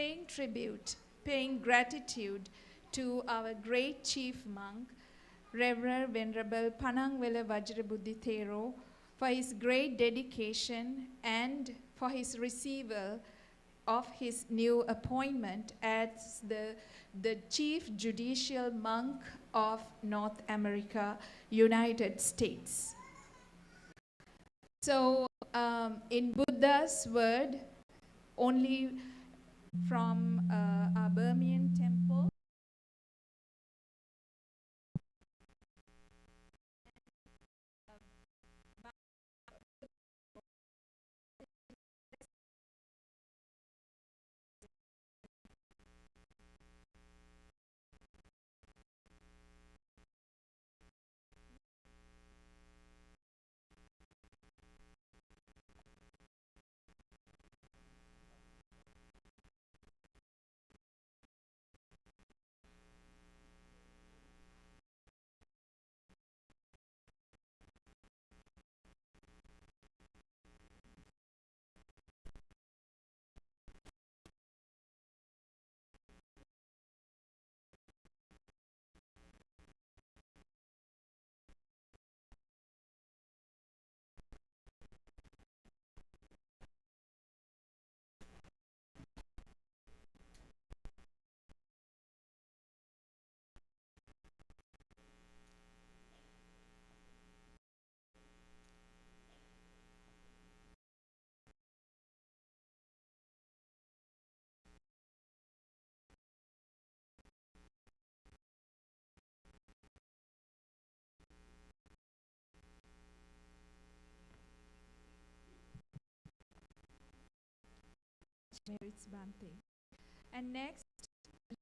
paying tribute, paying gratitude to our great chief monk, Reverend Venerable Panangvela Wajirabuddhi Thero, for his great dedication and for his receival of his new appointment as the Chief Judicial Monk of North America, United States. So in Buddha's word, only from our Burmese temple, merits Bhante. And next,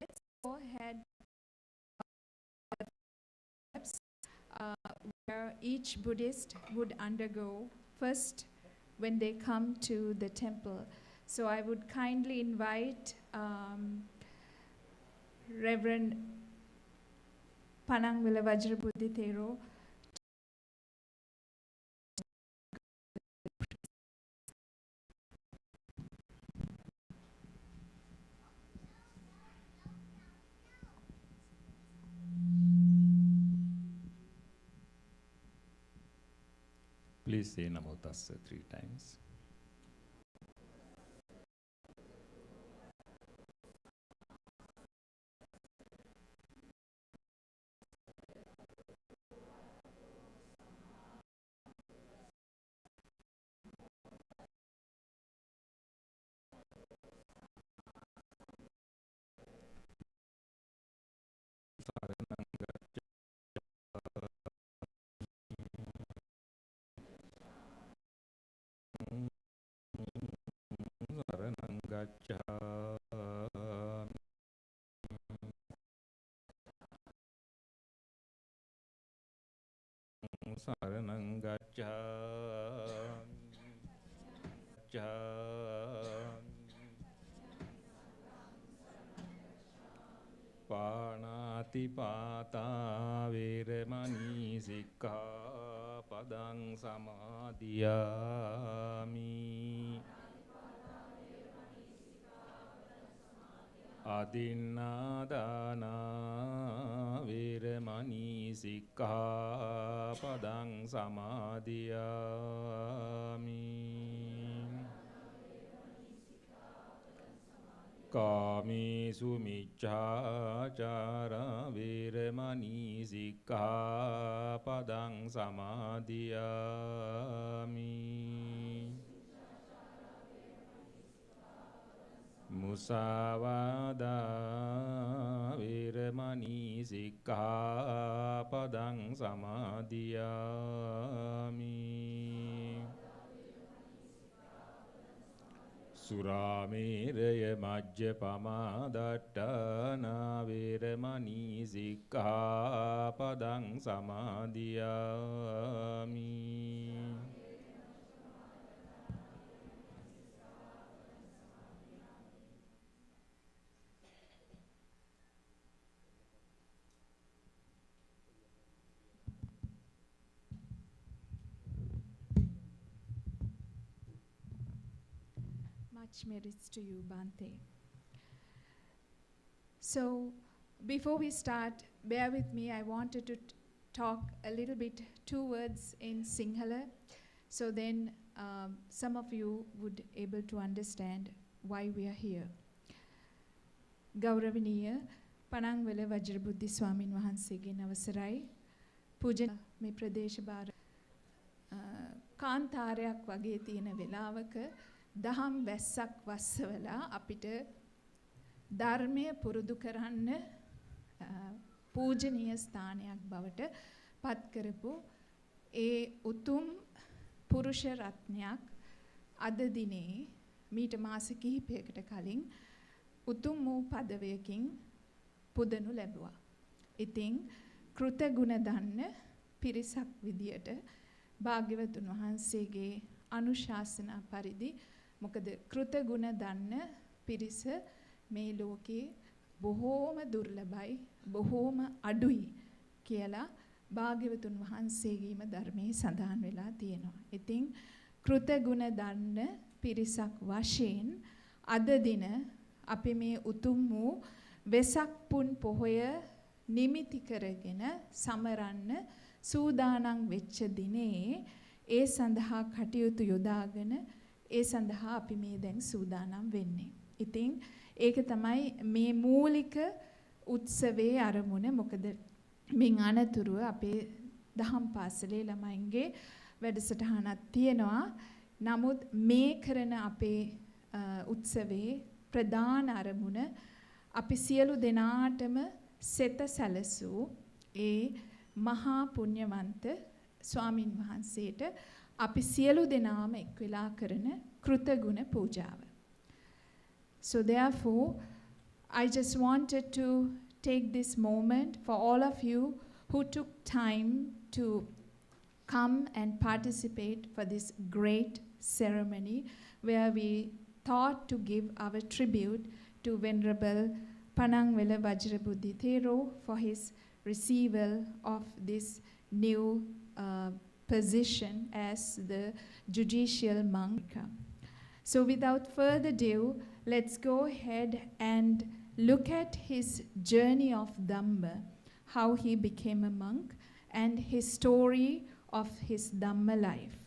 let's go ahead where each Buddhist would undergo first when they come to the temple. So I would kindly invite Reverend Panangvela Wajirabuddhi Thero. Please say Namo Tassa 3 times. Saranang gacchami Panatipata Veramani Sikkhapadang Samadhiyami Adinādāna Veramani Sikkhapadang Samadhiyami Kāmesu Micchācara Veramani Sikkhapadang Samadhiyami Musāvādā Veramani Sikkhapadang Samadhiyami Surāmeraya Majjapamadaṭṭāna Veramani Sikkhapadang Samadhiyami Much merits to you, Bhante. So before we start, bear with me, I wanted to talk a little bit, 2 words in Sinhala, so then some of you would able to understand why we are here. ගෞරවනීය පනංවල වජිරබුද්ධි ස්වාමින් වහන්සේගෙන් අවසරයි. පූජන මේ ප්‍රදේශ භාර කාන්තාරයක් වගේ තියෙන වෙලාවක දහම් වැස්සක් වස්සවලා අපිට ධර්මය පුරුදු කරන්න පූජනීය ස්ථානයක් බවට පත් කරපු ඒ උතුම් පුරුෂ රත්නයක් අද දිනේ මීට මාස කිහිපයකට කලින් උතුම් වූ පදවයකින් පුදනු ලැබුවා. ඉතින් කෘතගුණ දන්න පිරිසක් විදියට භාග්‍යවතුන් වහන්සේගේ අනුශාසනා පරිදි මොකද කෘතගුණ දන්න පිරිස මේ ලෝකේ බොහෝම දුර්ලභයි බොහෝම අඩුයි කියලා භාග්‍යවතුන් වහන්සේගේම ධර්මයේ සඳහන් වෙලා තියෙනවා. ඉතින් කෘතගුණ දන්න පිරිසක් වශයෙන් අද දින අපි මේ උතුම් වූ වෙසක් පුන් පොහොය නිමිති කරගෙන සමරන්න සූදානම් වෙච්ච දිනේ ඒ සඳහා කටයුතු යොදාගෙන ඒ සඳහා අපි මේ දැන් සූදානම් වෙන්නේ. ඉතින් ඒක තමයි මේ මූලික උත්සවයේ අරමුණ. මොකද මින් අනතුරුව අපේ දහම් පාසලේ ළමයින්ගේ වැඩසටහනක් තියෙනවා. නමුත් මේ කරන අපේ උත්සවයේ ප්‍රධාන අරමුණ අපි සියලු දෙනාටම සෙත සැලසූ ඒ මහා පුණ්‍යවන්ත ස්වාමින් වහන්සේට අපි සියලු දෙනාම එක් වෙලා කරන කෘතගුණ පූජාව. So therefore, I just wanted to take this moment for all of you who took time to come and participate for this great ceremony where we thought to give our tribute to Venerable Panangvela Wajirabuddhi Thero for his receival of this new position as the judicial monk. So without further ado, let's go ahead and look at his journey of Dhamma, how he became a monk, and his story of his Dhamma life.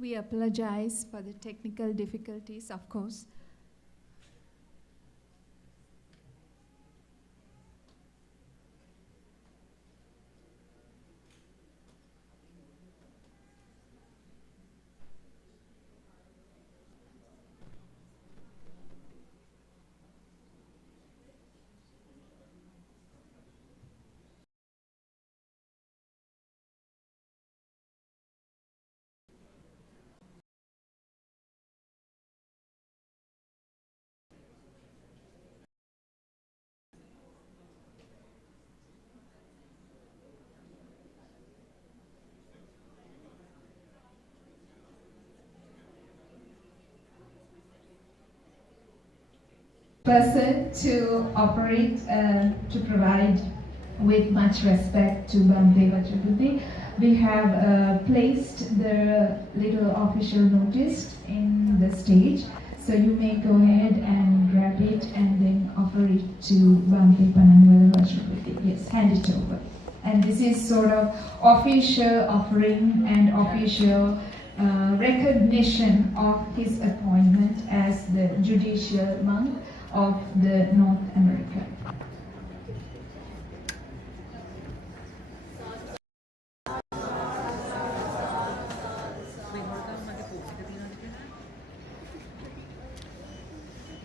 We apologize for the technical difficulties, of course. Person to operate, to provide with much respect to Bhante Wajirabuddhi. We have placed the little official notice in the stage, so you may go ahead and grab it and then offer it to Bhante Panangvela Wajirabuddhi. Yes. hand it over. And this is sort of official offering and official recognition of his appointment as the judicial monk of the North America.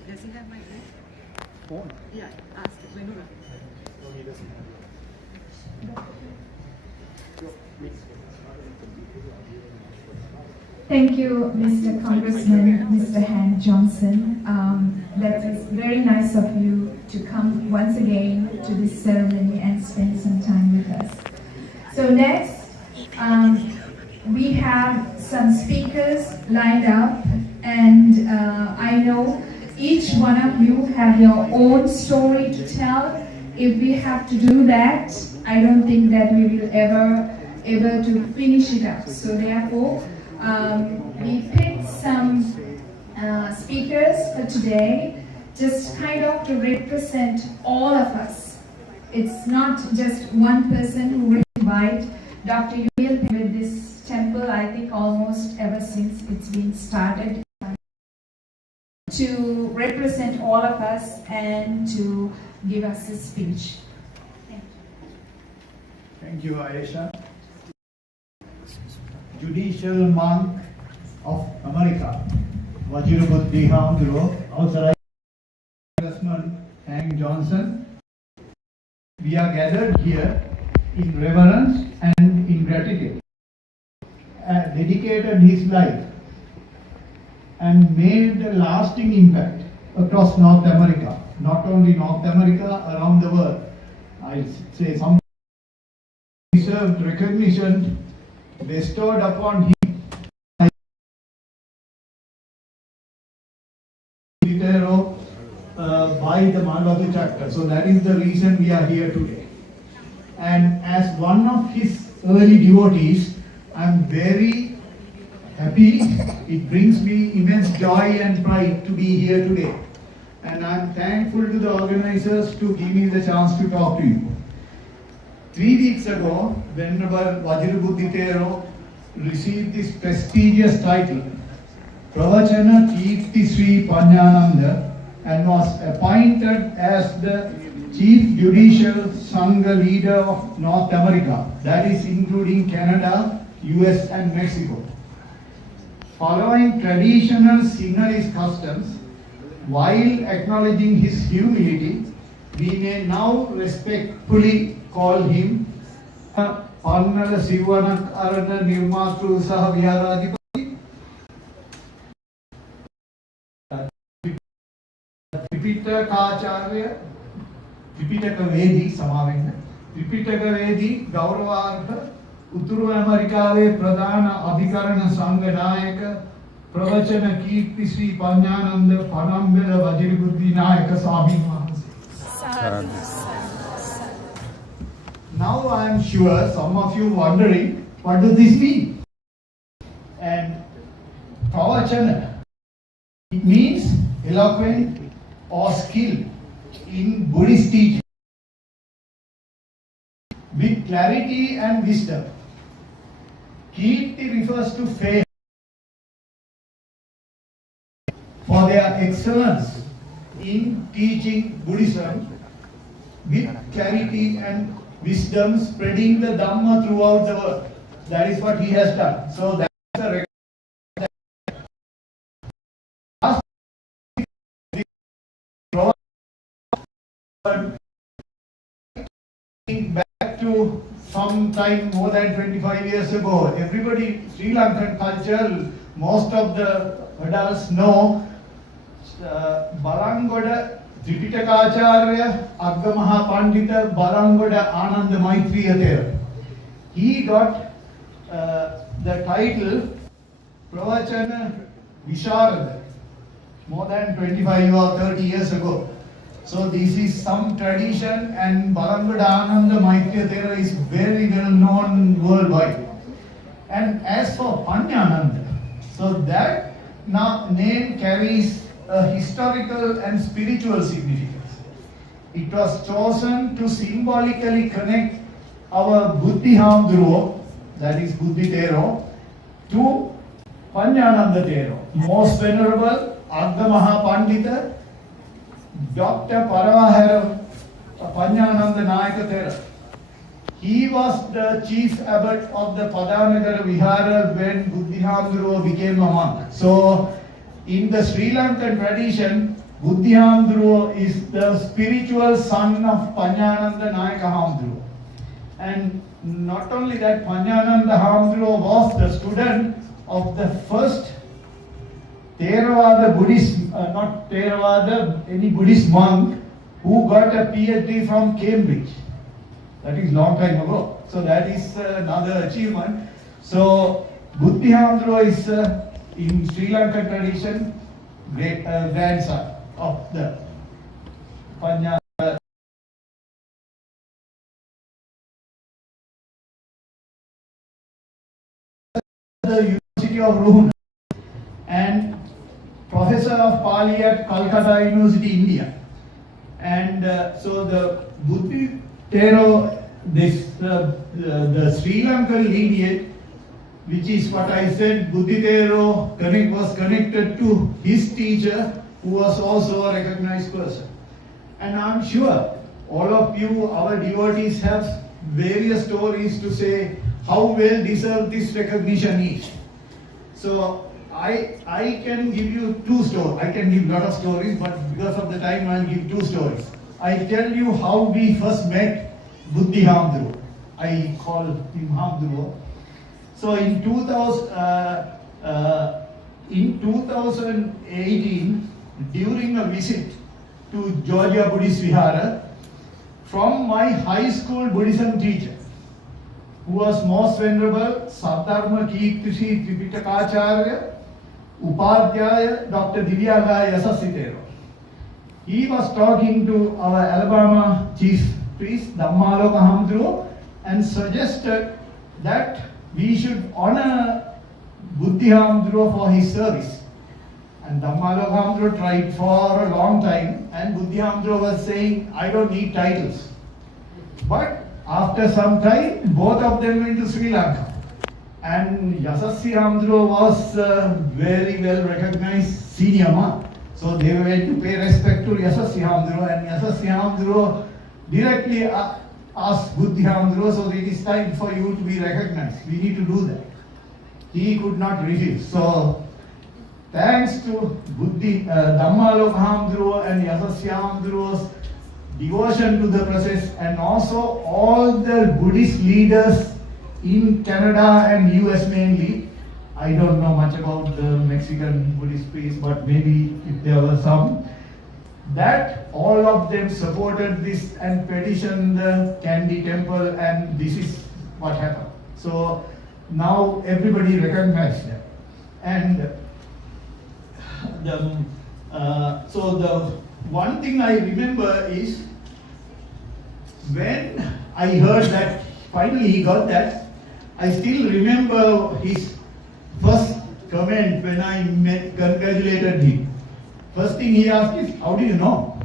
Does he have my phone? Yeah, ask it. Venura. No, he doesn't have it. Thank you, Mr. Congressman, Mr. Han Johnson. That is very nice of you to come once again to this ceremony and spend some time with us. So next, we have some speakers lined up, and I know each one of you have your own story to tell. If we have to do that, I don't think that we will ever able to finish it up. So therefore, we picked some speakers for today, just kind of to represent all of us. It's not just one person who will invite Dr. Yul with this temple, I think almost ever since it's been started, to represent all of us and to give us a speech. Thank you, Ayesha. Judicial monk of America, Wajirabuddhi Hamduro, authorized Congressman Han Johnson. We are gathered here in reverence and in gratitude. Dedicated his life and made a lasting impact across North America. Not only North America, around the world. I say some deserved recognition bestowed upon him Thero by the Malvadu chapter. So that is the reason we are here today. And as one of his early devotees, I am very happy. It brings me immense joy and pride to be here today. And I am thankful to the organizers to give me the chance to talk to you. 3 weeks ago, Venerable Wajirabuddhi Thero received this prestigious title, Pravachana Kirti Sri Panyananda, and was appointed as the Chief Judicial Sangha Leader of North America, that is including Canada, US and Mexico. Following traditional Sinhalese customs, while acknowledging his humility, we may now respectfully call him Pannala Sivanak Arana Nirmatru Saha Viharadipati. Tripitaka Vedi Samavinda. Tripitaka Vedi Gauravartha Utturu Amerikave Pradhana Adhikarana Sanghanayaka Pravachana Kirti Sri Panyananda Panambela Vajirabuddhi Nayaka Swami Mahanse. Now I am sure some of you wondering, what does this mean? And Pravachana, it means eloquent or skill in Buddhist teaching with clarity and wisdom. Kirti refers to fame for their excellence in teaching Buddhism with clarity and wisdom, spreading the Dhamma throughout the world. That is what he has done. So that's the record. Back to some time more than 25 years ago, everybody, Sri Lankan culture, most of the adults know Balangoda Tripitaka Agamaha Pandita Balangoda Ananda Maitriya Thero. He got the title Pravachana Visharada more than 25 or 30 years ago. So this is some tradition, and Balangoda Ananda Maitriya Thero is very well known worldwide. And as for Panyananda, so that name carries a historical and spiritual significance. it was chosen to symbolically connect our Buddhi Hamduro, that is Buddhi Thero, to Panyananda Thero, most venerable Agga Mahapandita, Dr. Paravaharam Panyananda Nayaka Thero. He was the chief abbot of the Padanagara Vihara when Buddhihamduro became a monk. So, in the Sri Lankan tradition, Buddhihamduro is the spiritual son of Panyananda Nayaka Hamduro. And not only that, Panyananda Hamduro was the student of the first Theravada Buddhist, not Theravada, any Buddhist monk who got a PhD from Cambridge. That is long time ago. So that is another achievement. So Buddhihamduro is in Sri Lankan tradition great grandson of the Panyananda. The University of Rohuna and professor of Pali at Calcutta University, India. And so the Buddhi Thero, this the Sri Lankan lineage, which is what I said, Buddhi Thero was connected to his teacher, who was also a recognized person. And I'm sure all of you, our devotees, have various stories to say how well deserved this recognition is. So I can give you two stories. I can give a lot of stories, but because of the time, I'll give two stories. I tell you how we first met Buddhi Hamduro. I call him Hamduro. So in 2018, during a visit to Georgia Buddhist Vihara, from my high school Buddhism teacher, who was most venerable Saddharma Kirtishi Tripitaka Upadhyaya Dr. Divyagaya Yasassi Thero. He was talking to our Alabama chief priest Dhammaloka Hamduro and suggested that we should honor Buddhi Hamduro for his service. And Dhammaloka Hamduro tried for a long time, and Buddhi Hamduro was saying, I don't need titles. But after some time, both of them went to Sri Lanka. And Yasassi Hamduro was very well recognized senior monk. So they went to pay respect to Yasassi Hamduro, and Yasassi Hamduro directly asked Buddhi Hamduro, so it is time for you to be recognized. We need to do that. He could not refuse. So thanks to Dhammaloka Hamduro and Yasassi Hamduro's devotion to the process, and also all the Buddhist leaders in Canada and US mainly. I don't know much about the Mexican Buddhist priests, but maybe if there were some, that all of them supported this and petitioned the Kandy temple, and this is what happened. So now everybody recognized them. And so the one thing I remember is when I heard that finally he got that, I still remember his first comment when I congratulated him. First thing he asked is, how do you know?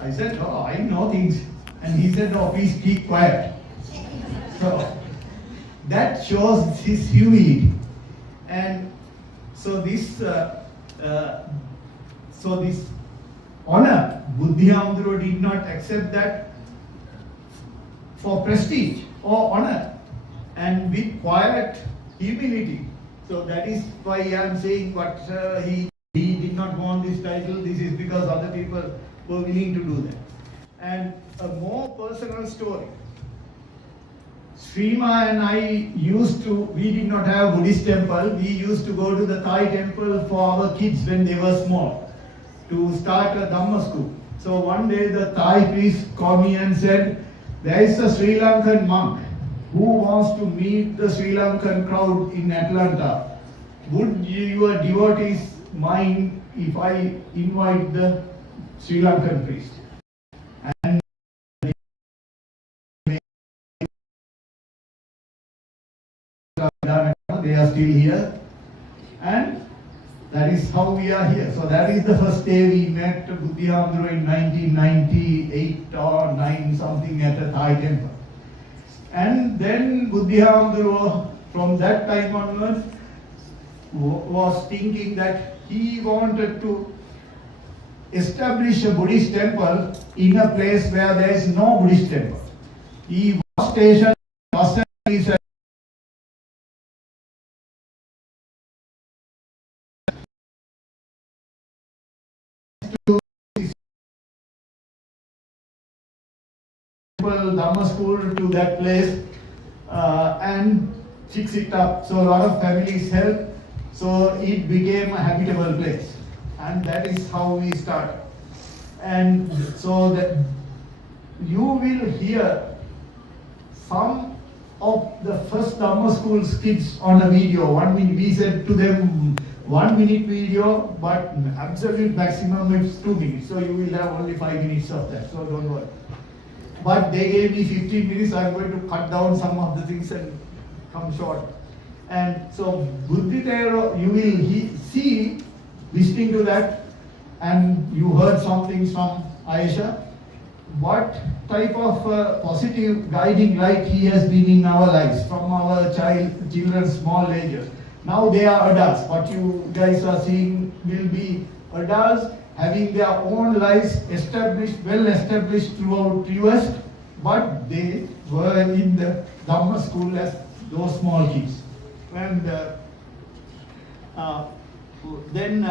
I said, oh, I know things. And he said, oh, please keep quiet. So that shows his humility. And so this honor, Buddhi Hamduro did not accept that for prestige or honor, and with quiet humility. So that is why I am saying what he did not want this title. This is because other people were willing to do that. And a more personal story. Srima and I we did not have Buddhist temple. We used to go to the Thai temple for our kids when they were small to start a Dhamma school. So one day the Thai priest called me and said, there is a Sri Lankan monk who wants to meet the Sri Lankan crowd in Atlanta. Would your devotees mind if I invite the Sri Lankan priest? And they are still here. And That is how we are here. So that is the first day we met Buddhihamdro in 1998 or 9 something at a Thai temple. And then Buddhihamdro from that time onwards was thinking that he wanted to establish a Buddhist temple in a place where there is no Buddhist temple. He was stationed in Dhamma school to that place and fix it up. So a lot of families helped. So it became a habitable place. And that is how we started. And so that you will hear some of the first Dhamma school's kids on a video. 1 minute, we said to them 1 minute video, but absolute maximum is 2 minutes. So you will have only 5 minutes of that. So don't worry. But they gave me 15 minutes. I'm going to cut down some of the things and come short. And so Buddhi Thero, you will see, listening to that, and you heard some things from Aisha, what type of positive guiding light he has been in our lives from our children's small ages. Now they are adults. What you guys are seeing will be adults having their own lives established, well established throughout US, but they were in the Dhamma school as those small kids. And then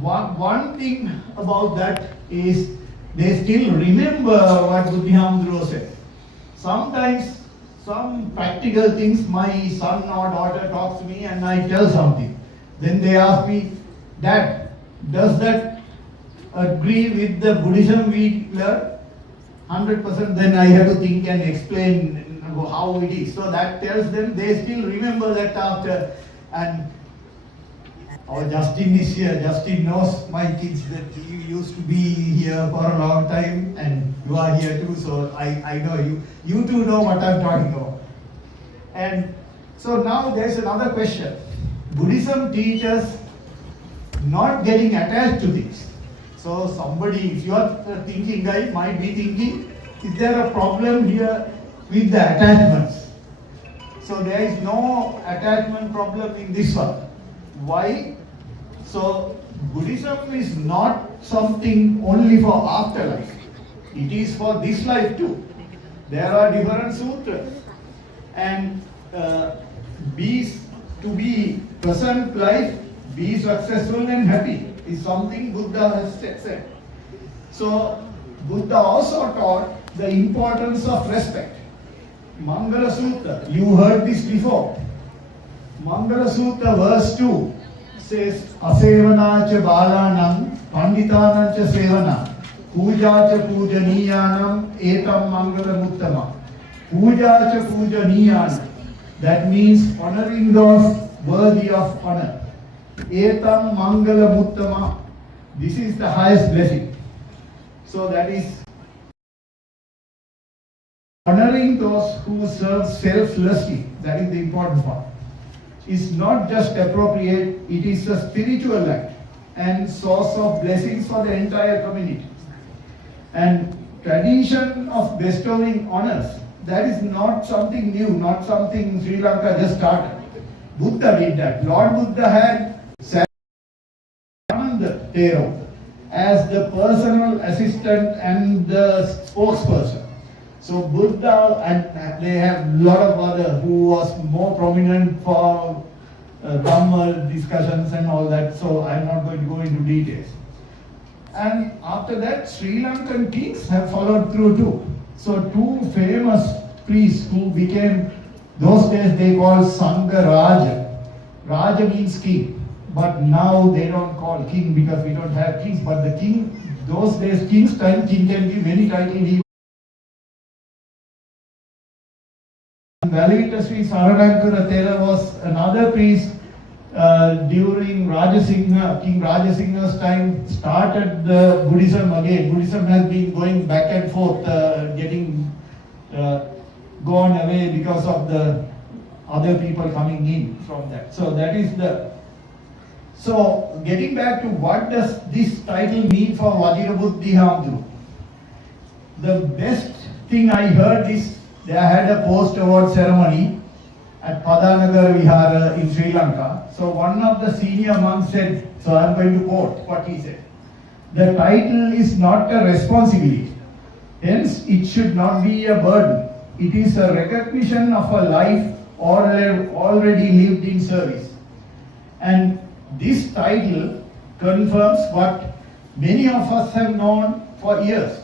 one thing about that is they still remember what Buddhihamdro said. Sometimes some practical things, my son or daughter talks to me and I tell something. Then they ask me, Dad, does that agree with the Buddhism we learn? 100%. Then I have to think and explain how it is. So that tells them they still remember that after. And our Justin is here. Justin knows my kids that you used to be here for a long time and you are here too. So I know you. You too know what I'm talking about. And so now there's another question. Buddhism teaches not getting attached to things. So somebody, if you are a thinking guy, might be thinking, is there a problem here with the attachments? So there is no attachment problem in this one. Why? So Buddhism is not something only for afterlife. It is for this life too. There are different sutras. And to be present life, be successful and happy is something Buddha has said. So Buddha also taught the importance of respect. Mangala Sutta, you heard this before. Mangala Sutta verse 2 says, Asevanacha balanam panditanacha sevana pujacha pujaniyanam etam mangala muttama. Pujacha pujaniyanam, that means honoring those worthy of honor. Etam mangala muttama, this is the highest blessing. So that is honoring those who serve selflessly. That is the important part. Is not just appropriate, it is a spiritual act and source of blessings for the entire community. And tradition of bestowing honors, that is not something new, not something Sri Lanka just started. Buddha did that. Lord Buddha had Thero as the personal assistant and the spokesperson. So Buddha, and they have a lot of other who was more prominent for Dhamma discussions and all that, so I'm not going to go into details. And after that, Sri Lankan kings have followed through too. So two famous priests who became, those days they called Sangha Raja. Raja means king. But now they don't call king because we don't have kings. But the king, those days, king's time, king can give many titles. Valavita Sri Saradankara Thera was another priest during Rajasingha, King Rajasingha's time, started the Buddhism again. Buddhism has been going back and forth, getting gone away because of the other people coming in from that. So that is the So getting back to what does this title mean for Wajirabuddhi Hamdu? The best thing I heard is they had a post award ceremony at Padanagar Vihara in Sri Lanka. So one of the senior monks said, so I'm going to quote what he said. The title is not a responsibility. Hence, it should not be a burden. It is a recognition of a life already lived in service. And this title confirms what many of us have known for years.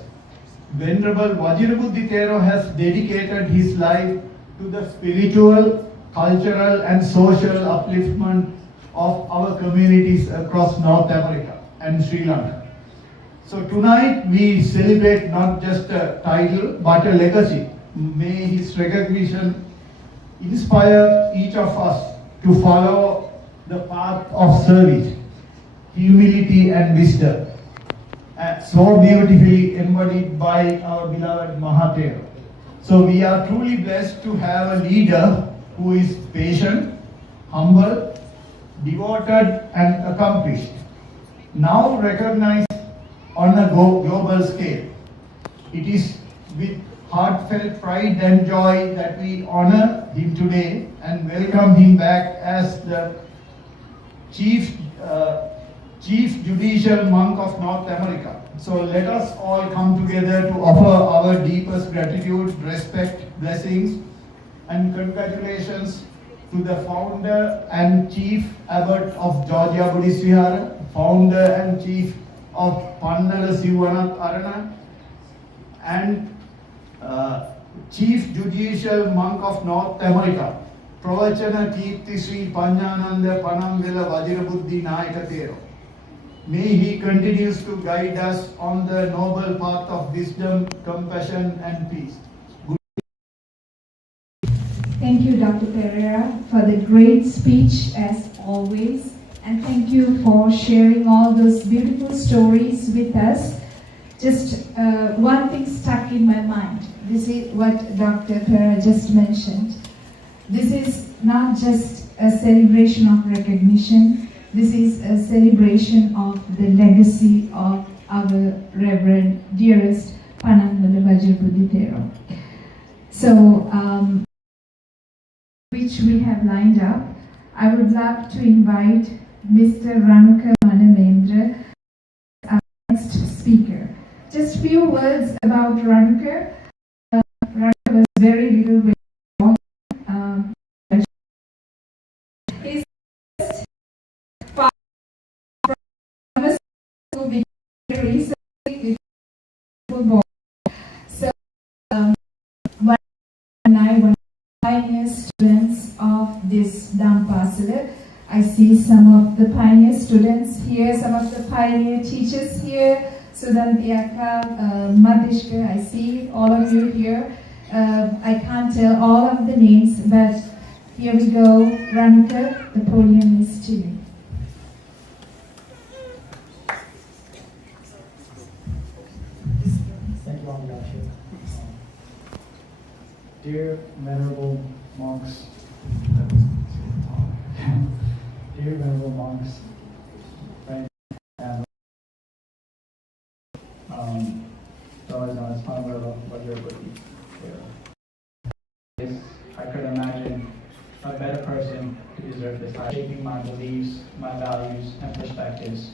Venerable Wajirabuddhi Thero has dedicated his life to the spiritual, cultural and social upliftment of our communities across North America and Sri Lanka. So tonight we celebrate not just a title but a legacy. May his recognition inspire each of us to follow the path of service, humility and wisdom, so beautifully embodied by our beloved Mahathero. So we are truly blessed to have a leader who is patient, humble, devoted and accomplished, now recognized on a global scale. It is with heartfelt pride and joy that we honor him today and welcome him back as the Chief Judicial Monk of North America. So let us all come together to offer our deepest gratitude, respect, blessings and congratulations to the founder and Chief Abbot of Georgia Buddhist Vihara, founder and Chief of Pannala Sivanath Arana and Chief Judicial Monk of North America, Pravachana Kirti Sri Panjananda Panamvela Wajirabuddhi Nayaka Thero. May he continues to guide us on the noble path of wisdom, compassion and peace. Thank you, Dr. Pereira, for the great speech as always. And thank you for sharing all those beautiful stories with us. Just one thing stuck in my mind. This is what Dr. Pereira just mentioned. This is not just a celebration of recognition. This is a celebration of the legacy of our Reverend, dearest Panamvela Wajirabuddhi Thero. So, which we have lined up, I would love to invite Mr. Ranuka Manavendra, our next speaker. Just few words about Ranuka. Ranuka was very little with he's from a school very recently with boy. So one and I were pioneer students of this Dhampasala. I see some of the pioneer students here, some of the pioneer teachers here. Sudantiaka, Madishka, I see all of you here. I can't tell all of the names, but here we go. Ranuka, the podium is to you. Thank you, Amitabh. Dear venerable monks, dear venerable monks, friends, and otherwise known as Panamvela Wajirabuddhi Thero. I could imagine a better person to deserve this title, shaping my beliefs, my values, and perspectives.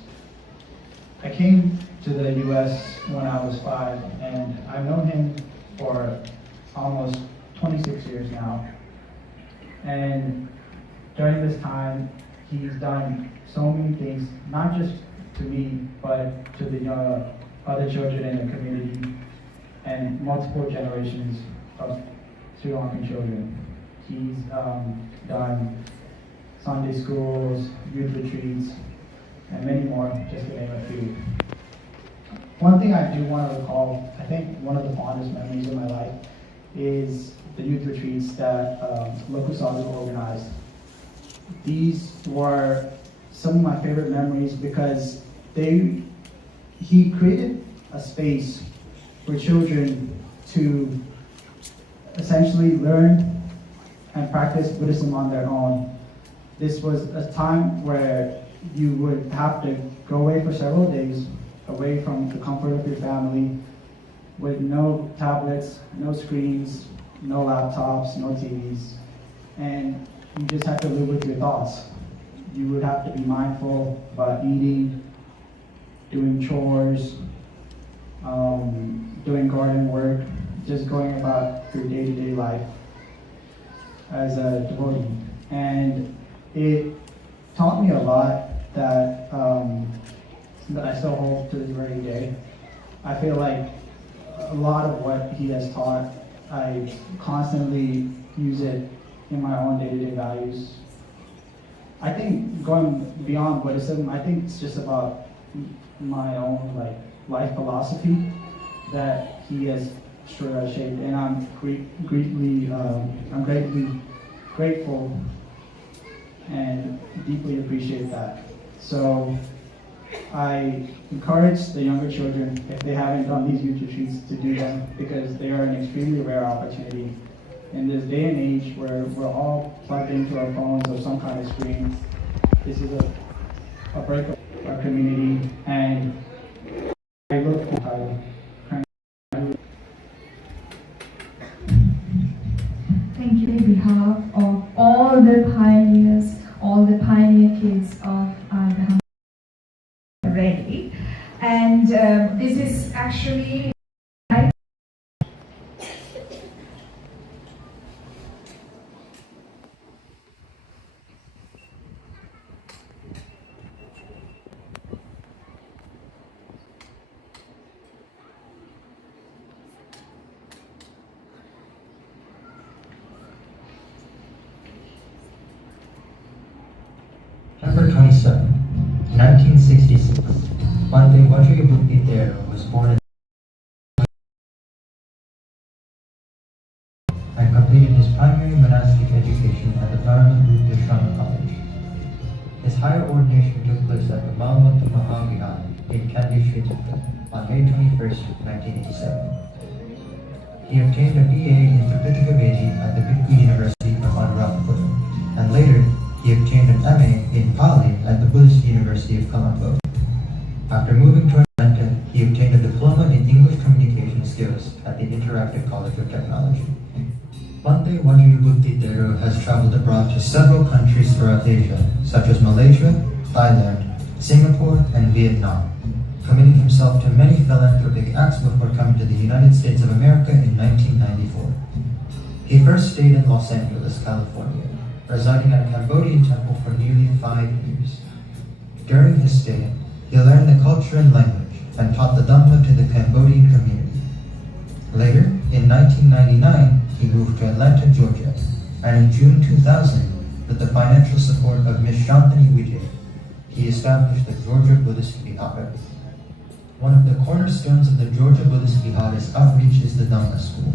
I came to the U.S. when I was 5, and I've known him for almost 26 years now. And during this time, he's done so many things, not just to me, but to the other children in the community and multiple generations of Sri Lankan children. He's done Sunday schools, youth retreats, and many more, just to name a few. One thing I do want to recall, I think one of the fondest memories of my life is the youth retreats that local Sadhu organized. These were some of my favorite memories because he created a space for children to essentially learn and practice Buddhism on their own. This was a time where you would have to go away for several days, away from the comfort of your family, with no tablets, no screens, no laptops, no TVs, and you just have to live with your thoughts. You would have to be mindful about eating, doing chores, doing garden work, just going about your day-to-day life as a devotee. And it taught me a lot that I still hold to this very day. I feel like a lot of what he has taught, I constantly use it in my own day-to-day values. I think going beyond Buddhism, I think it's just about my own life philosophy that he has shaped, and I'm greatly grateful and deeply appreciate that. So I encourage the younger children, if they haven't done these youth retreats, to do them, because they are an extremely rare opportunity. In this day and age where we're all plugged into our phones or some kind of screen, this is a break of our community, and I look for Thank you on behalf of all the pioneers, all the pioneer kids of the already. And this is actually September 27, 1966, Bhante Wajirabuddhi Thero was born in and completed his primary monastic education at the Wajirabuddhi College. His higher ordination took place at the Malmati Mahavihar in Kandy, Sri Lanka on May 21, 1987. He obtained a BA in Tripitaka Vedi at the Bhikku University of Anuradhapura, and later he obtained an MA in Pali at the Buddhist University of Colombo. After moving to Atlanta, he obtained a diploma in English communication skills at the Interactive College of Technology. Bhante Wajirabuddhi Thero has traveled abroad to several countries throughout Asia, such as Malaysia, Thailand, Singapore, and Vietnam, committing himself to many philanthropic acts before coming to the United States of America in 1994. He first stayed in Los Angeles, California, residing at a Cambodian temple for nearly 5 years. During his stay, he learned the culture and language and taught the Dhamma to the Cambodian community. Later, in 1999, he moved to Atlanta, Georgia, and in June 2000, with the financial support of Ms. Shantini Vijay, he established the Georgia Buddhist Vihara. One of the cornerstones of the Georgia Buddhist Vihara's outreach is the Dhamma School.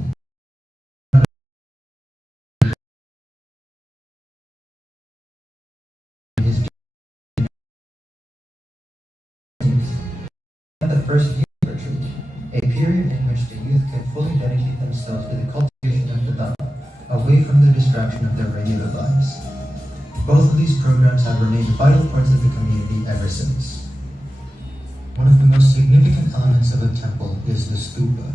The first youth retreat, a period in which the youth can fully dedicate themselves to the cultivation of the Dhamma, away from the distraction of their regular lives. Both of these programs have remained vital parts of the community ever since. One of the most significant elements of a temple is the stupa.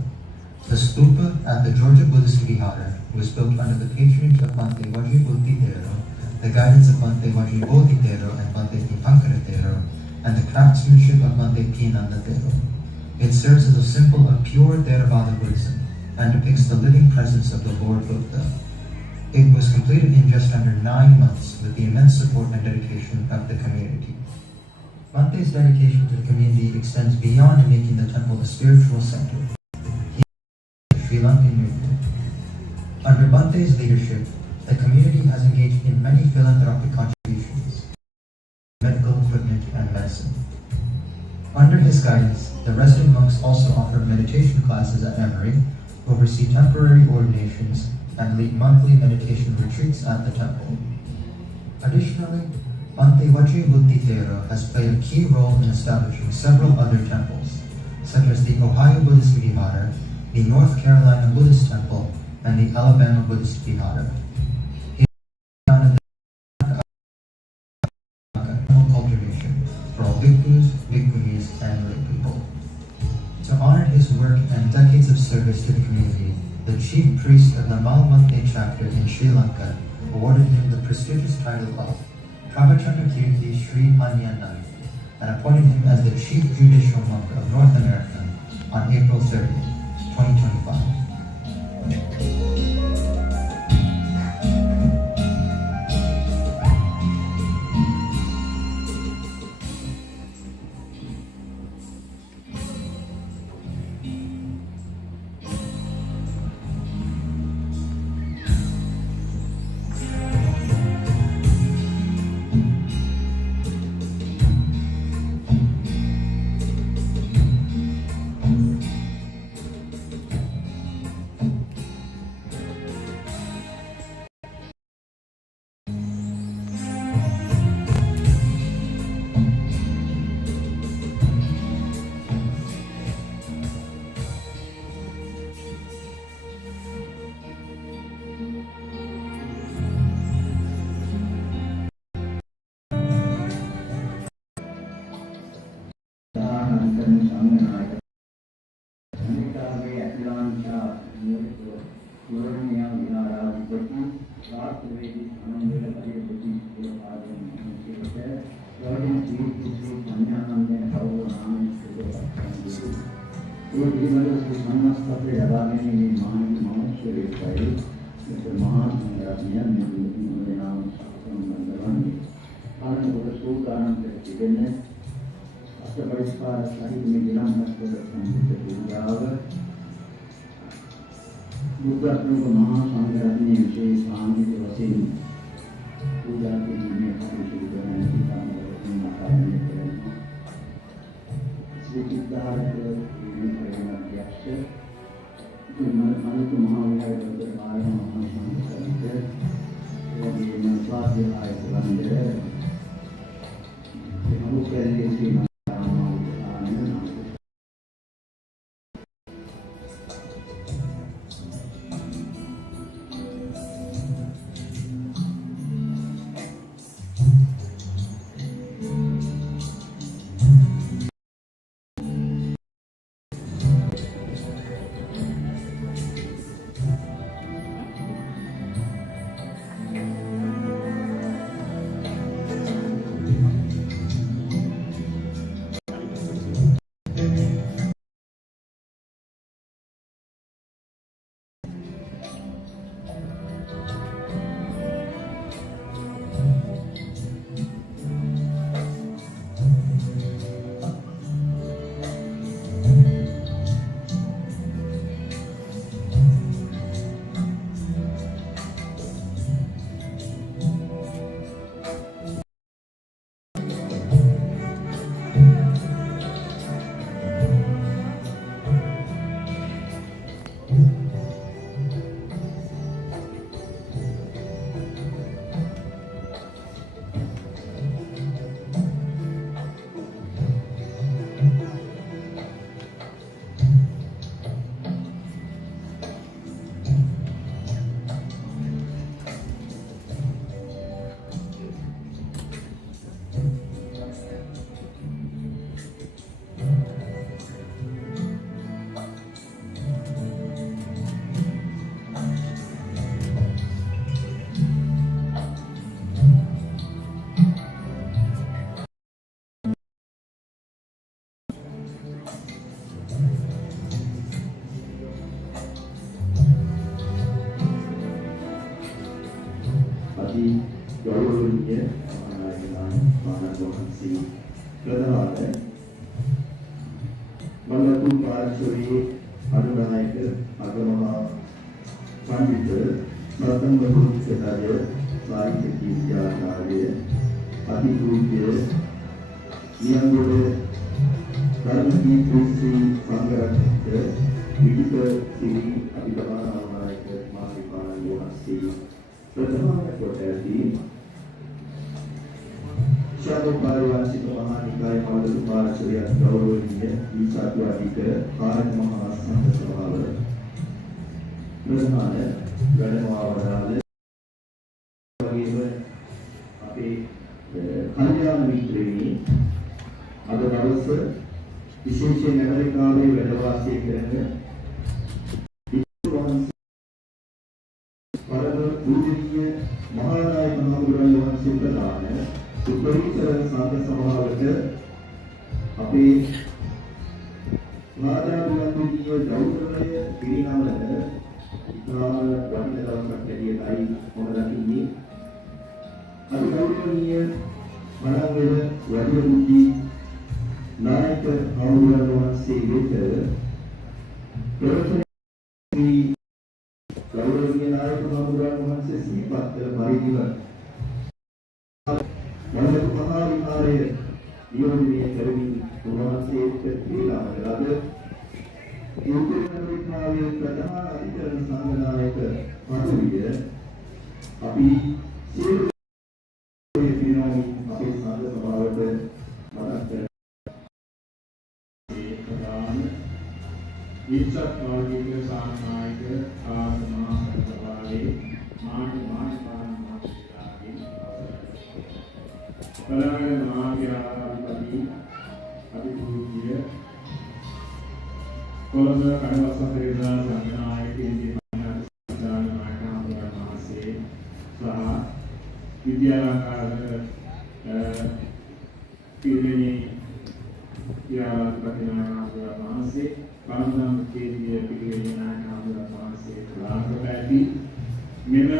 The stupa at the Georgia Buddhist Vihara was built under the patronage of Bhante Wajirabuddhi Thero, the guidance of Bhante Wajirabuddhi Thero and Bhante Dipankara Thero, and the craftsmanship of Bhante Piyananda Thero. It serves as a symbol of pure Theravada Buddhism and depicts the living presence of the Lord Buddha. It was completed in just under 9 months with the immense support and dedication of the community. Bhante's dedication to the community extends beyond making the temple a spiritual center. He is Sri Lankan movement. Under Bhante's leadership, the community has engaged in many philanthropic contributions, medical equipment, and medicine. Under his guidance, the resident monks also offer meditation classes at Emory, oversee temporary ordinations, and lead monthly meditation retreats at the temple. Additionally, Bhante Wajirabuddhi Thero has played a key role in establishing several other temples, such as the Ohio Buddhist Vihara, the North Carolina Buddhist Temple, and the Alabama Buddhist Vihara. He founded the cultivation work and decades of service to the community, the chief priest of the Malmate chapter in Sri Lanka awarded him the prestigious title of Pravachandakirti Sri Manyanai and appointed him as the chief judicial monk of North America on April 30th, 2025. විශේෂයෙන් ඇමරිකාවේ වැඩ කරන පරම පූජනීය මහානායක මහමුරන් වහන්සේ ප්‍රදාන සුපරිසර සංඝ සභාවට අපේ රාජාභිවන්දනීය ගෞරවය පිරිනමන ඉතාම වටින දවසක් ඇටියටයි මම දකින්නේ. අති ගෞරවනීය මනංගල වජිරබුද්ධි නායක මහමුරන් වහන්සේ වෙත ප්‍රවචනී ගෞරවනීය නායක මහමුරන් වහන්සේ සිහිපත් කළ පරිදිම වළලු මහා විහාරය නියෝජනය කරමින් උන්වහන්සේට ක්‍රීඩා කරලාද ඒ උතුරේ ප්‍රධාන අධිකරණ සංඝනායක පදවිය අපි සියලු පිරිනමමින් අපේ සංඝ සභාවට මතක් කර ප්‍රධාන විචක් වාගීක සානායක ආත්මා සභාවේ මානපාන මාසිකාගේ බලංග මහාවිහාරාධිපති අතිපූජ්‍ය කොළඹ කඩවස්ස පෙරේරා සංඝනායක ඉන්දිය මහානායක මහාසේ සහ විද්‍යාලංකාර පිරිවෙනේ විහාරාධිපති නායක මහාසේ පාරම්පරික කේන්ද්‍රීය පිරිවෙනේ නායක මහාසේ ප්‍රාන්ත පැති මෙම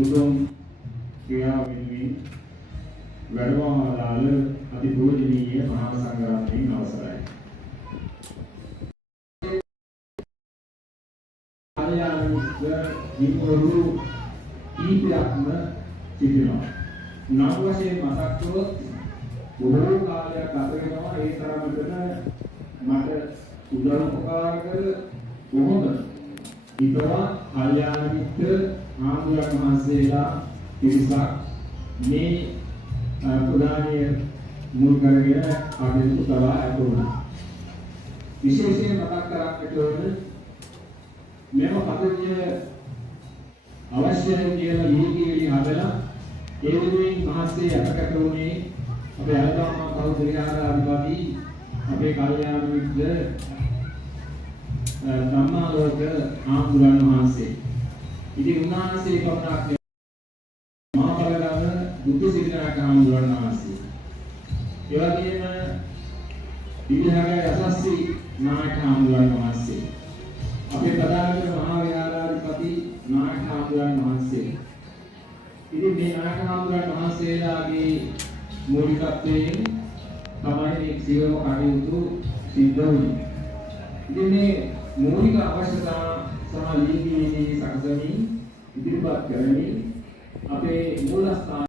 උතුම් ක්‍රියාවෙන් වැඩමවලාල අතිපූජනීය මහා සංඝරත්නයන් අවසරයි. හිමිවරු කීපයක්ම සිටිනවා. නම් වශයෙන් මතක් කළොත් බොහෝ කාලයක් ගත වෙනවා ඒ තරමටම මට උදව් උපකාර කළ බොහොම හිතවා කල්යාණ මිත්‍ර ආන්දරන් වහන්සේලා පිරිසක් මේ ප්‍රධානීය මුල් කරගෙන ආදේශ කරලා ඇතුළුනා. විශේෂයෙන් මතක් කරන්නට ඕන මෙම පදවිය අවශ්‍යයි කියලා ඊගිවිලි හදලා ඒ වෙනුවෙන් මහත්සේ අපකට උනේ අපේ අලගම්මා කෞතුරිහාරාධිපති අපේ කල්යාණ මිත්‍ර ධම්මාලෝක ආමුරන් වහන්සේ. ඉතින් උන්වහන්සේ පමණක් මහා බලගම බුද්ධ සිරිනායක ආමුරන් වහන්සේ. ඒ වගේම විවිධාගය යසස්සි නායක ආමුරන් වහන්සේ. අපේ ප්‍රධාන මහා විහාරාධිපති නායක ආමුරන් වහන්සේ. ඉතින් මේ නායක ආමුරන් වහන්සේලාගේ මූලිකත්වයෙන් තමයි මේ සියලු කටයුතු සිද්ධ වුනේ. ඉතින් මේ මූලික අවශ්‍යතා සහ ලීගීනී සකසමින් ඉදිරිපත් කරමින් අපේ මූලස්ථාන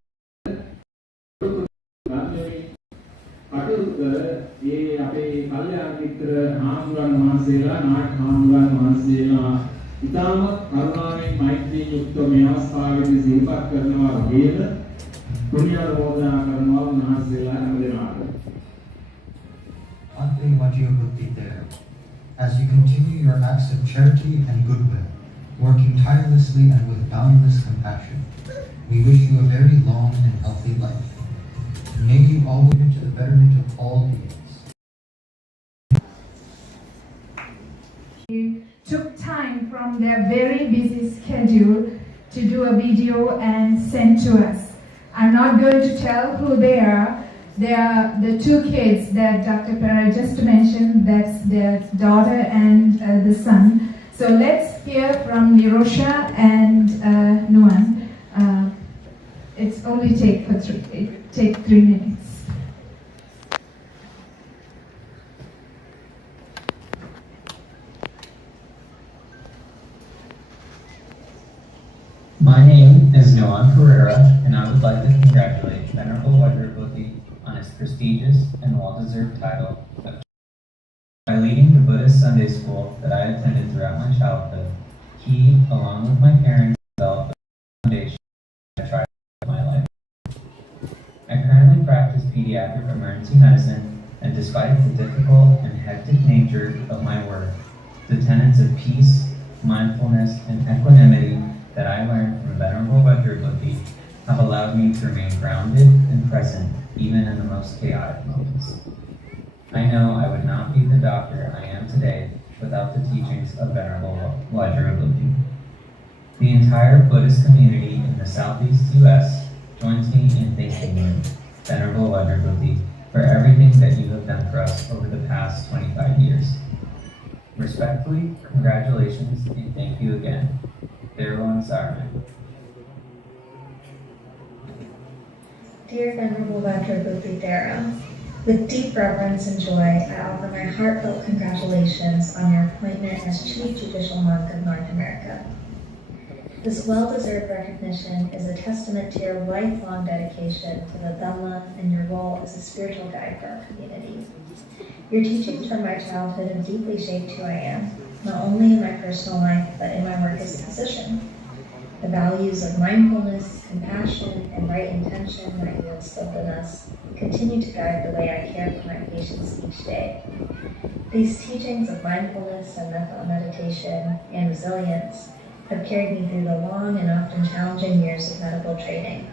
ඒ අපේ කල්යාණ මිත්‍ර ආමුරන් වහන්සේලා නායක ආමුරන් වහන්සේලා ඉතාම කරුණාවෙන් මෛත්‍රියෙන් යුක්ත මේ අවස්ථාවේදී සිහිපත් කරනවා වගේම පුණ්‍ය ආරාධනා කරනවා උන්වහන්සේලා හැමදෙනාට. Bhante Wajirabuddhi Thero, as you continue your acts of charity and goodwill, working tirelessly and with boundless compassion, we wish you a very long and healthy life. May you always to the betterment of all beings. Took time from their very busy schedule to do a video and send to us. I'm not going to tell who they are. They are the two kids that Dr. Pera just mentioned. That's their daughter and the son. So let's hear from Nirosha and Nuan. It's only take 3 minutes. My name is Noam Pereira, and I would like to congratulate Venerable Wajirabuddhi on his prestigious and well-deserved title of by leading the Buddhist Sunday school that I attended throughout my childhood. He, along with my parents, developed a foundation I tried in my life. I currently practice pediatric emergency medicine, and despite the difficult and hectic nature of my work, the tenets of peace, mindfulness, and equanimity that I learned from Venerable Wajirabuddhi have allowed me to remain grounded and present even in the most chaotic moments. I know I would not be the doctor I am today without the teachings of Venerable Wajirabuddhi. The entire Buddhist community in the Southeast U.S. joins me in thanking you, Venerable Wajirabuddhi, for everything that you have done for us over the past 25 years. Respectfully, congratulations and thank you again. Thero and Sarman. Dear Venerable Wajirabuddhi Thero, with deep reverence and joy, I offer my heartfelt congratulations on your appointment as Chief Judicial Monk of North America. This well-deserved recognition is a testament to your lifelong dedication to the Dhamma and your role as a spiritual guide for our community. Your teachings from my childhood have deeply shaped who I am, not only in my personal life, but in my work as a physician. The values of mindfulness, compassion, and right intention that you instilled in us continue to guide the way I care for my patients each day. These teachings of mindfulness and meditation and resilience have carried me through the long and often challenging years of medical training,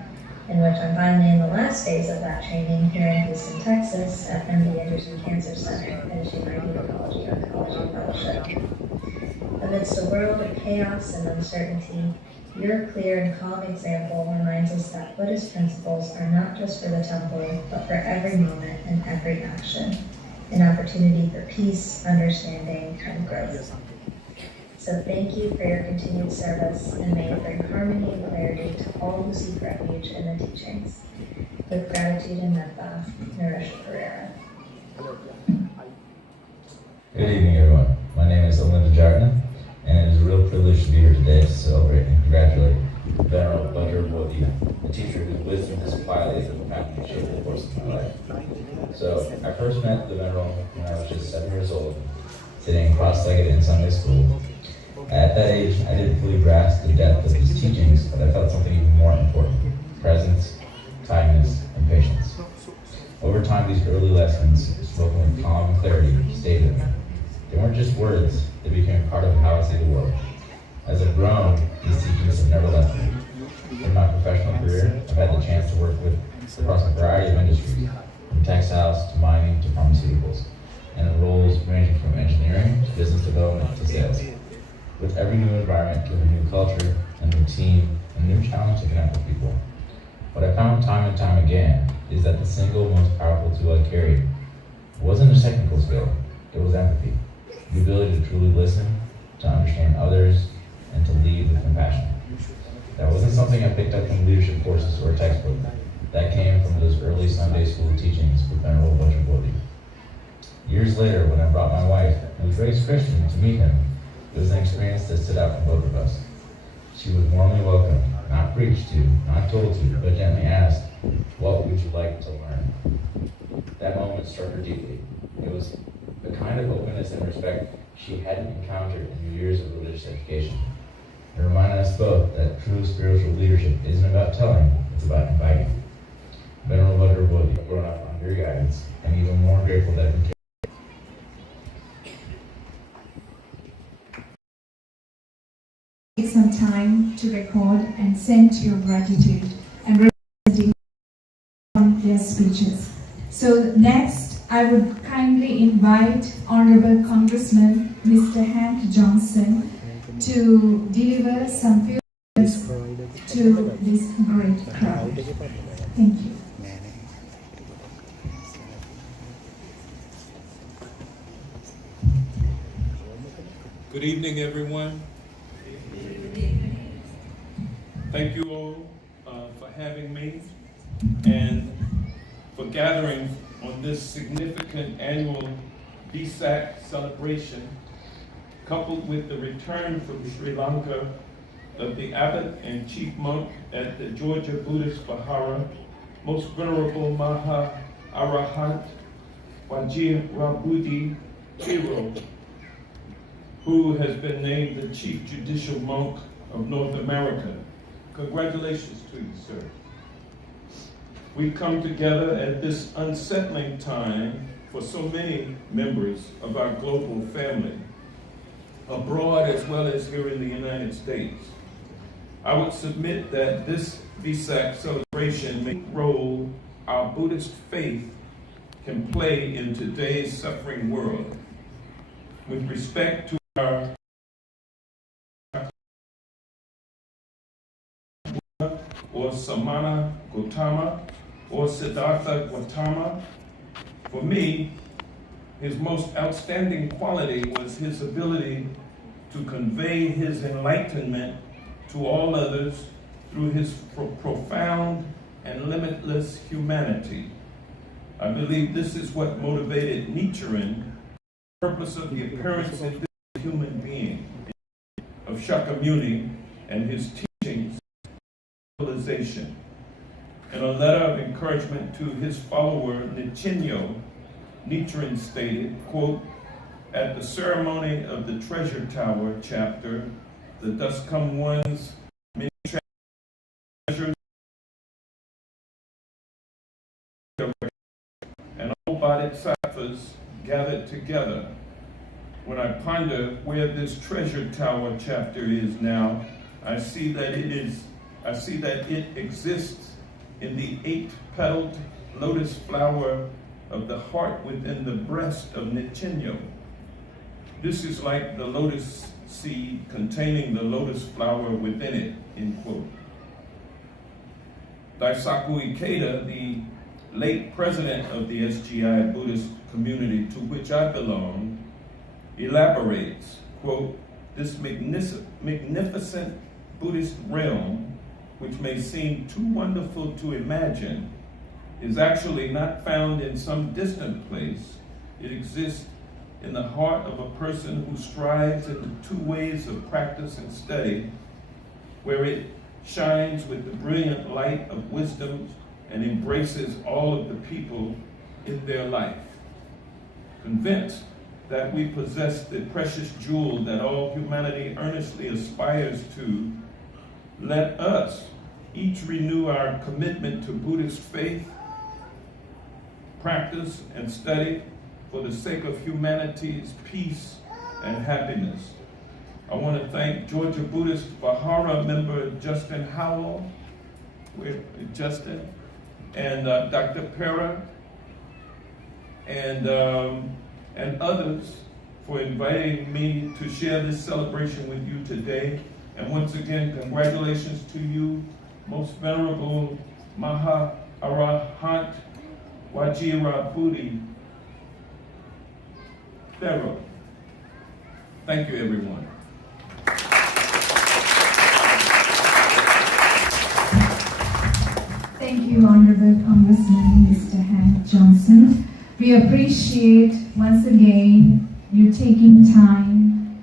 in which I'm finally in the last phase of that training here in Houston, Texas, at MD Anderson Cancer Center, finishing my hematology-oncology fellowship. Amidst a world of chaos and uncertainty, your clear and calm example reminds us that Buddhist principles are not just for the temple, but for every moment and every action, an opportunity for peace, understanding, and growth. So thank you for your continued service, and may it bring harmony and clarity to all who seek refuge in the teachings. With gratitude and metta, Naresh Pereira. Good evening, everyone. My name is Olinda Jartna, and it is a real privilege to be here today to celebrate and congratulate Venerable Wajirabuddhi, a teacher whose wisdom has quietly impacted and shaped the course of my life. So, I first met the Venerable when I was just 7 years old, sitting cross-legged in Sunday school. At that age, I didn't fully grasp the depth of his teachings, but I felt something even more important: presence, kindness, and patience. Over time, these early lessons, spoken with calm and clarity, stayed with me. They weren't just words, they became part of how I see the world. As I've grown, these teachings have never left me. In my professional career, I've had the chance to work across a variety of industries, from textiles to mining to pharmaceuticals, and in roles ranging from engineering to business development to sales. With every new environment came a new culture, a new team, and a new challenge to connect with people. What I found time and time again is that the single most powerful tool I carried wasn't a technical skill, it was empathy. The ability to truly listen, to understand others, and to lead with compassion. That wasn't something I picked up from leadership courses or a textbook. That came from those early Sunday school teachings with Venerable Wajirabuddhi. Years later, when I brought my wife, who was raised Christian, to meet him, it was an experience that stood out from both of us. She was warmly welcomed, not preached to, not told to, but gently asked, "What would you like to learn?" That moment struck her deeply. It was the kind of openness and respect she hadn't encountered in years of religious education. It reminded us both that true spiritual leadership isn't about telling, it's about inviting. Venerable Wajirabuddhi, I've grown up under your guidance, and even more grateful that we can take some time to record and send your gratitude and representing on their speeches. So next, I would kindly invite Honorable Congressman Mr. Hank Johnson to deliver some few words to this great crowd. Thank you. Good evening, everyone. Thank you all for having me and for gathering on this significant annual Vesak celebration, coupled with the return from Sri Lanka of the abbot and chief monk at the Georgia Buddhist Vihara, Most Venerable Maha Arahant Wajirabuddhi Thero, who has been named the Chief Judicial Monk of North America. Congratulations to you, sir. We come together at this unsettling time for so many members of our global family, abroad as well as here in the United States. I would submit that this Vesak celebration may role our Buddhist faith can play in today's suffering world. With respect to our or Samana Gautama or Siddhartha Gautama, for me, his most outstanding quality was his ability to convey his enlightenment to all others through his profound and limitless humanity. I believe this is what motivated Nichiren, the purpose of the appearance in this human being, of Shakyamuni and his teachings of civilization. In a letter of encouragement to his follower Nichinyo, Nichiren stated, quote, "At the ceremony of the Treasure Tower chapter, the dust come ones, many treasures, and all bodhisattvas gathered together. When I ponder where this Treasure Tower chapter is now, I see that it exists in the 8-petaled lotus flower of the heart within the breast of Nichinyo. This is like the lotus seed containing the lotus flower within it," end quote. Daisaku Ikeda, the late president of the SGI Buddhist community to which I belong, elaborates, quote, "This magnificent Buddhist realm, which may seem too wonderful to imagine, is actually not found in some distant place. It exists in the heart of a person who strives in the 2 ways of practice and study, where it shines with the brilliant light of wisdom and embraces all of the people in their life. Convinced that we possess the precious jewel that all humanity earnestly aspires to, let us each renew our commitment to Buddhist faith, practice, and study for the sake of humanity's peace and happiness." I want to thank Georgia Buddhist Vihara member Justin Howell, and Dr. Pera, and others for inviting me to share this celebration with you today. And once again, congratulations to you, Most Venerable Maha Arahant Wajirabuddhi Thero. Thank you, everyone. Thank you, Honorable Congressman Mr. Hank Johnson. We appreciate once again you taking time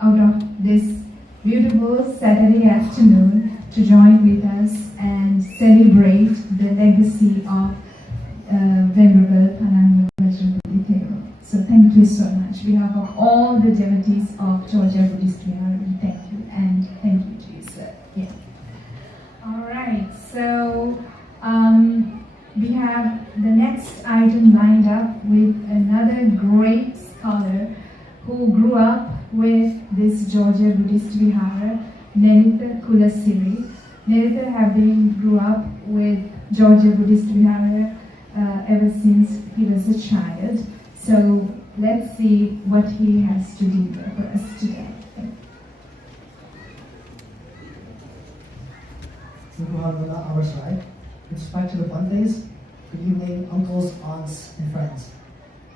out of this beautiful Saturday afternoon to join with us and celebrate the legacy of Venerable Panang Wajirabuddhi Thero. So thank you so much. On behalf of all the devotees of Georgia Buddhist Vihara, thank you, and thank you to you, sir. Yeah. All right, so we have the next item lined up with another great scholar who grew up with this Georgia Buddhist Vihara, Nelitha Kulasiri. Nelitha grew up with Georgia Buddhist Vihara ever since he was a child. So let's see what he has to deliver for us today. On our side, with respect to the Bhantes, good evening, uncles, aunts, and friends.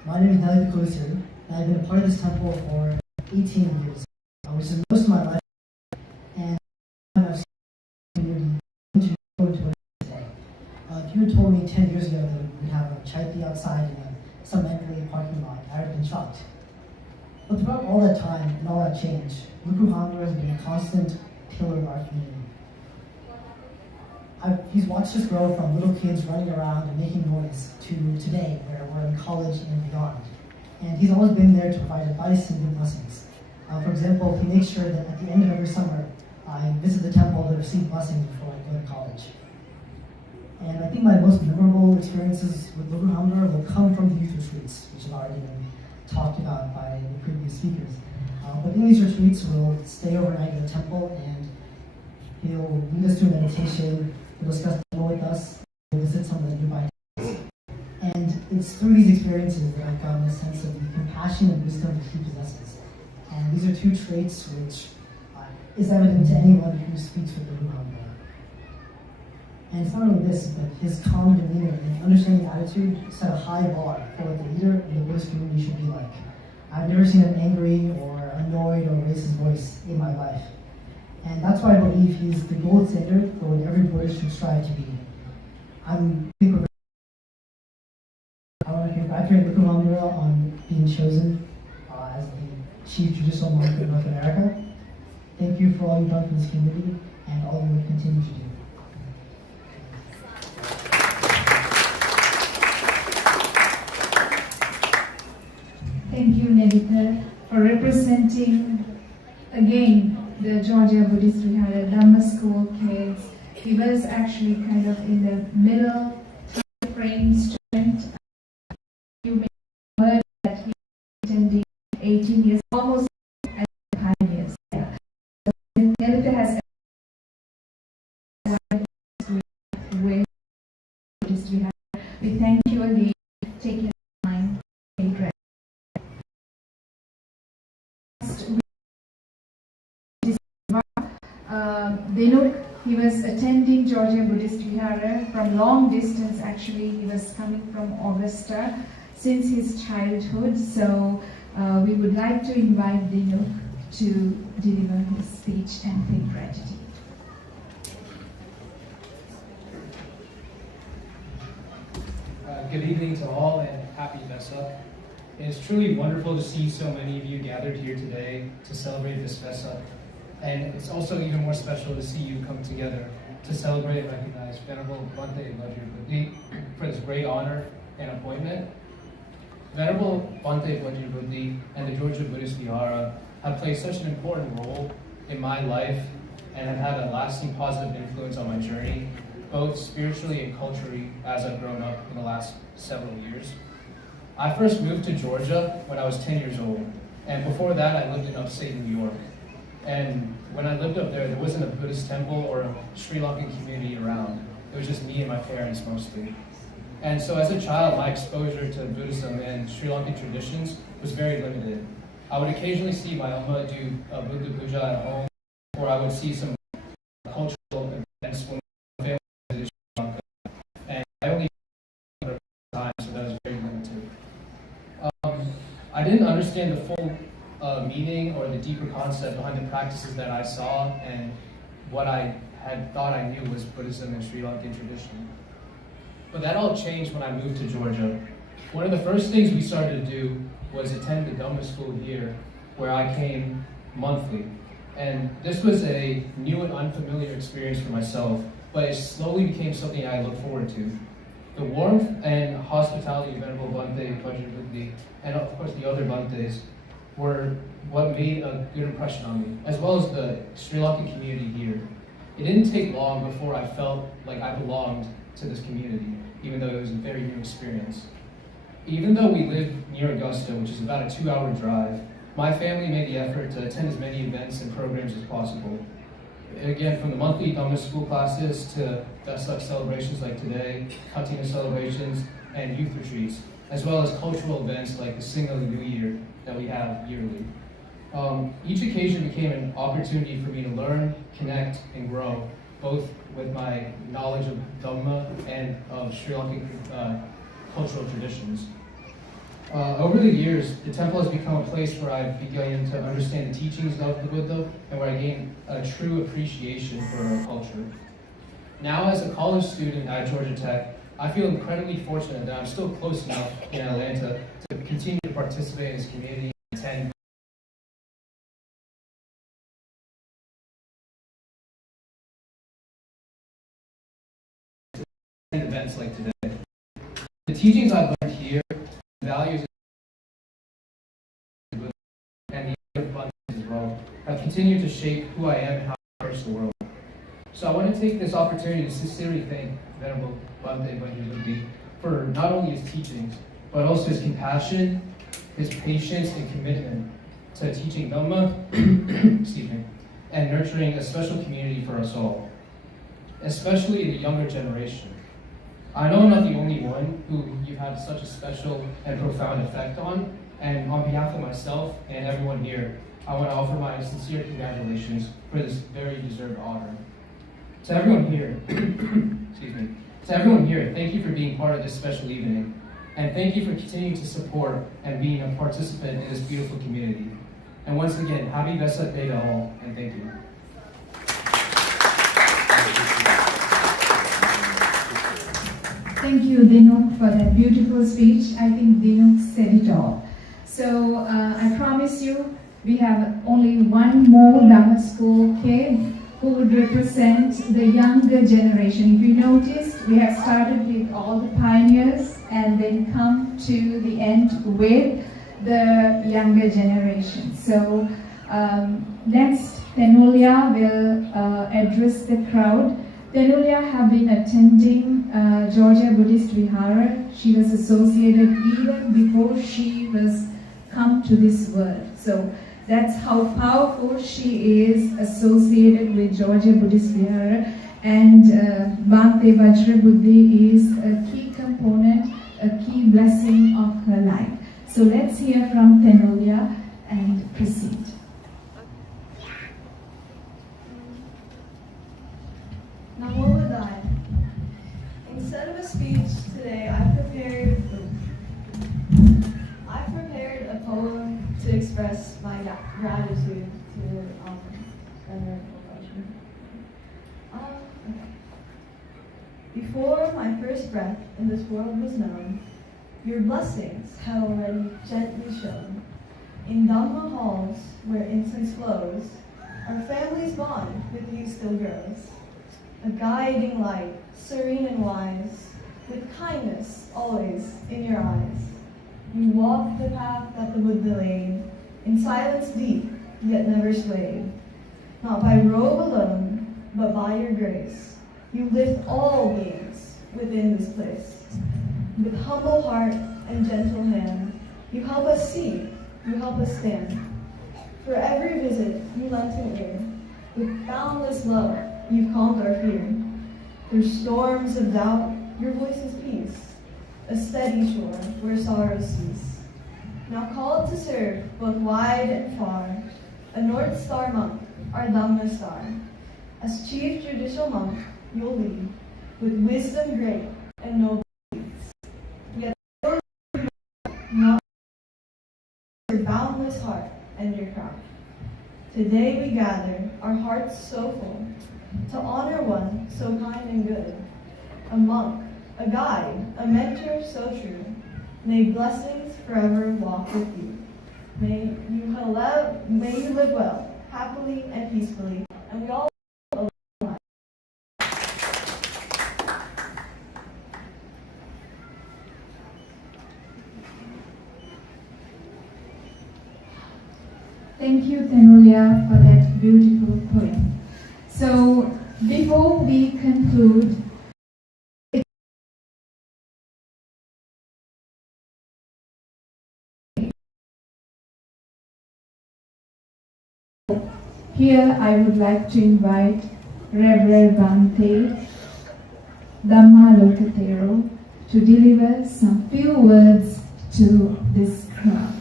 My name is Nelitha Kulasiri, and I've been a part of this temple for 18 years, which is most of my life, and I've seen the community grow into what it is today. If you had told me 10 years ago that we'd have a chaiti outside in a cemetery parking lot, I would have been shocked. But throughout all that time and all that change, Guru Hamra has been a constant pillar of our community. He's watched us grow from little kids running around and making noise to today, where we're in college and beyond. And he's always been there to provide advice and good blessings. For example, he makes sure that at the end of every summer, I visit the temple to receive blessings before I go to college. And I think my most memorable experiences with Guru Hamra will come from the youth retreats, which have already been talked about by the previous speakers. But in these retreats, we'll stay overnight at the temple, and he'll lead us to meditation. He'll discuss the Dhamma with us. We'll visit some of the nearby temples. And it's through these experiences that I've gotten a sense of the compassion and wisdom that he possesses. And these are two traits which is evident to anyone who speaks with the Buddha. And it's not only this, but his calm demeanor and understanding attitude set a high bar for what the leader of the Buddhist community should be like. I've never seen an angry or annoyed or racist voice in my life. And that's why I believe he's the gold standard for what every Buddhist should strive to be. I want to congratulate the Buddha on being chosen as the Chief Judicial Monk of North America. Thank you for all you've done for this community and all you will continue to do. Thank you, Nedita, for representing again the Georgia Buddhist Vihara Dhamma School kids. He was actually kind of in the middle frame student. You may have heard that he was attending 18 years, almost 5 years. Yeah. So Nedita has with Buddhist Vihara. We thank you again for taking time. Dinuk, he was attending Georgia Buddhist Vihara from long distance. Actually, he was coming from Augusta since his childhood. So we would like to invite Dinuk to deliver his speech and pay gratitude. Good evening to all and happy Vesak. It is truly wonderful to see so many of you gathered here today to celebrate this Vesak. And it's also even more special to see you come together to celebrate and recognize Venerable Bhante Wajirabuddhi for this great honor and appointment. Venerable Bhante Wajirabuddhi and the Georgia Buddhist Vihara have played such an important role in my life and have had a lasting positive influence on my journey, both spiritually and culturally as I've grown up in the last several years. I first moved to Georgia when I was 10 years old, and before that I lived in upstate New York. And when I lived up there, there wasn't a Buddhist temple or a Sri Lankan community around. It was just me and my parents mostly. And so as a child, my exposure to Buddhism and Sri Lankan traditions was very limited. I would occasionally see my Amma do Buddha Puja at home, or I would see some cultural events when my family visited Sri Lanka. And I only at the time, so that was very limited. I didn't understand the full meaning or the deeper concept behind the practices that I saw and what I had thought I knew was Buddhism and Sri Lankan tradition. But that all changed when I moved to Georgia. One of the first things we started to do was attend the Dhamma school here, where I came monthly. And this was a new and unfamiliar experience for myself, but it slowly became something I look forward to. The warmth and hospitality of Venerable Bhante Wajirabuddhi, and of course the other Bhantes, were what made a good impression on me, as well as the Sri Lankan community here. It didn't take long before I felt like I belonged to this community, even though it was a very new experience. Even though we live near Augusta, which is about a 2-hour drive, my family made the effort to attend as many events and programs as possible. Again, from the monthly Dhamma school classes to Vesak celebrations like today, Katina celebrations, and youth retreats, as well as cultural events like the Sinhala New Year that we have yearly. Each occasion became an opportunity for me to learn, connect, and grow, both with my knowledge of Dhamma and of Sri Lankan cultural traditions. Over the years, the temple has become a place where I've begun to understand the teachings of the Buddha and where I gain a true appreciation for our culture. Now, as a college student at Georgia Tech, I feel incredibly fortunate that I'm still close enough in Atlanta to continue to participate in this community and attend events like today. The teachings I've learned here, the values and the other Bhantes as well, have continued to shape who I am and how I approach the world. So I want to take this opportunity to sincerely thank Venerable Bhante Wajirabuddhi for not only his teachings, but also his compassion, his patience and commitment to teaching Dhamma excuse me, and nurturing a special community for us all, especially the younger generation. I know I'm not the only one who you've had such a special and profound effect on, and on behalf of myself and everyone here, I want to offer my sincere congratulations for this very deserved honor. To everyone here, excuse me, to everyone here, thank you for being part of this special evening, and thank you for continuing to support and being a participant in this beautiful community. And once again, happy Vesak Day to all, and thank you. Thank you, Dinuk, for that beautiful speech. I think Dinuk said it all. So I promise you, we have only one more Dhamma school kid who would represent the younger generation. If you noticed, we have started with all the pioneers and then come to the end with the younger generation. So next, Tenulia will address the crowd. Tenulia have been attending Georgia Buddhist Vihara. She was associated even before she was come to this world. So that's how powerful she is associated with Georgia Buddhist Vihara. And Bhante Wajirabuddhi is a key component, a key blessing of her life. So let's hear from Tenulia and proceed. Namo Buddhaya. Instead of a speech today, I prepared a poem to express my gratitude to Venerable Vajrabuddhi. Okay. Before my first breath in this world was known, your blessings had already gently shown. In Dhamma halls where incense flows, our family's bond with you still grows. A guiding light, serene and wise, with kindness always in your eyes. You walk the path that the Buddha laid, in silence deep, yet never swayed. Not by robe alone, but by your grace, you lift all beings within this place. With humble heart and gentle hand, you help us see, you help us stand. For every visit, you lent an ear. With boundless love, you've calmed our fear. Through storms of doubt, your voice is peace, a steady shore where sorrows cease. Now called to serve both wide and far, a North Star monk, our Dhamma star. As chief judicial monk, you'll lead, with wisdom great and noble deeds. Yet not your boundless heart and your craft. Today we gather, our hearts so full, to honor one so kind and good, a monk, a guide, a mentor so true. May blessings forever walk with you. May you live well, happily and peacefully, and we all live a long life. Thank you, Tenulia, for that beautiful poem. So, before we conclude, here I would like to invite Reverend Bhante Dhammaloka Thero to deliver some few words to this crowd.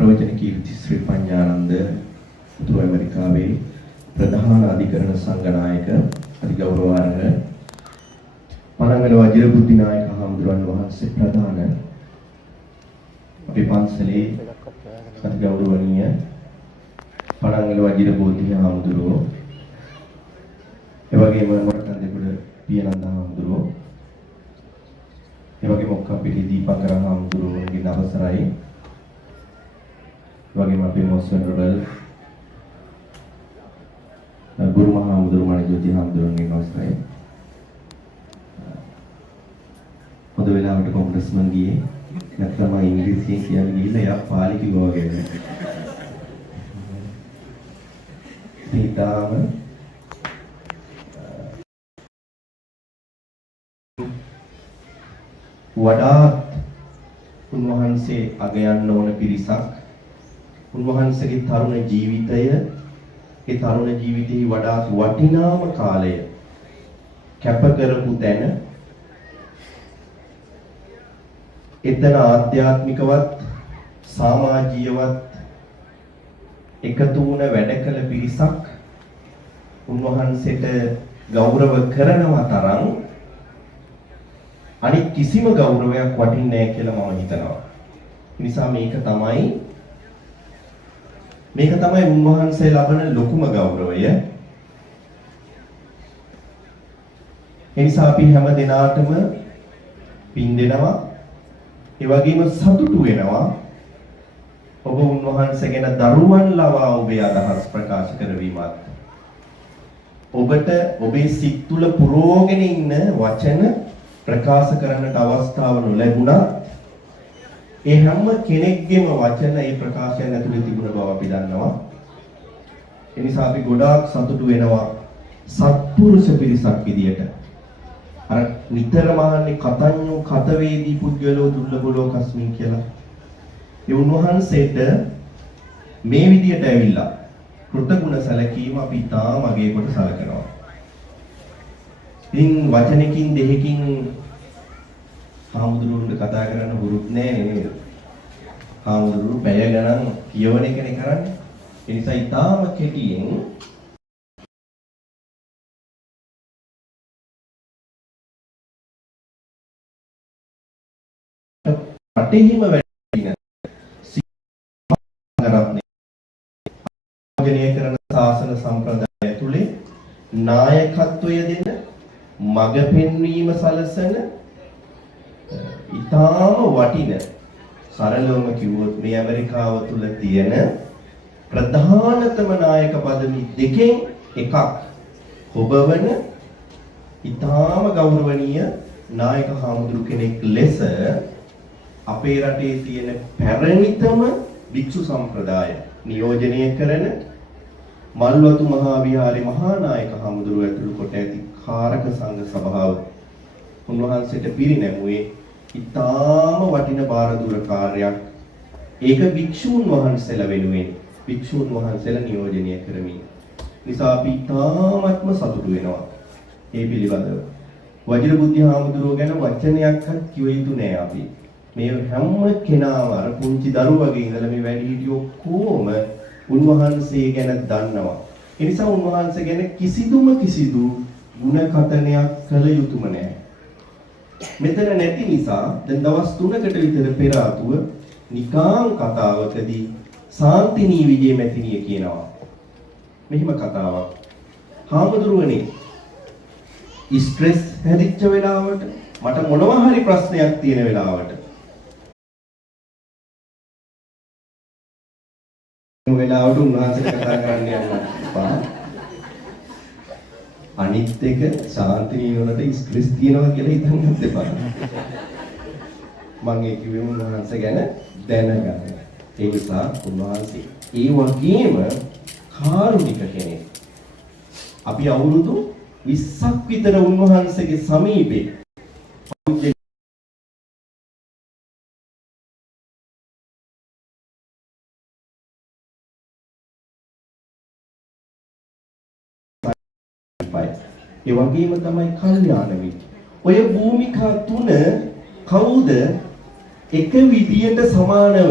ප්‍රවචන කීර්ති ශ්‍රී පඤ්ඤානන්ද උතුරු ඇමරිකාවේ ප්‍රධාන අධිකරණ සංඝනායක අතිගෞරවාර්හ පනංගල වජිරබුද්ධි නායක හාමුදුරන් වහන්සේ ප්‍රධාන අපේ පන්සලේ අතිගෞරවනීය පනංගල වජිරබුද්ධි හාමුදුරුවෝ එවැගේම මොරටන්දෙපුර පියනන්ද හාමුදුරුවෝ එවැගේම ඔක්කම්පිටිය දීපංකර හාමුදුරුවෝගේ අවසරයි වගේම අපේ most venerable ගුරු මහා මුදුරු මණිජෝති හාමුදුරන්ගේ අවසරයි. හොඳ වෙලාවට කොන්ග්‍රස්මන් ගියේ. නැත්නම් ඉංග්‍රීසියෙන් කියන්නේ ගිහිල්ලා එයා පාලි කිව්වා වගේ. ඊටාම වඩාත් උන්වහන්සේ අගයන්න ඕන පිරිසක් උන්වහන්සේගේ තරුණ ජීවිතය ඒ තරුණ ජීවිතයේ වඩාත් වටිනාම කාලය කැප කරපු තැන එතන ආධ්‍යාත්මිකවත් සමාජීයවත් එකතු වුණ වැඩ කළ පිරිසක් උන්වහන්සේට ගෞරව කරනවා තරම් අනිත් කිසිම ගෞරවයක් වටින්නේ නැහැ කියලා මම හිතනවා. ඒ නිසා මේක තමයි උන්වහන්සේ ලබන ලොකුම ගෞරවය. ඒ නිසා අපි හැම දිනාටම පින් දෙනවා. ඒ වගේම සතුටු වෙනවා. ඔබ උන්වහන්සේ ගැන දරුවන් ලවා ඔබේ අදහස් ප්‍රකාශ කරවීමත් ඔබට ඔබේ සිත් තුළ පුරෝගෙන ඉන්න වචන ප්‍රකාශ කරන්නට අවස්ථාව නොලැබුණා. ඒ හැම කෙනෙක්ගේම වචන ඒ ප්‍රකාශයන් ඇතුලේ තිබුණ බව අපි දන්නවා. ඒ නිසා අපි ගොඩාක් සතුටු වෙනවා සත්පුරුෂ පිරිසක් විදියට. අර නිතරම අහන්නේ කතඤ්ඤෝ කතවේදී පුද්ගලෝ දුර්ලභෝ කස්මින් කියලා. ඒ උන්වහන්සේට මේ විදියට ඇවිල්ලා කෘතගුණ සැලකීම අපි තාම අගේ කොට සැලකනවා. ඉතින් වචනකින් දෙකකින් හාමුදුරුවන්ට කතා කරන්න හුරුත් නෑ නේද? හාමුදුරුවෝ පැය ගණන් කියවන එකනේ කරන්නේ. ඒ නිසා ඊටාම කෙටියෙන් රටෙහිම වැඩින ආයෝජනය කරන ශාසන සම්ප්‍රදාය ඇතුලේ නායකත්වය දෙන මඟ පෙන්වීම සලසන ඊටාම වටින සරලවම කිව්වොත් මේ ඇමරිකාව තුල තියෙන ප්‍රධානතම නායක පදවි දෙකෙන් එකක් හොබවන ඊටාම ගෞරවනීය නායක හාමුදුරු කෙනෙක් ලෙස අපේ රටේ තියෙන පැරණිතම භික්ෂු සම්ප්‍රදාය නියෝජනය කරන මල්වතු මහා විහාරේ මහා නායක හාමුදුරුවෝ ඇතුළු කොට ඇති කාරක සංඝ සභාව උන්වහන්සේට පිරිනැමුවේ ඊටාම වටින බාරදුර කාර්යයක්. ඒක භික්ෂූන් වහන්සේලා වෙනුවෙන් භික්ෂූන් වහන්සේලා නියෝජනය කරමින්. නිසා අපි ඊටාමත්ම සතුටු වෙනවා මේ පිළිබඳව. වජිරබුද්ධි හාමුදුරුවෝ ගැන වචනයක්වත් කිව යුතු නෑ අපි. මේ හැම කෙනාම අර පුංචි දරුවා වගේ ඉඳලා මේ වැඩිහිටියෝ කොහොම උන්වහන්සේ ගැන දන්නවා. ඒ නිසා උන්වහන්සේ ගැන කිසිදු ಗುಣ කතනයක් කළ යුතුම නැහැ. මෙතන නැති නිසා දැන් දවස් 3කට විතර පෙර ආතුව නිකාං කතාවකදී සාන්තිනී විජේ මැතිණිය කියනවා. මෙහිම කතාවක්. හාමුදුරුවනේ ස්ට්‍රෙස් හැදිච්ච වෙලාවට මට මොනවා හරි ප්‍රශ්නයක් තියෙන වෙලාවට වෙලාවට උන්වහන්සේට කතා කරන්න යනවා. අනිත් එක ශාන්තිනී වලට ස්ට්‍රෙස් තියෙනවා කියලා හිතන්නත් එපා. මම ඒ කිව්වේ උන්වහන්සේ ගැන දැනගන්න. ඒ නිසා උන්වහන්සේ ඒ වගේම කාරුණික කෙනෙක්. අපි අවුරුදු 20ක් විතර උන්වහන්සේගේ සමීපේ ඒ වගේම තමයි කල්යාණ මිත්‍ර. ඔය භූමිකා තුන කවුද එක විදියට සමානව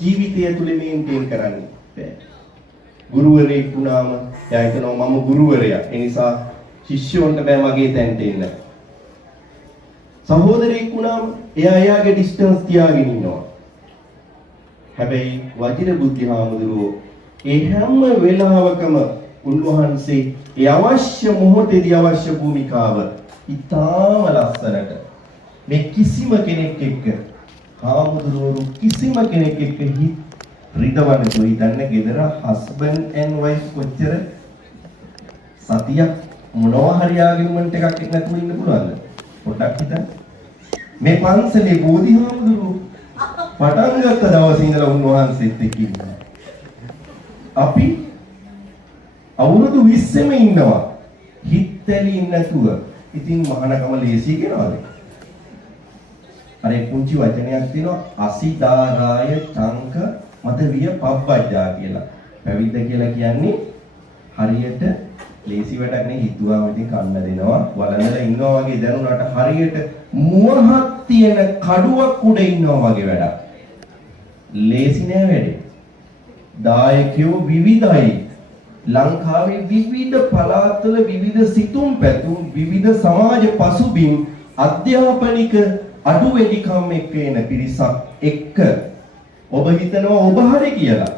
ජීවිතය තුළ මේන්ටේන් කරන්නේ බෑ. ගුරුවරයෙක් වුණාම එයා හිතනවා මම ගුරුවරයා. ඒ නිසා ශිෂ්‍යයන්ට බෑ මගේ තැනට එන්න. සහෝදරයෙක් වුණාම එයා එයාගේ ඩිස්ටන්ස් තියාගෙන ඉන්නවා. හැබැයි වජිරබුද්ධි හාමුදුරුවෝ ඒ හැම වෙලාවකම උන්වහන්සේ ඒ අවශ්‍ය මොහොතේදී අවශ්‍ය භූමිකාව ඉතාම ලස්සනට මේ කිසිම කෙනෙක් එක්ක හාමුදුරුවෝ කිසිම කෙනෙක් එක්ක රිදවන්න තුයි දන්න ගෙදර husband and wife කොච්චර සතියක් මොනවා හරි ආගියුමන්ට් එකක් නැතුව ඉන්න පුළුවන්ද? පොඩ්ඩක් හිතන්න. මේ පන්සලේ බෝධිහාමුදුරුවෝ පටන් ගත්ත දවසේ ඉඳලා උන්වහන්සේත් එක්ක ඉන්නවා. අපි අවුරුදු 20ෙම ඉන්නවා. හිතෙලින් නැතුව. ඉතින් මහානකම ලේසි කියනවාද? අර පුංචි වචනයක් තියෙනවා අසිදාරාය චංක මත විය පබ්බජ්ජා කියලා. පැවිද්ද කියලා කියන්නේ හරියට ලේසි වැඩක් නෙවෙයි. හිතුවාම ඉතින් කන්න දෙනවා වළඳලා ඉන්නවා වගේ දැනුණාට හරියට මුවහක් තියෙන කඩුවක් උඩ ඉන්නවා වගේ වැඩක්. ලේසි නෑ වැඩේ. දායකයෝ විවිධයි. ලංකාවේ විවිධ පළාත්වල විවිධ සිතුම් පැතුම් විවිධ සමාජ පසුබිම් අධ්‍යාපනික අඩු වැඩිකම් එක්ක එන පිරිසක් එක්ක ඔබ හිතනවා ඔබ හරි කියලා.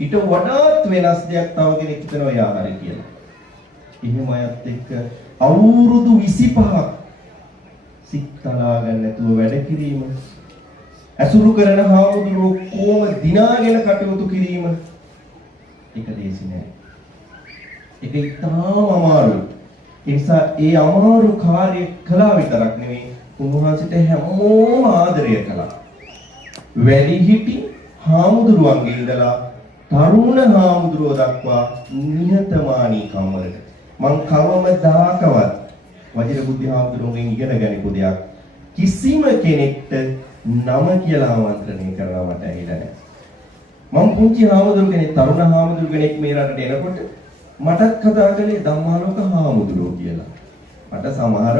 ඊට වඩාත් වෙනස් දෙයක් තව කෙනෙක් හිතනවා එයා හරි කියලා. එහෙම අයත් එක්ක අවුරුදු 25ක් සිත්තලා ගන්න නැතුව වැඩ කිරීම අසුරු කරන හාමුදුරුවෝ කොහොම දිනාගෙන කටයුතු කිරීම ඒක ලේසි නෑ. ඒක ඉතාම අමාරුයි. ඒ නිසා ඒ අමාරු කාර්ය කළා විතරක් නෙවෙයි උන්වහන්සේට හැමෝම ආදරය කළා. වැඩිහිටි හාමුදුරුවන්ගේ ඉඳලා තරුණ හාමුදුරුවෝ දක්වා නිහතමානීකම් වලට මං කවමදාකවත් වජිරබුද්ධි හාමුදුරුවන්ගෙන් ඉගෙන ගනිපු දෙයක් කිසිම කෙනෙක්ට නම කියලා ආමන්ත්‍රණය කරනවා මට ඇහිලා නැහැ. මම පුංචි හාමුදුරුවෝ කෙනෙක් තරුණ හාමුදුරුවෝ කෙනෙක් මේ රටට එනකොට මටත් කතා කළේ ධම්මාලෝක හාමුදුරුවෝ කියලා. මට සමහර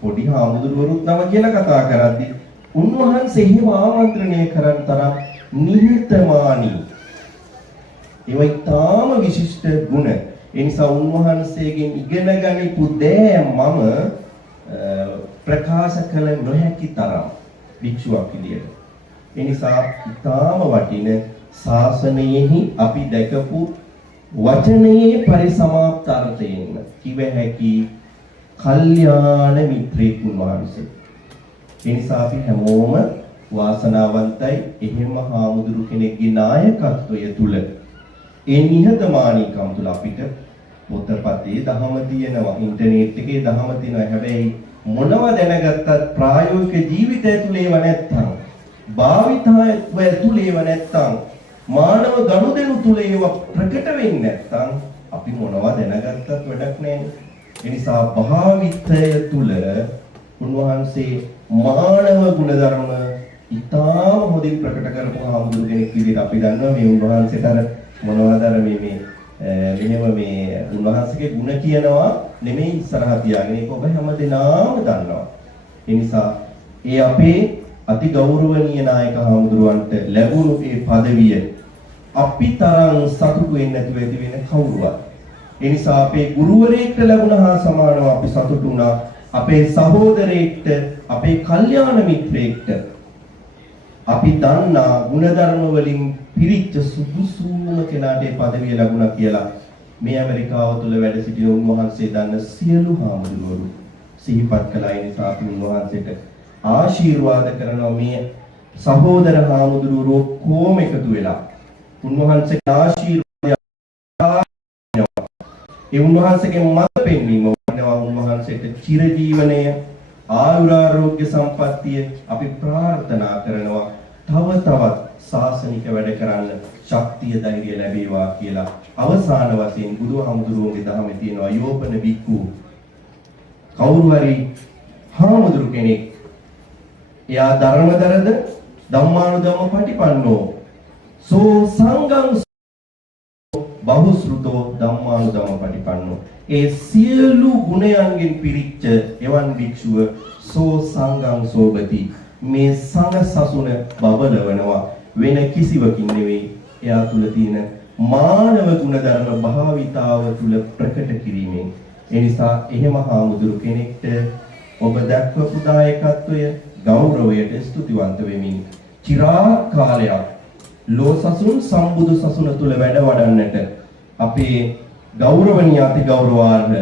පොඩි හාමුදුරුවරුත් නම කියලා කතා කරද්දි උන්වහන්සේ එහෙම ආමන්ත්‍රණය කරන් තරම් නිහතමානී. ඒවා ඊටාම විශිෂ්ට ගුණ. ඒ නිසා උන්වහන්සේගෙන් ඉගෙන ගනිපු දේ මම ප්‍රකාශ කළ නොහැකි තරම් භික්ෂුවක් විදියට. ඒ නිසා ඊටාම වටින ශාසනයෙහි අපි දැකපු වචනයේ පරිසමාප්ත අර්ථයෙන් කිව හැකි කල්යාණ මිත්‍රෙක් වහන්සේ. ඒ නිසා අපි හැමෝම වාසනාවන්තයි එහෙම හාමුදුරු කෙනෙක්ගේ නායකත්වය තුල ඒ නිහතමානීකම් තුල අපිට පොතපතේ දහම තියෙනවා ඉන්ටර්නෙට් එකේ දහම තියෙනවා. හැබැයි මොනව දැනගත්තත් ප්‍රායෝගික ජීවිතය තුල ඒව නැත්තම් භාවිතය තුල ඒව නැත්තම් මානව ගනුදෙනු තුල ඒව ප්‍රකට වෙන්නේ නැත්තම් අපි මොනව දැනගත්තත් වැඩක් නැහැ. ඒ නිසා භාවිතය තුල උන්වහන්සේ මානව ගුණධර්ම ඉතාම හොඳින් ප්‍රකට කරපු හාමුදුරු කෙනෙක් විදිහට අපි දන්නවා මේ උන්වහන්සේට අර මොනවද අර මෙහෙම මේ උන්වහන්සේගේ ගුණ කියනවා නෙමෙයි ඉස්සරහ තියාගෙන ඒක ඔබ හැමදෙනාම දන්නවා. ඒ නිසා ඒ අපේ අති ගෞරවනීය නායක හාමුදුරුවන්ට ලැබුණු ඒ পদවිය අපි තරම් සතුටු වෙන්නේ නැතුව ඇති වෙන කවුරුවත්. ඒ නිසා අපේ ගුරුවරයෙක්ට ලැබුණ හා සමානව අපි සතුටු වුණා. අපේ සහෝදරයෙක්ට අපේ කල්යාණ මිත්‍රයෙක්ට අපි දන්නා ගුණධර්ම වලින් පිරිච්ච සුදුසුම කෙනාට ඒ পদවිය ලැබුණා කියලා මේ ඇමරිකාව තුළ වැඩ සිටින උන්වහන්සේ දන්න සියලු හාමුදුරුවරු සිහිපත් කළා. ඒ නිසා අපි උන්වහන්සේට ආශිර්වාද කරනවා මේ සහෝදර හාමුදුරුවෝ කොහොම එකතු වෙලා උන්වහන්සේගේ ආශිර්වාදය ඒ උන්වහන්සේගේ මත පෙන්වීම වනවා. උන්වහන්සේට චිරජීවනය ආයුරාෝග්‍ය සම්පන්නිය අපි ප්‍රාර්ථනා කරනවා. තව තවත් ශාසනික වැඩ කරන්න ශක්තිය ධෛර්යය ලැබේවා කියලා අවසාන වශයෙන් බුදුහාමුදුරුවෝගේ දහමේ තියෙනවා යෝපන බික්කු කවුරු හරි හාමුදුරු කෙනෙක් එයා ධර්මදරද ධම්මානුධම්ම පටිපන්නෝ සෝ සංඝං බහුශ්‍රුතෝ ධම්මානුධම්ම පටිපන්නෝ ඒ සියලු ගුණයන්ගෙන් පිරිච්ච එවන් භික්ෂුව සෝ සංඝං සෝබති මේ සංඝ සසුන බබලවනවා වෙන කිසිවකින් නෙවෙයි. එයා තුල තියෙන මානව ගුණධර්ම භාවිතාව තුල ප්‍රකට කිරීමෙන්. ඒ නිසා එහෙම හාමුදුරු කෙනෙක්ට ඔබ දක්වපු දායකත්වය ගෞරවයට ස්තුතිවන්ත වෙමින් চিරාත් කාලයක් ලෝසසුන් සම්බුදු සසුන තුල වැඩ වඩන්නට අපේ ගෞරවනීය අති ගෞරවාර්හ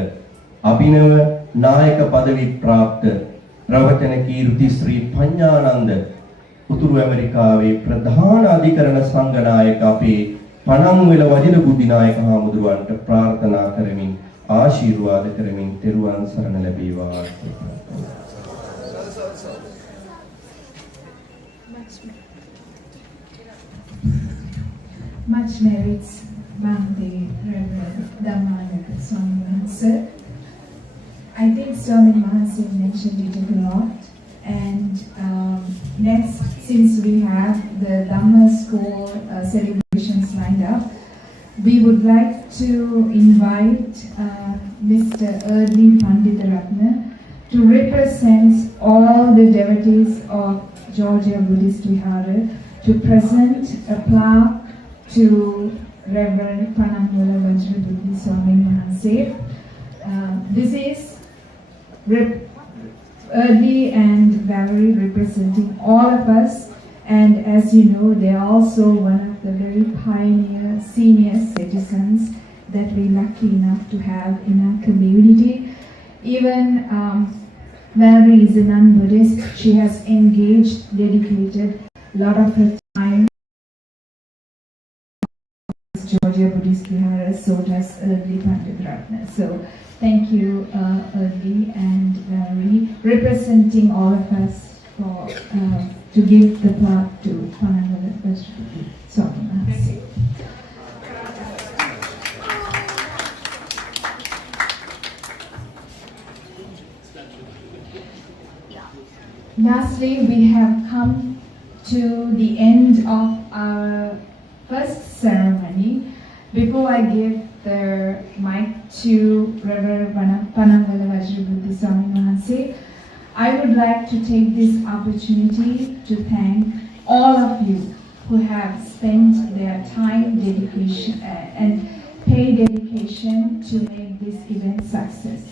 අභිනව නායක পদවි ප්‍රාප්ත රවටන කීර්ති ශ්‍රී පඤ්ඤානන්ද උතුරු ඇමරිකාවේ ප්‍රධාන අධිකරණ සංඝනායක අපේ පණංවෙල වජිරබුද්ධි නායක හාමුදුරුවන්ට ප්‍රාර්ථනා කරමින් ආශිර්වාද කරමින් තෙරුවන් සරණ ලැබේවා. Much merits Bhante, Reverend Dhammanaka Swami Mahansa. I think Swami Mahansa mentioned it a lot. And next, since we have the Dhamma School celebrations lined up, we would like to invite Mr. Erdly Panditaratna to represent all the devotees of Georgia Buddhist Vihara to present a plaque to Reverend Panangwala Wajirabuddhi Swami Mahansa. This is Erdly and Valerie representing all of us, and as you know, they are also one of the very pioneer senior citizens that we're lucky enough to have in our community. Even Valerie is a non-Buddhist. She has engaged, dedicated a lot of her time Georgia Buddhist Vihara, so does Erdly Panditaratna. So thank you, Erdly and Valerie, representing all of us for to give the plaque to Panangwala Wajirabuddhi Swami Mahansa. Lastly, we have come to the end of our first ceremony. Before I give the mic to Reverend Panangwala Wajirabuddhi Swami Mahansa, I would like to take this opportunity to thank all of you who have spent their time, dedication, and paid dedication to make this event success.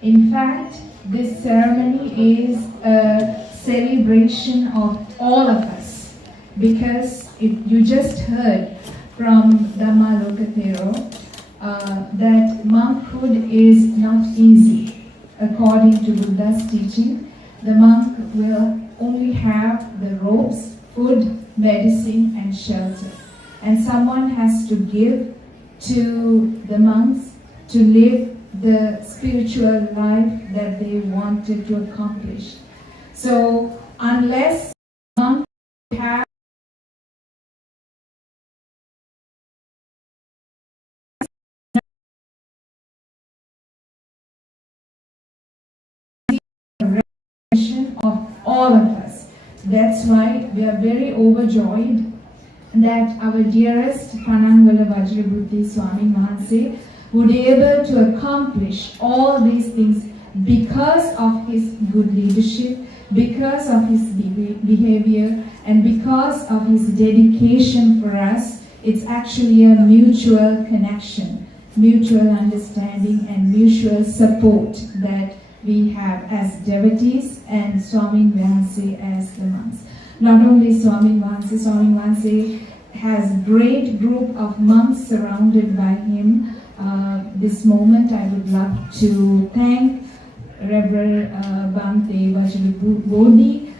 In fact, this ceremony is a celebration of all of us, because you just heard from Dhammaloka Thero that monkhood is not easy. According to Buddha's teaching, the monk will only have the robes, food, medicine, and shelter. And someone has to give to the monks to live the spiritual life that they wanted to accomplish. So unless monks have of all of us. That's why we are very overjoyed that our dearest Panangwala Wajirabuddhi Swami Mahansa would be able to accomplish all these things because of his good leadership, because of his behavior, and because of his dedication for us. It's actually a mutual connection, mutual understanding, and mutual support that we have as devotees and Swami Mahansa as the monks. Not only Swami Mahansa has a great group of monks surrounded by him. This moment I would love to thank Reverend Bhante Wajirabuddhi,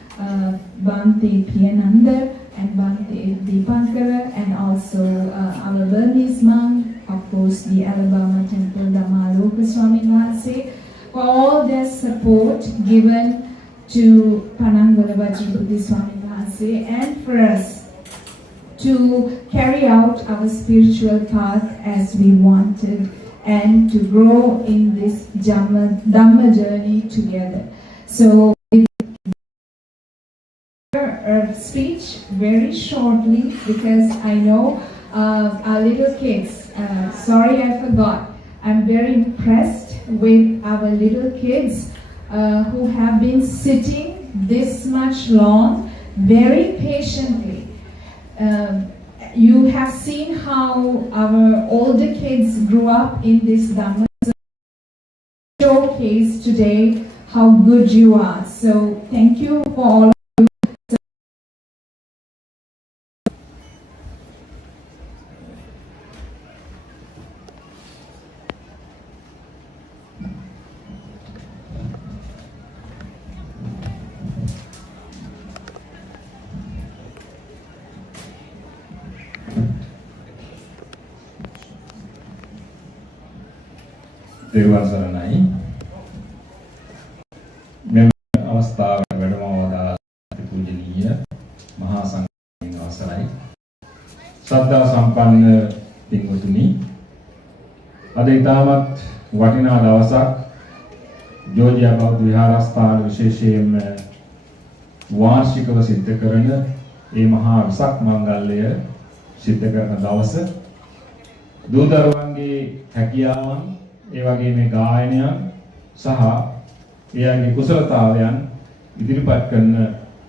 Bhante Piyananda, and Bhante Deepankara, and also our Burmese monk, of course the Alabama Temple Dhammaloka Swami Mahansa, for all their support given to Panangwala Wajirabuddhi Swami Mahansa and for us to carry out our spiritual path as we wanted and to grow in this Dhamma journey together. So a speech very shortly, because I know our little kids, sorry I forgot, I'm very impressed with our little kids who have been sitting this much long, very patiently. You have seen how our older kids grew up in this Dhamma. Showcase today how good you are. So thank you for all of you. තෙරුවන් සරණයි. මෙම අවස්ථාවට වැඩම වදාළ පූජනීය මහා සංඝරත්නයන් අවසරයි. ශ්‍රද්ධා සම්පන්න පින්වතුනි, අද ඊටමත් වටිනා දවසක්. ජෝර්ජියා බෞද්ධ විහාරස්ථාන විශේෂයෙන්ම වාර්ෂිකව සිද්ධ කරන මේ මහා වෙසක් මංගල්‍යය සිද්ධ කරන දවස. දූ දරුවන්ගේ හැකියාවන්, ඒ වගේම මේ ගායනයන් සහ එයාගේ කුසලතාවයන් ඉදිරිපත් කරන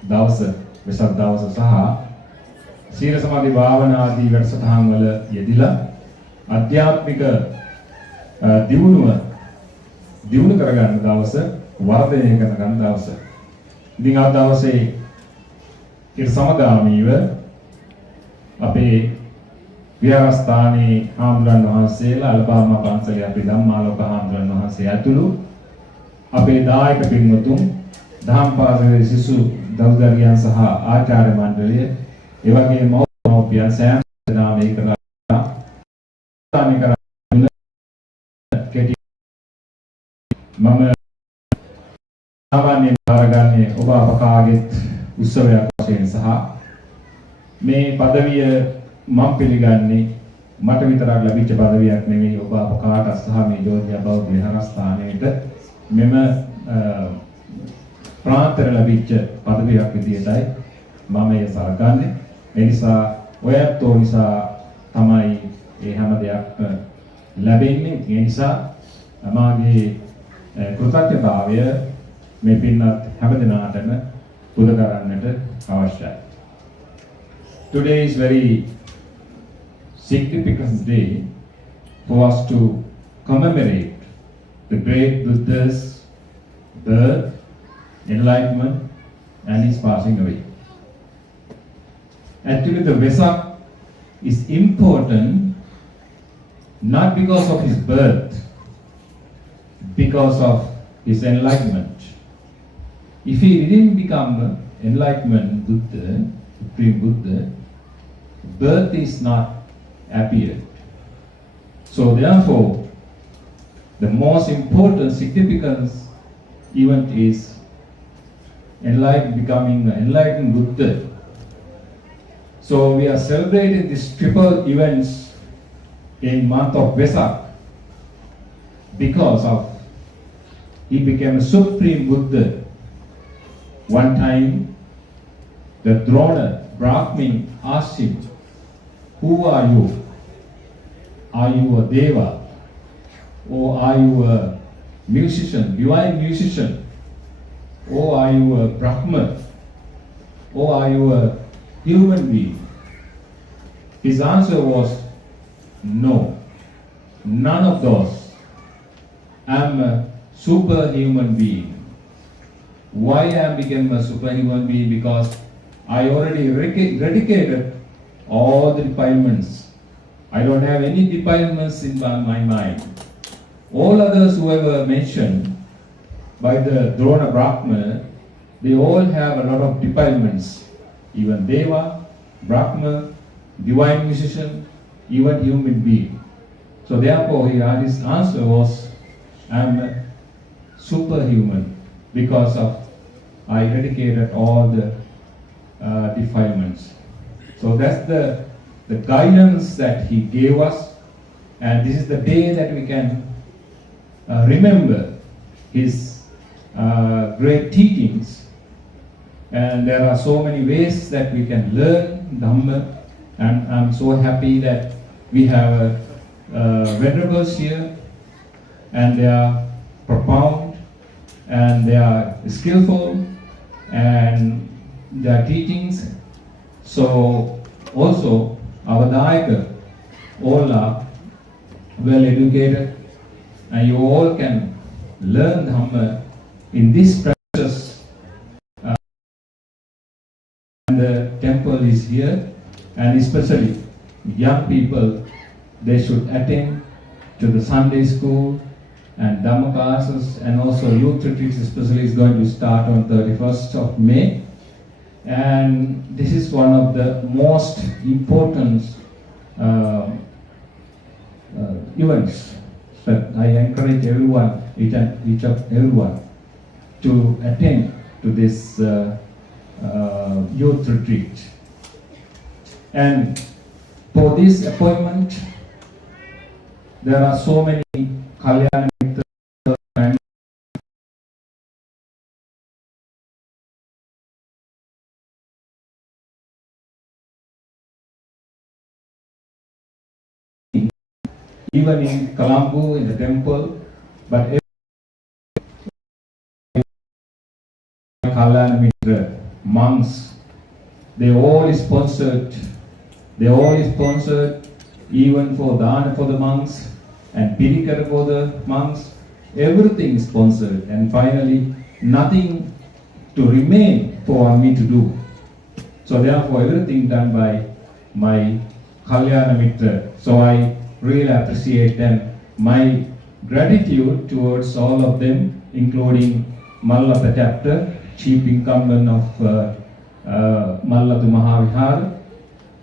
දවස, වෙසක් දවස සහ සීල සමාධි භාවනා ආදී වැඩසටහන් වල යෙදিলা ආධ්‍යාත්මික දියුණු කරගන්න දවස, වර්ධනය කරගන්න දවස. ඉතින් අද දවසේ ඊට සමගාමීව අපේ විහාරස්ථානයේ හාමුදුරන් වහන්සේලා, අල්බාමා පන්සලේ අපේ ධම්මාලෝක හාමුදුරන් වහන්සේ ඇතුළු අපේ දායක පින්වතුන්, දහම් පාසලේ සිසු දවුදරියන් සහ ආචාර්ය මණ්ඩලය, ඒ වගේම මව්පියන් සෑම දෙනාම ඒකලා මම සාමාන්‍යයෙන් බාරගන්නේ ඔබ අප කාගෙත් උත්සවයක් වශයෙන් සහ මේ পদවිය මම පිළිගන්නේ මට විතරක් ලැබිච්ච পদවියක් නෙවෙයි, ඔබ අප කාටත් සහ මේ ජෝර්ජියා බෞද්ධ විහාරස්ථානයේට මෙම ප්‍රාන්තර ලැබිච්ච পদවියක් විදියටයි මම ඒ සලකන්නේ. ඒ නිසා ඔයත්ෝ නිසා තමයි මේ හැම දෙයක්ම ලැබෙන්නේ. ඒ නිසා මාගේ කෘතඥතාවය මේ පින්වත් හැමදෙනාටම පුද කරන්නට අවශ්‍යයි. Today is very significant day for us to commemorate the great Buddha's birth, enlightenment and his passing away. Actually, the Vesak is important not because of his birth, because of his enlightenment. If he didn't become enlightenment Buddha, Supreme Buddha, birth is not appeared. So therefore, the most important significance event is becoming enlightened Buddha. So we are celebrating these triple events in month of Vesak because of he became a Supreme Buddha. One time, the Drona Brahmin asked him, "Who are you? Are you a Deva? Or are you a musician, divine musician? Or are you a Brahman? Or are you a human being?" His answer was, "No, none of those. I am a superhuman being." Why I became a superhuman being? Because I already eradicated all the defilements. I don't have any defilements in my mind. All others who were mentioned by the Drona Brahma, they all have a lot of defilements. Even Deva, Brahma, divine musician, even human being. So therefore, his answer was, "I am a superhuman because of I eradicated all the defilements." So that's the guidance that he gave us, and this is the day that we can remember his great teachings. And there are so many ways that we can learn Dhamma, and I'm so happy that we have venerables here, and they are profound, and they are skillful, and their teachings. So also our Dayaka, all are well educated, and you all can learn Dhamma in this precious and the temple is here, and especially young people, they should attend to the Sunday school and Dhamma classes, and also youth retreats especially is going to start on 31st of May. And this is one of the most important events But I encourage everyone, each of everyone, to attend to this youth retreat. And for this appointment, there are so many Kalyana Mitra and even in Colombo, in the temple, but every Kalyana Mitra monks, they all sponsored even for Dana for the monks and Pirikara for the monks, everything sponsored, and finally nothing to remain for me to do. So therefore everything done by my Kalyana Mitra. So I really appreciate them. My gratitude towards all of them, including Mallappa chapter, chief incumbent of Malladu Mahavihara,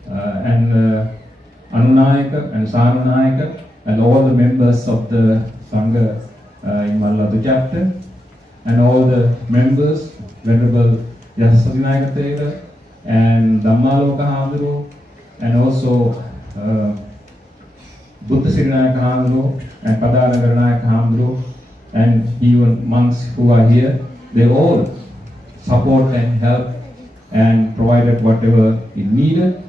and Anunayaka and Sarunayaka, and all the members of the Sangha in Malladu chapter, and all the members, Venerable Yasasathinayaka Thero and Dhammaloka Hamduru, and also Buddha Sirinayaka Hamduru and Padanagarnayaka Hamduru, and even monks who are here. They all support and help and provided whatever is needed,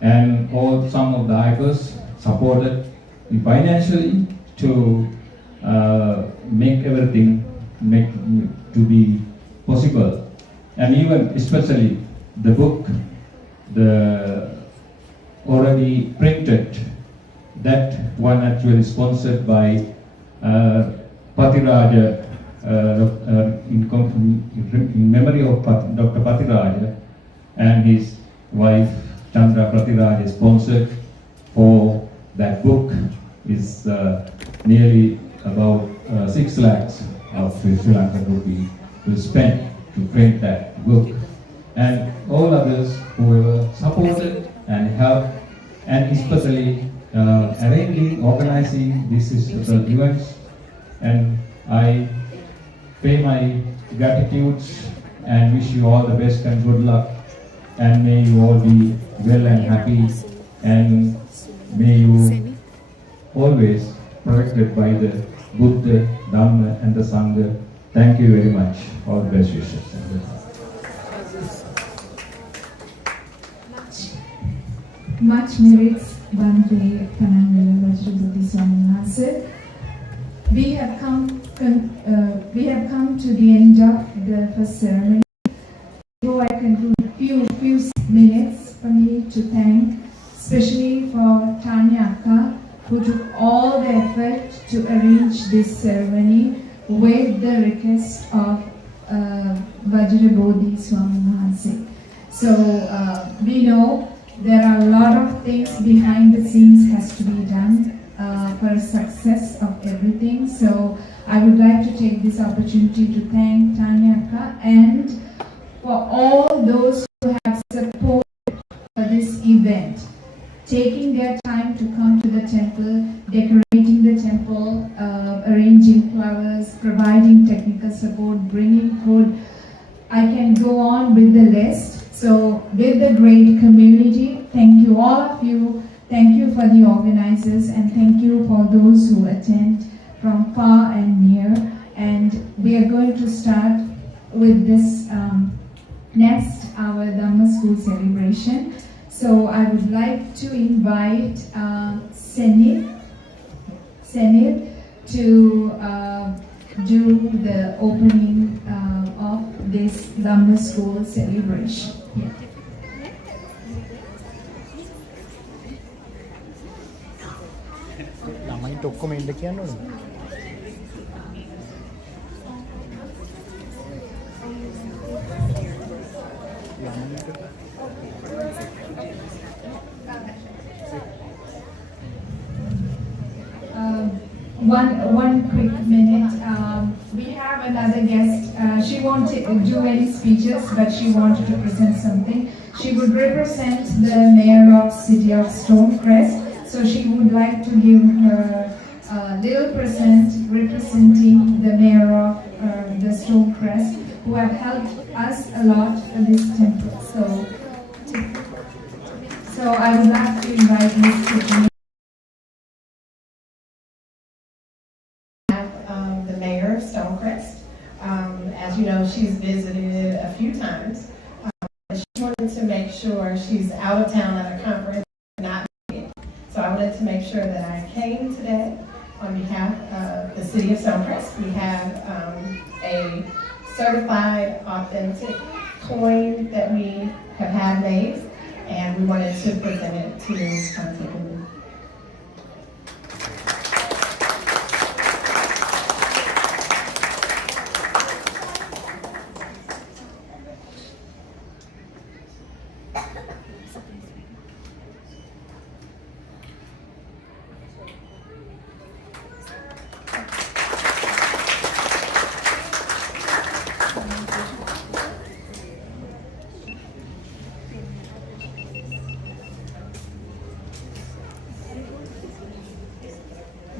and some of the IBers supported financially to make everything to be possible. And even especially the book, the already printed, that one actually sponsored by Patiraja, in memory of Dr. Patiraja and his wife Chandra Patiraja, sponsored for that book is nearly about 6 lakhs of Sri Lankan rupee to spend to print that book. And all others who were supported and helped, and especially arranging, organizing these historical events. And I pay my gratitudes and wish you all the best and good luck, and may you all be well and happy, and may you always protected by the Buddha, Dhamma and the Sangha. Thank you very much. All the best wishes. Much merits Bhante Panang Vela Vajirabuddhi Swami. We have come to the end of the first ceremony. Before I conclude, few minutes for me to thank, especially for Tanya Akka, who took all the effort to arrange this ceremony with the request of Wajirabuddhi Swami. So we know there are a lot of things behind the scenes has to be done for success of everything. So I would like to take this opportunity to thank Tanya Akka and for all those who have supported for this event, taking their time to come to the temple, decorating the temple, arranging flowers, providing technical support, bringing food. I can go on with the list. So with the great community, thank you all of you. Thank you for the organizers, and thank you for those who attend from far and near. And we are going to start with this next, our Dhamma School celebration. So I would like to invite Senil to do the opening of this Dhamma School celebration. Yeah. One quick minute. We have another guest. She won't do any speeches, but she wanted to present something. She would represent the mayor of City of Stonecrest, so she would like to give her little present representing the mayor of the Stonecrest, who have helped us a lot in this temple. So I would like to invite Ms. Tiffany. The mayor of Stonecrest. As you know, she's visited a few times. She wanted to make sure she's out of town at a conference, not meeting. So I wanted to make sure that I came today on behalf of the city of Stonecrest. We have a certified, authentic coin that we have had made, and we wanted to present it to Bhante.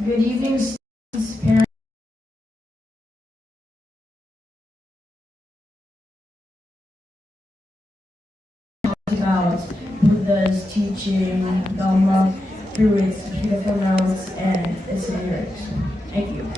Good evening, students, parents. About Buddha's teaching Dhamma through its beautiful notes and its lyrics. Thank you.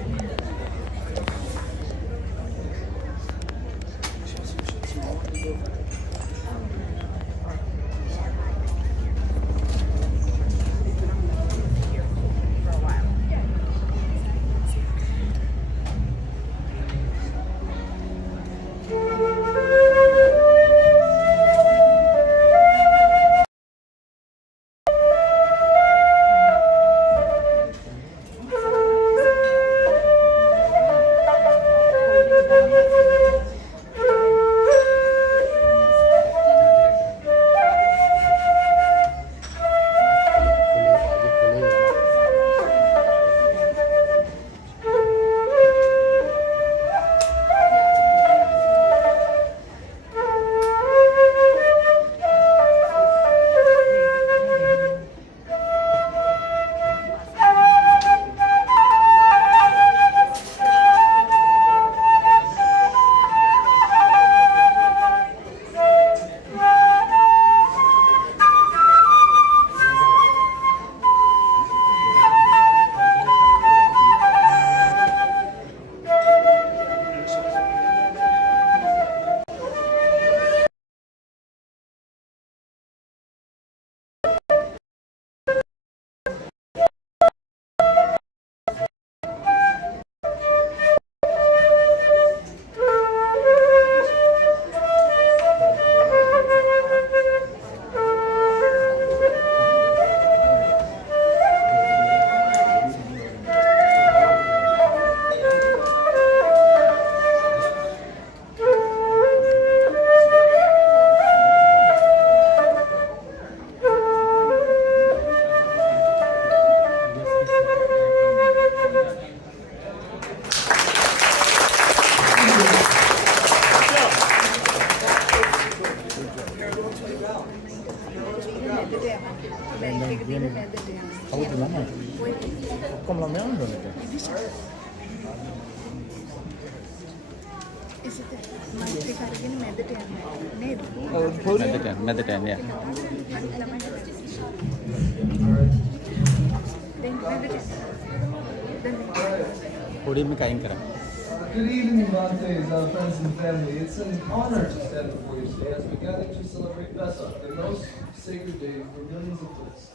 Good evening, Bhante, friends and family. It's an honor to stand before you today as we gather to celebrate Vesak, the most sacred day for millions of Buddhists.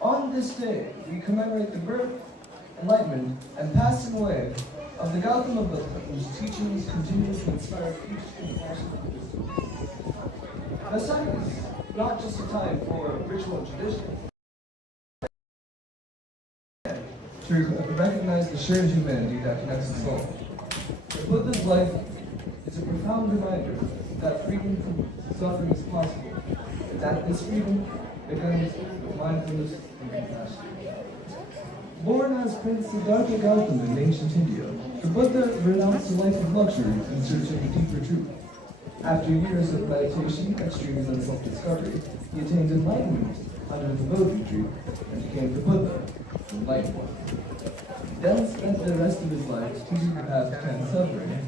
On this day, we commemorate the birth, enlightenment, and passing away of the Gautama Buddha, whose teachings continue to inspire each generation of Buddhism. Vesak is not just a time for ritual and tradition, to recognize the shared humanity that connects us all. The Buddha's life is a profound reminder that freedom from suffering is possible, and that this freedom begins with mindfulness and compassion. Born as Prince Siddhartha Gautama in ancient India, the Buddha renounced a life of luxury in search of deeper truth. After years of meditation, extremes, and self-discovery, he attained enlightenment under the Bodhi tree and became the Buddha, the Enlightened One. He then spent the rest of his life teaching the path of transcendence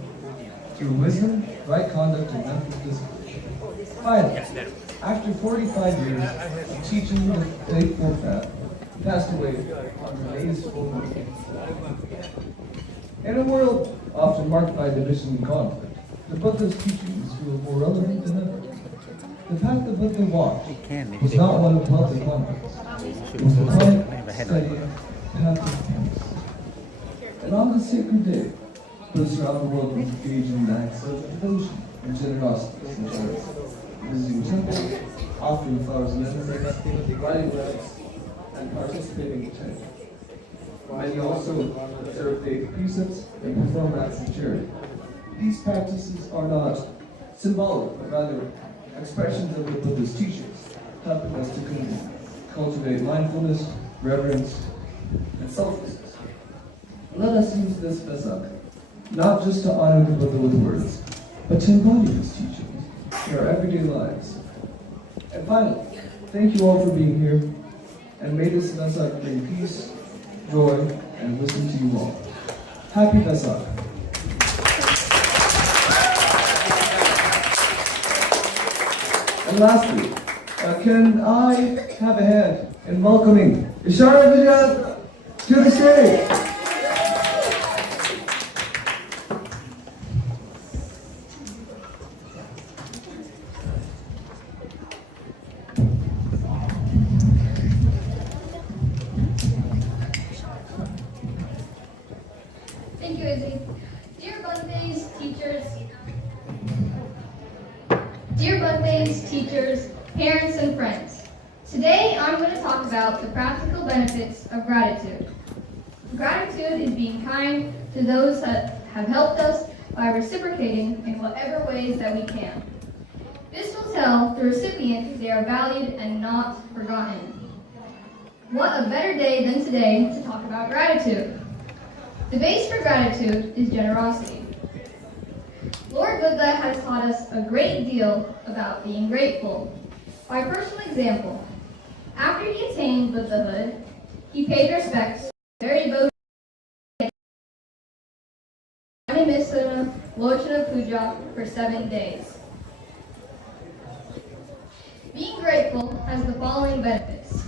through wisdom, right conduct, and mental discipline. Finally, after 45 years of teaching the Eightfold Path, he passed away on the latest full moon. In a world often marked by division and conflict, the Buddha's teachings feel more relevant than ever. The path the Buddha walked was not one of melting conflicts. It was the quiet, steady path of peace. And on this sacred day, Buddhists around the world will engage in acts of devotion and generosity, such as visiting temples, offering flowers and incense, writing letters, and participating in chanting. Many also observe daily precepts and perform acts of charity. These practices are not symbolic, but rather expressions of the Buddha's teachings, helping us to cultivate mindfulness, reverence, and selflessness. Let us use this Vesak not just to honor the Buddha with words, but to embody his teachings in our everyday lives. And finally, thank you all for being here, and may this Vesak bring peace, joy, and wisdom to you all. Happy Vesak. And lastly, can I have a hand in welcoming Wajirabuddhi to the stage? Thank you, Izzy. Dear Bhante's teachers, parents, and friends, today I'm going to talk about the practical benefits of gratitude. Gratitude is being kind to those that have helped us by reciprocating in whatever ways that we can. This will tell the recipient they are valued and not forgotten. What a better day than today to talk about gratitude. The base for gratitude is generosity. Lord Buddha has taught us a great deal about being grateful. By personal example, after he attained Buddhahood, he paid respects to very devoted Lochana Puja for 7 days. Being grateful has the following benefits.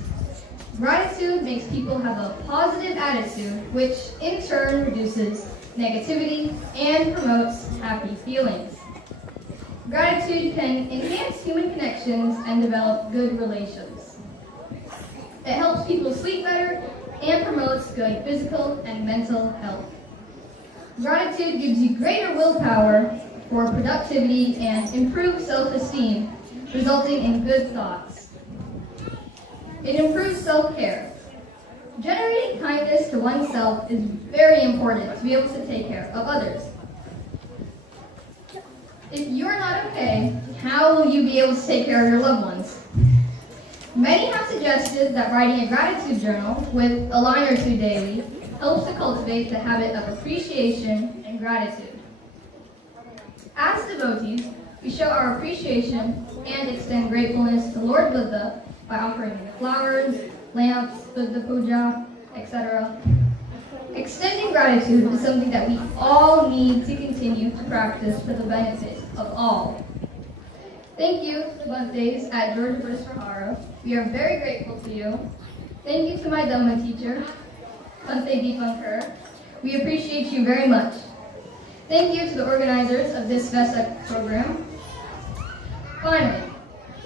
Gratitude makes people have a positive attitude, which in turn reduces negativity and promotes happy feelings. Gratitude can enhance human connections and develop good relations. It helps people sleep better and promotes good physical and mental health. Gratitude gives you greater willpower for productivity and improved self-esteem, resulting in good thoughts. It improves self-care. Generating kindness to oneself is very important to be able to take care of others. If you're not okay, how will you be able to take care of your loved ones? Many have suggested that writing a gratitude journal with a line or two daily helps to cultivate the habit of appreciation and gratitude. As devotees, we show our appreciation and extend gratefulness to Lord Buddha by offering flowers, lamps, Buddha puja, etc. Extending gratitude is something that we all need to continue to practice for the benefit of all. Thank you to Bhante's at Georgia Buddhist Vihara. We are very grateful to you. Thank you to my Dhamma teacher, Bhante Deepankar. We appreciate you very much. Thank you to the organizers of this Vesak program. Finally,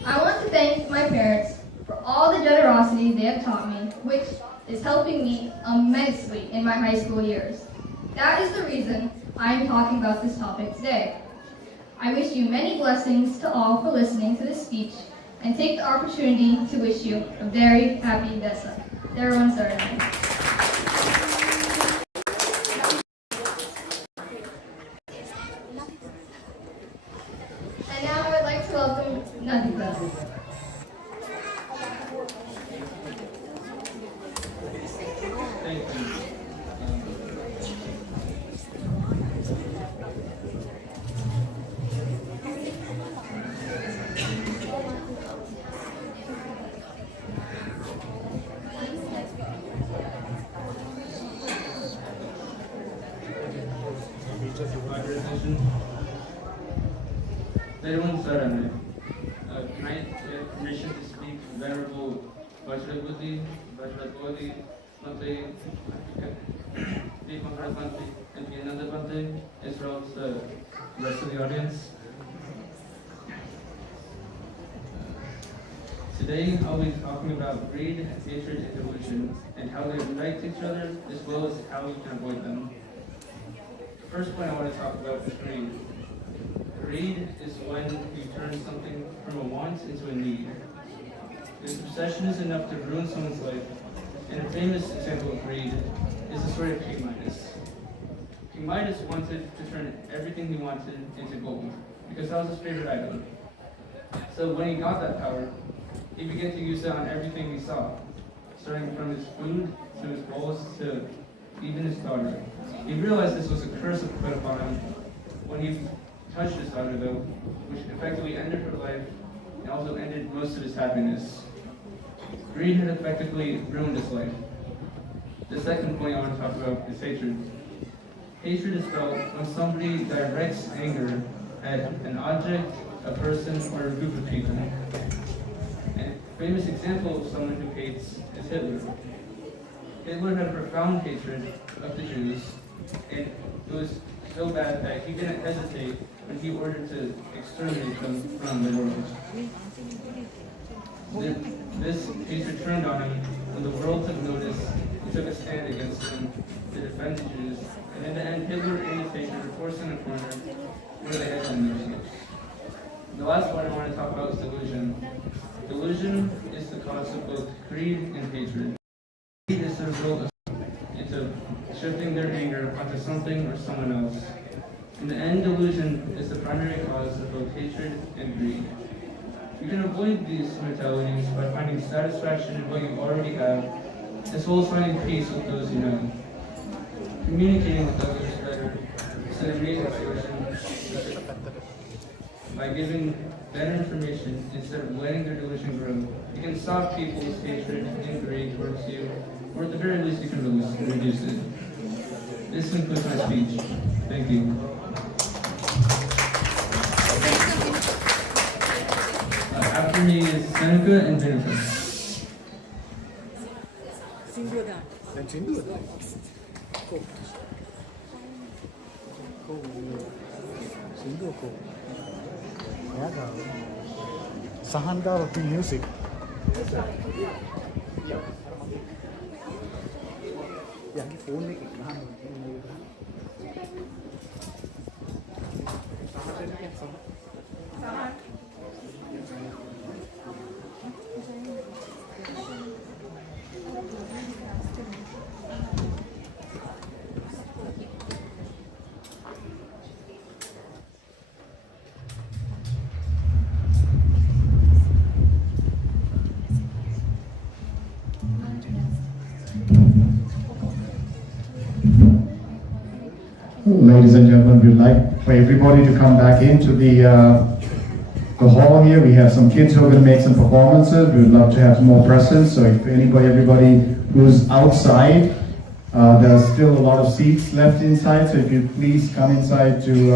I want to thank my parents for all the generosity they have taught me, which is helping me immensely in my high school years. That is the reason I am talking about this topic today. I wish you many blessings to all for listening to this speech and take the opportunity to wish you a very happy Vesak. Thero and Saranam. And now I would like to welcome Nandita. Sarana. Tonight we have permission to speak Venerable Wajirabuddhi, Bhante, Bhante, and Ananda Bhante, as well as the rest of the audience. Today I'll be talking about greed, hatred, and delusion, and how they relate to each other, as well as how we can avoid them. The first point I want to talk about is greed. Greed is when you turn something from a want into a need. This obsession is enough to ruin someone's life, and a famous example of greed is the story of King Midas. King Midas wanted to turn everything he wanted into gold, because that was his favorite item. So when he got that power, he began to use it on everything he saw, starting from his food, to his bowls, to even his daughter. He realized this was a curse put upon him when he touched his daughter, though, which effectively ended her life and also ended most of his happiness. Greed had effectively ruined his life. The second point I want to talk about is hatred. Hatred is felt when somebody directs anger at an object, a person, or a group of people. And a famous example of someone who hates is Hitler. Hitler had profound hatred of the Jews, and it was so bad that he didn't hesitate when he ordered to exterminate them from the world. This hatred turned on him when the world took notice and took a stand against him to defend the Jews, and in the end, Hitler and his hatred were forced in a corner where they had done themselves. The last one I want to talk about is delusion. Delusion is the cause of both greed and hatred. Greed is the result of into shifting their anger onto something or someone else. In the end, delusion is the primary cause of both hatred and greed. You can avoid these mentalities by finding satisfaction in what you already have, as well as finding peace with those you know. Communicating with others better, instead of raising delusion, by giving better information instead of letting their delusion grow. You can stop people's hatred and greed towards you, or at the very least you can reduce it. This concludes my speech. Thank you. After me is Seneca and Jennifer. Sahanda of the music. Ladies and gentlemen, we'd like for everybody to come back into the hall here. We have some kids who are going to make some performances. We would love to have some more presents. So if everybody who's outside, there's still a lot of seats left inside. So if you please come inside to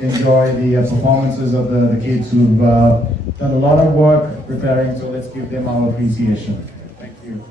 enjoy the performances of the kids who've done a lot of work preparing. So let's give them our appreciation. Thank you.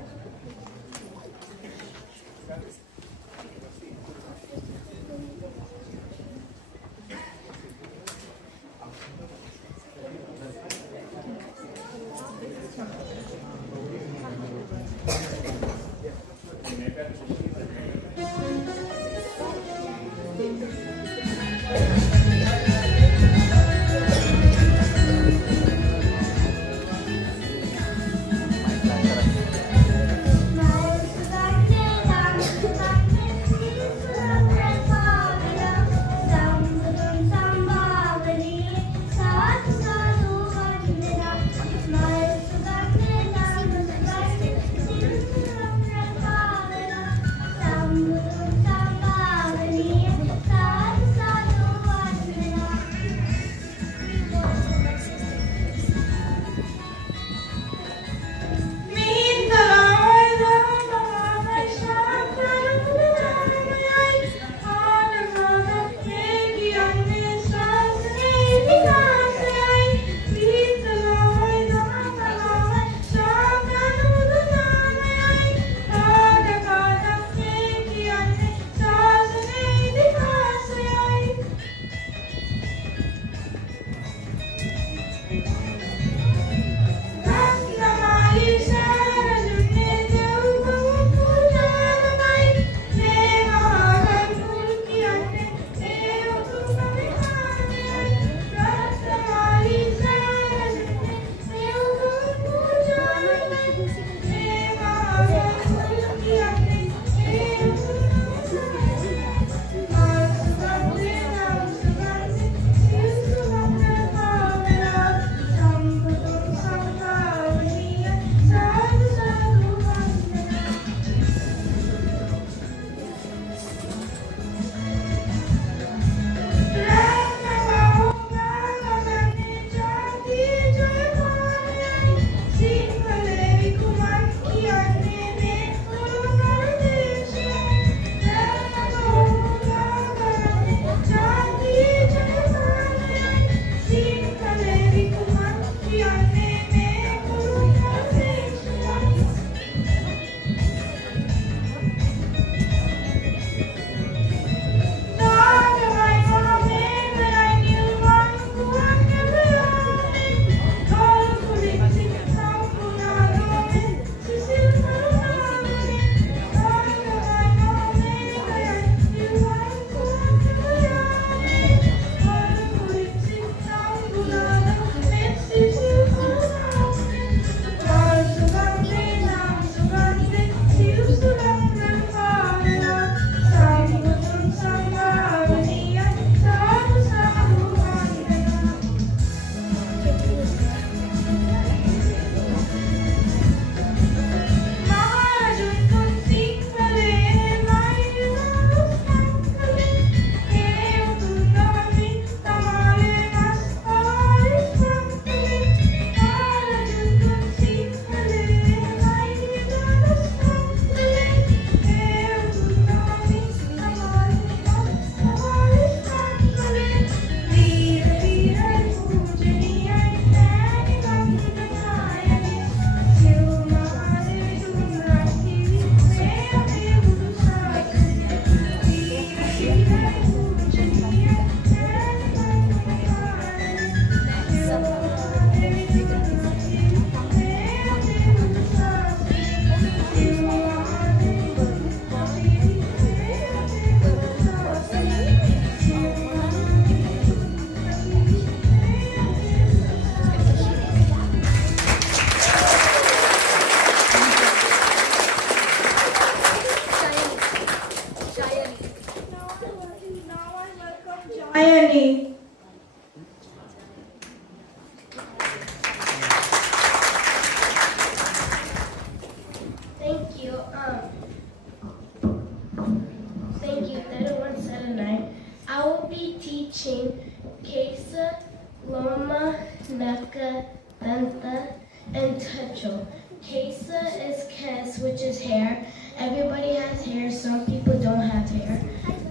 Danta, and Techo. Kesa is Kes, which is hair. Everybody has hair, some people don't have hair.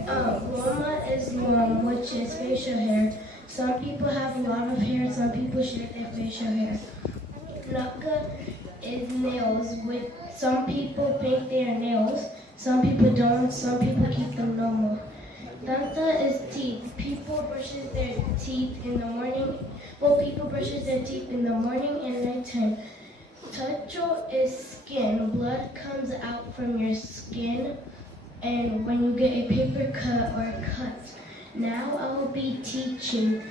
Loma is Lom, which is facial hair. Some people have a lot of hair, some people shave their facial hair. Naka is nails, which some people paint their nails, some people don't, some people keep them normal. Danta is teeth. People brushes their teeth in the morning. Well, people brushes their teeth in the morning and nighttime. Tacho is skin. Blood comes out from your skin, and when you get a paper cut or a cut. Now I will be teaching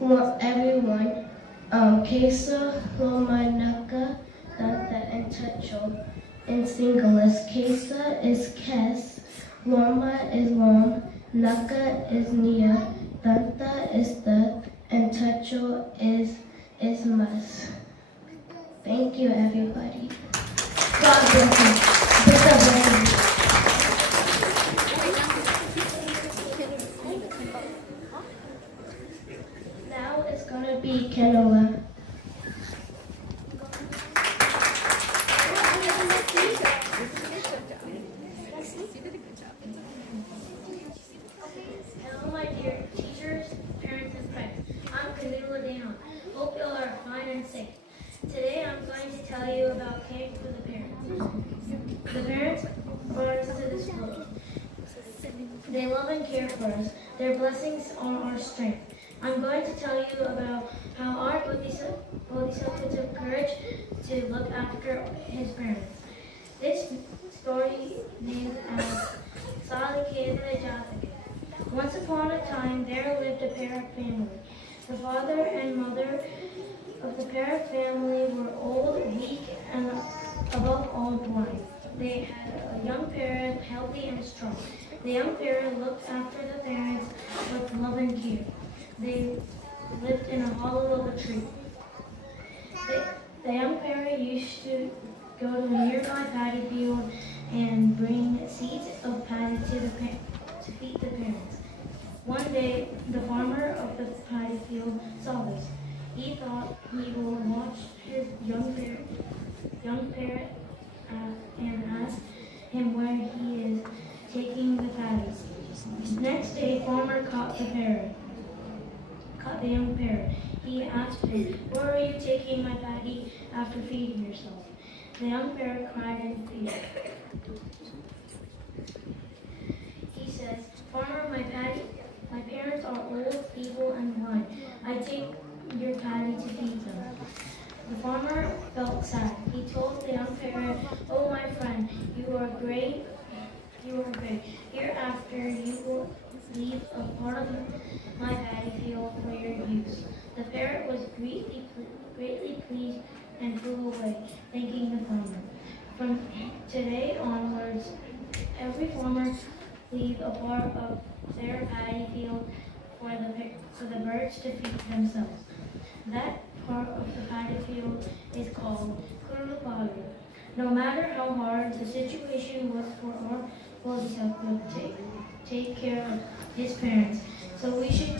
everyone Kesa, Loma, Naka, Danta, and Tacho in Sinhalese. Kesa is Kes. Loma is Lom, Naka is Nia, Danta is Duck, and Tacho is Mas. Thank you, everybody. God bless you. Now it's gonna be Kenola. Hello, my dear teachers, parents, and friends. I'm Kanula Dana. Hope you all are fine and safe. Today I'm going to tell you about caring for the parents. The parents brought us to this world. They love and care for us. Their blessings are our strength. I'm going to tell you about how our Bodhisattva took courage to look after his parents. This story named as Salikeda Jataka. Once upon a time, there lived a parrot family. The father and mother of the parrot family were old, weak, and above all blind. They had a young parrot, healthy and strong. The young parrot looked after the parents with love and care. They lived in a hollow of a tree. The young parrot used to go to a nearby paddy field and bring seeds of paddy to feed the parents. One day, the farmer of the paddy field saw this. He thought he would watch his young parrot and ask him where he is taking the paddies. Next day, farmer caught the young parrot. He asked him, "Where are you taking my paddy after feeding yourself?" The young parrot cried in fear. He says, "Farmer, my parents are old, feeble, and blind. I take your paddy to feed them." The farmer felt sad. He told the young parrot, "Oh, my friend, you are great. Hereafter, you will leave a part of my paddy field for your use." The parrot was greatly pleased and flew away, thanking the farmer. From today onwards, every farmer leave a part of their paddy field for the birds to feed themselves. That part of the paddy field is called Kurupalu. No matter how hard the situation was for our Bodhisattva to take care of his parents, so we should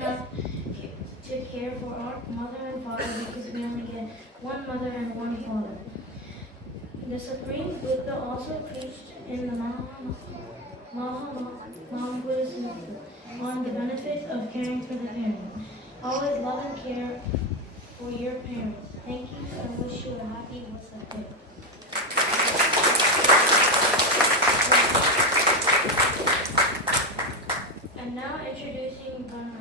have to care for our mother and father, because we only get one mother and one father. The Supreme Buddha also preached in the Buddhist on the benefits of caring for the parents. Always love and care for your parents. Thank you, and wish you a happy Vesak day. And now introducing Bhante.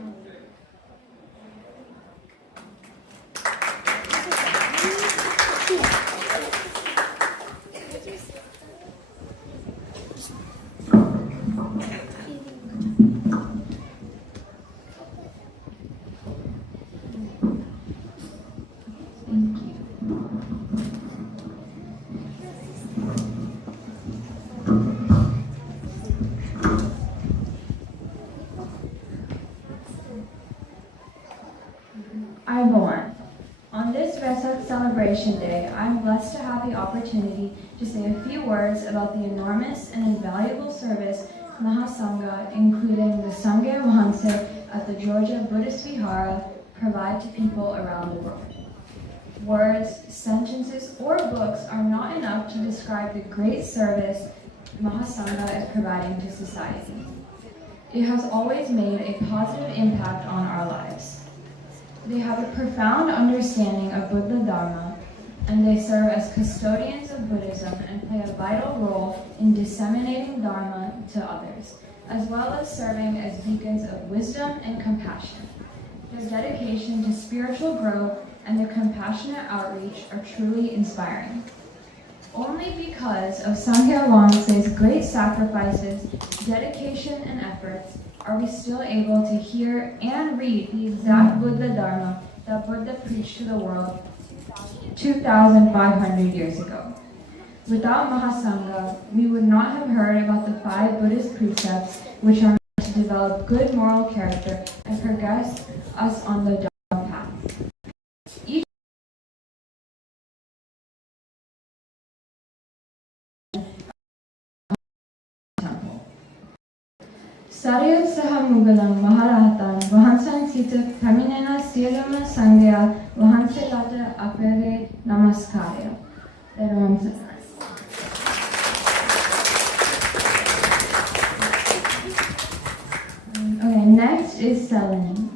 On this Vesak celebration day, I'm blessed to have the opportunity to say a few words about the enormous and invaluable service Mahasangha, including the Sangha Bhante at the Georgia Buddhist Vihara, provide to people around the world. Words, sentences, or books are not enough to describe the great service Mahasangha is providing to society. It has always made a positive impact on our lives. They have a profound understanding of Buddha Dharma, and they serve as custodians of Buddhism and play a vital role in disseminating Dharma to others, as well as serving as beacons of wisdom and compassion. Their dedication to spiritual growth and their compassionate outreach are truly inspiring. Only because of Sangha Longse's great sacrifices, dedication, and efforts are we still able to hear and read the exact Buddha Dharma that Buddha preached to the world 2,500 years ago. Without Mahasangha, we would not have heard about the 5 Buddhist precepts which are meant to develop good moral character and progress us on the Dharma path. Each temple. Sarya Sahamugalam Maharatan Vahansan Sita Kaminena Sirama Sangya Vahanselata Apere Namaskarya. Okay, next is Selene.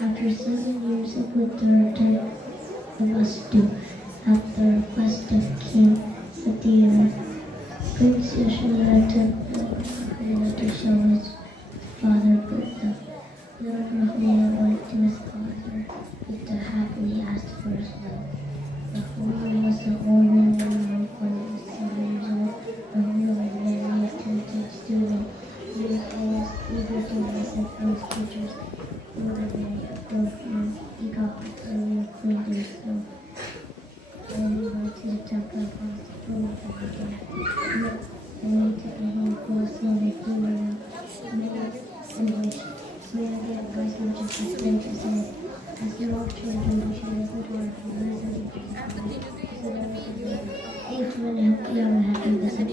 After 7 years of winter, I must do at the request of King Sadira. Spring Shivara temple to show his father Buddha. Little Brahmana went to his father with the happily asked for his love. Brahmana was the only one when he was 7 years old. Brahmana was a very attentive student. He was always eager to listen from his teachers. He was a very appropriate. He got up early and cleaned himself. And he went to the temple and crossed the floor again. And he took a home course and they flew around. Later they advised him to suspend his head. As the old children, they should listen to our fathers and teachers. So that we should be thankful and happy and happy with it.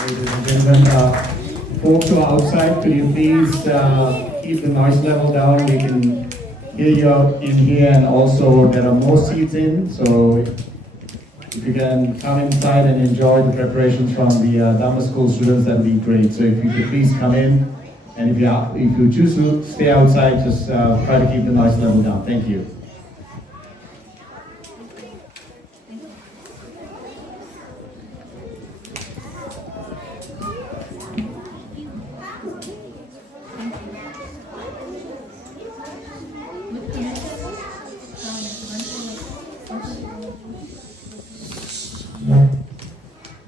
Ladies and gentlemen, folks who are outside, could you please keep the noise level down? We can hear you in here, and also there are more seats in, so if you can come inside and enjoy the preparations from the Dhamma school students, that would be great. So if you could please come in, and if you choose to stay outside, just try to keep the noise level down. Thank you.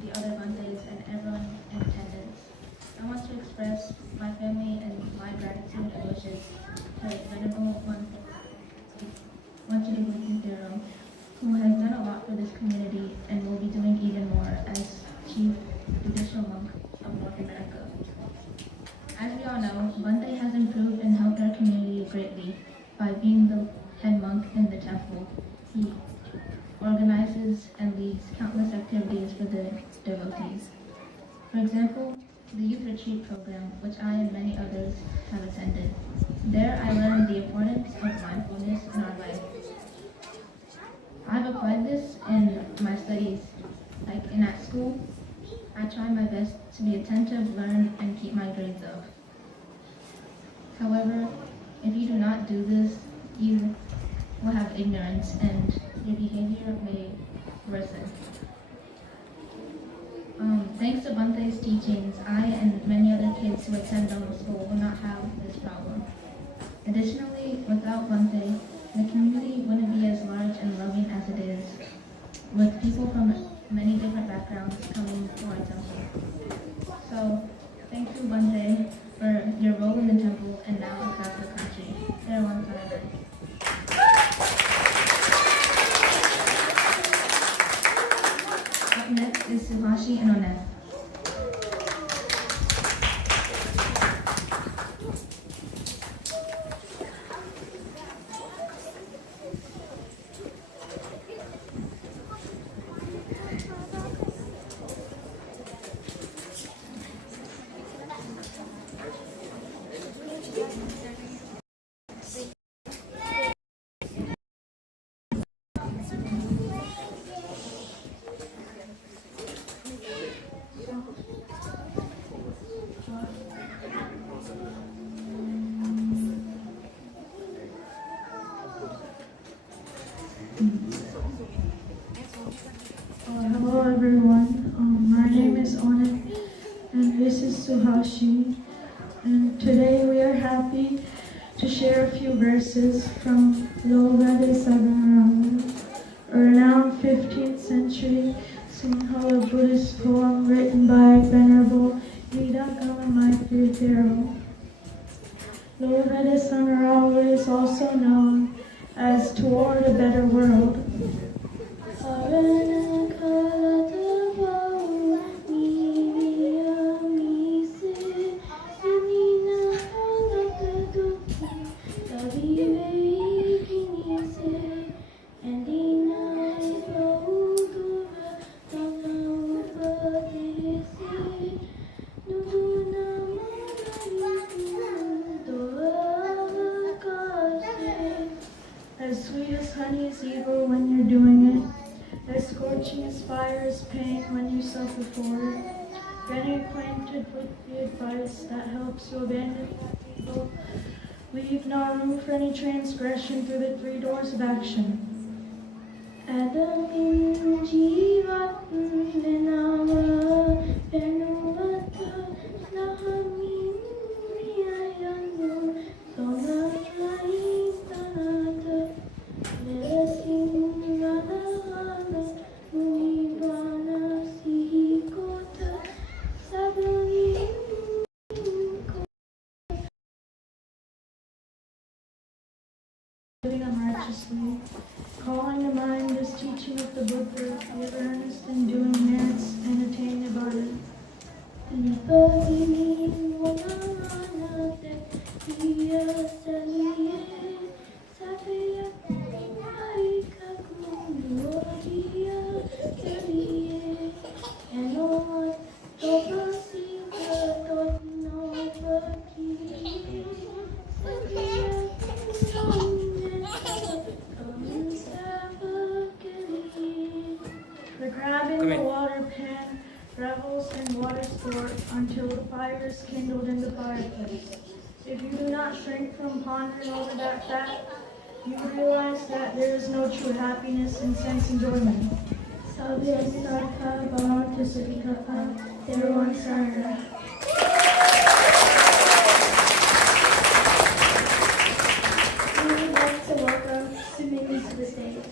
The other Bhantes and everyone in attendance. I want to express my family and my gratitude and wishes to Venerable Wajirabuddhi Thero, who has done a lot for this community and will be doing even more as Chief Judicial Monk of North America. As we all know, Bhante has improved and helped our community greatly by being the head monk in the temple. He organizes and leads countless activities for the devotees. For example, the youth retreat program, which I and many others have attended. There I learned the importance of mindfulness in our life. I've applied this in my studies, like at school. I try my best to be attentive, learn, and keep my grades up. However, if you do not do this, you will have ignorance and your behavior may worsen. Thanks to Bhante's teachings, I and many other kids who attend Dhamma school will not have this problem. Additionally, without Bhante, the community wouldn't be as large and loving as it is, with people from many different backgrounds coming to our temple. So, thank you Bhante for your role in the temple and now across the country. Thero on Thailand. Up next is Subhashi and Oneth. Hello everyone, my name is Oneth and this is Suhashi, and today we are happy to share a few verses from Logade Sagarama, a renowned 15th century Sinhala Buddhist poem written by Venerable Vidagama Maitri Thero. Logade Sagarama is also known as Toward a Better World. As sweet as honey is evil when you're doing it, as scorching as fire is pain when you suffer for it. Getting acquainted with the advice that helps you abandon evil. Leave no room for any transgression through the 3 doors of action. ජීවත් වෙනව වෙනුවත නහමින් මියයනු සොනලයි තනත මෙලසින් ගලහන මුනිබන සිහිකොට සබවින් living unrighteously, calling to mind this teaching of the Buddha, be earnest in doing merits and attain Nibbana. The crab in the water pan revels in water sport until the fire is kindled in the fireplace. If you do not shrink from pondering over that fact, you realize that there is no true happiness in sense enjoyment. Savyasartha bhavata sukha Thero and Sarna. We would like to welcome Sumini to the stage.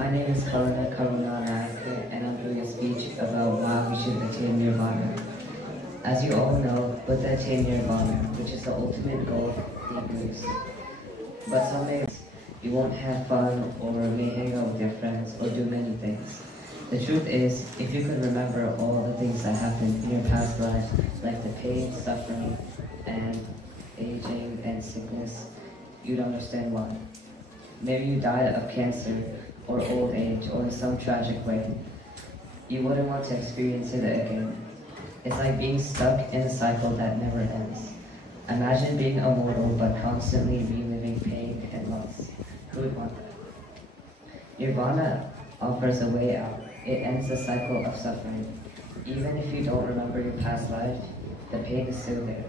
My name is Karuna Nayak, and I'm doing a speech about why we should attain Nirvana. As you all know, Buddha attained Nirvana, which is the ultimate goal of the Buddhists. But some days you won't have fun or may hang out with your friends or do many things. The truth is, if you could remember all the things that happened in your past life, like the pain, suffering, and aging and sickness, you'd understand why. Maybe you died of cancer, or old age, or in some tragic way. You wouldn't want to experience it again. It's like being stuck in a cycle that never ends. Imagine being immortal but constantly reliving pain and loss. Who would want that? Nirvana offers a way out. It ends the cycle of suffering. Even if you don't remember your past life, the pain is still there.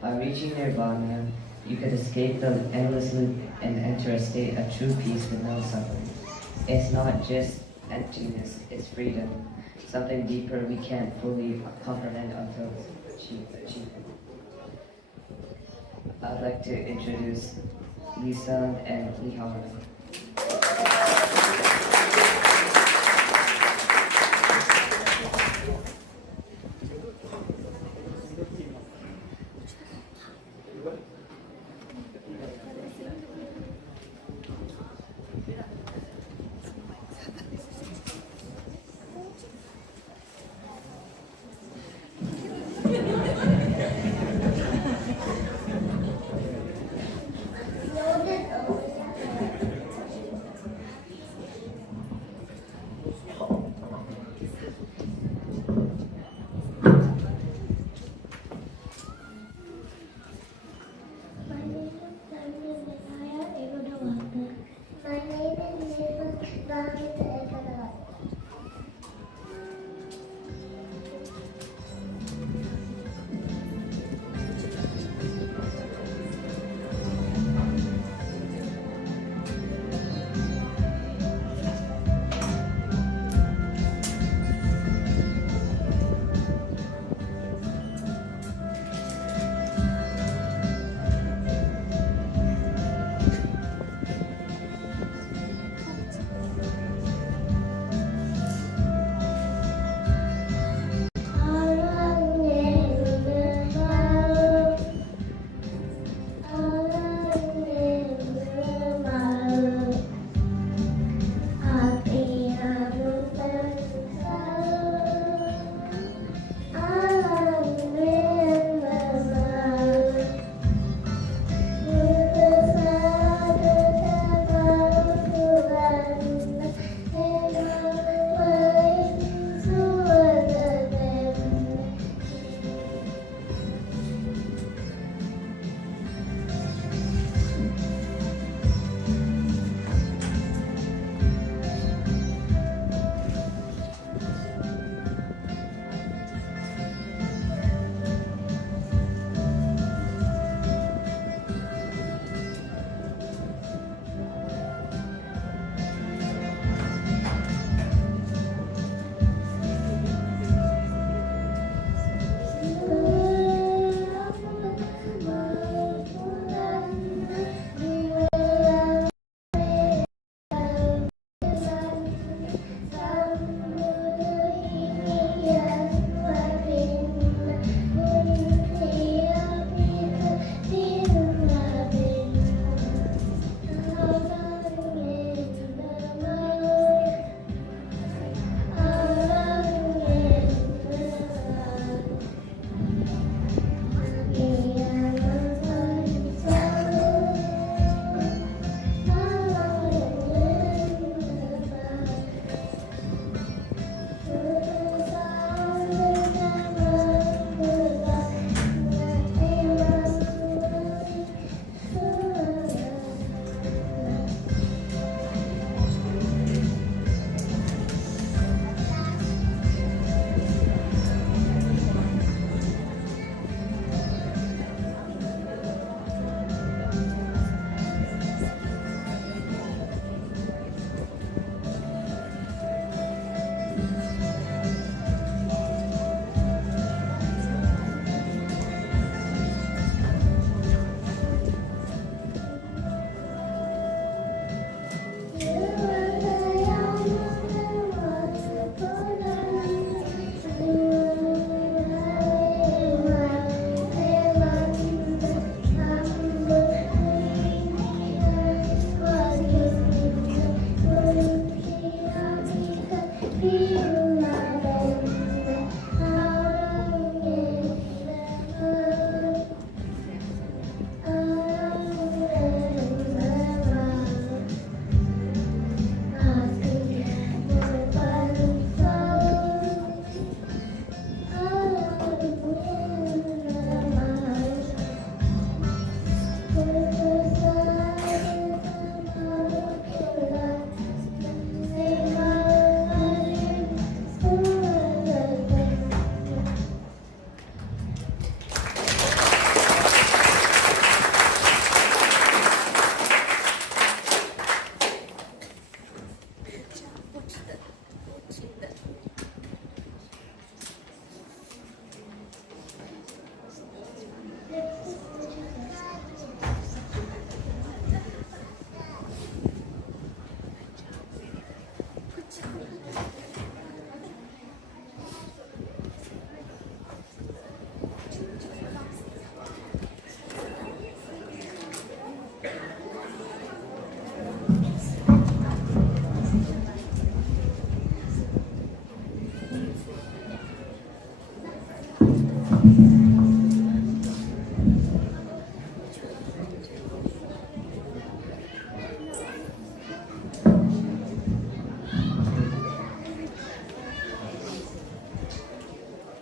By reaching Nirvana, you could escape the endless loop and enter a state of true peace with no suffering. It's not just emptiness, it's freedom. Something deeper we can't fully comprehend until it's achieved. I'd like to introduce Lisa and Lihana.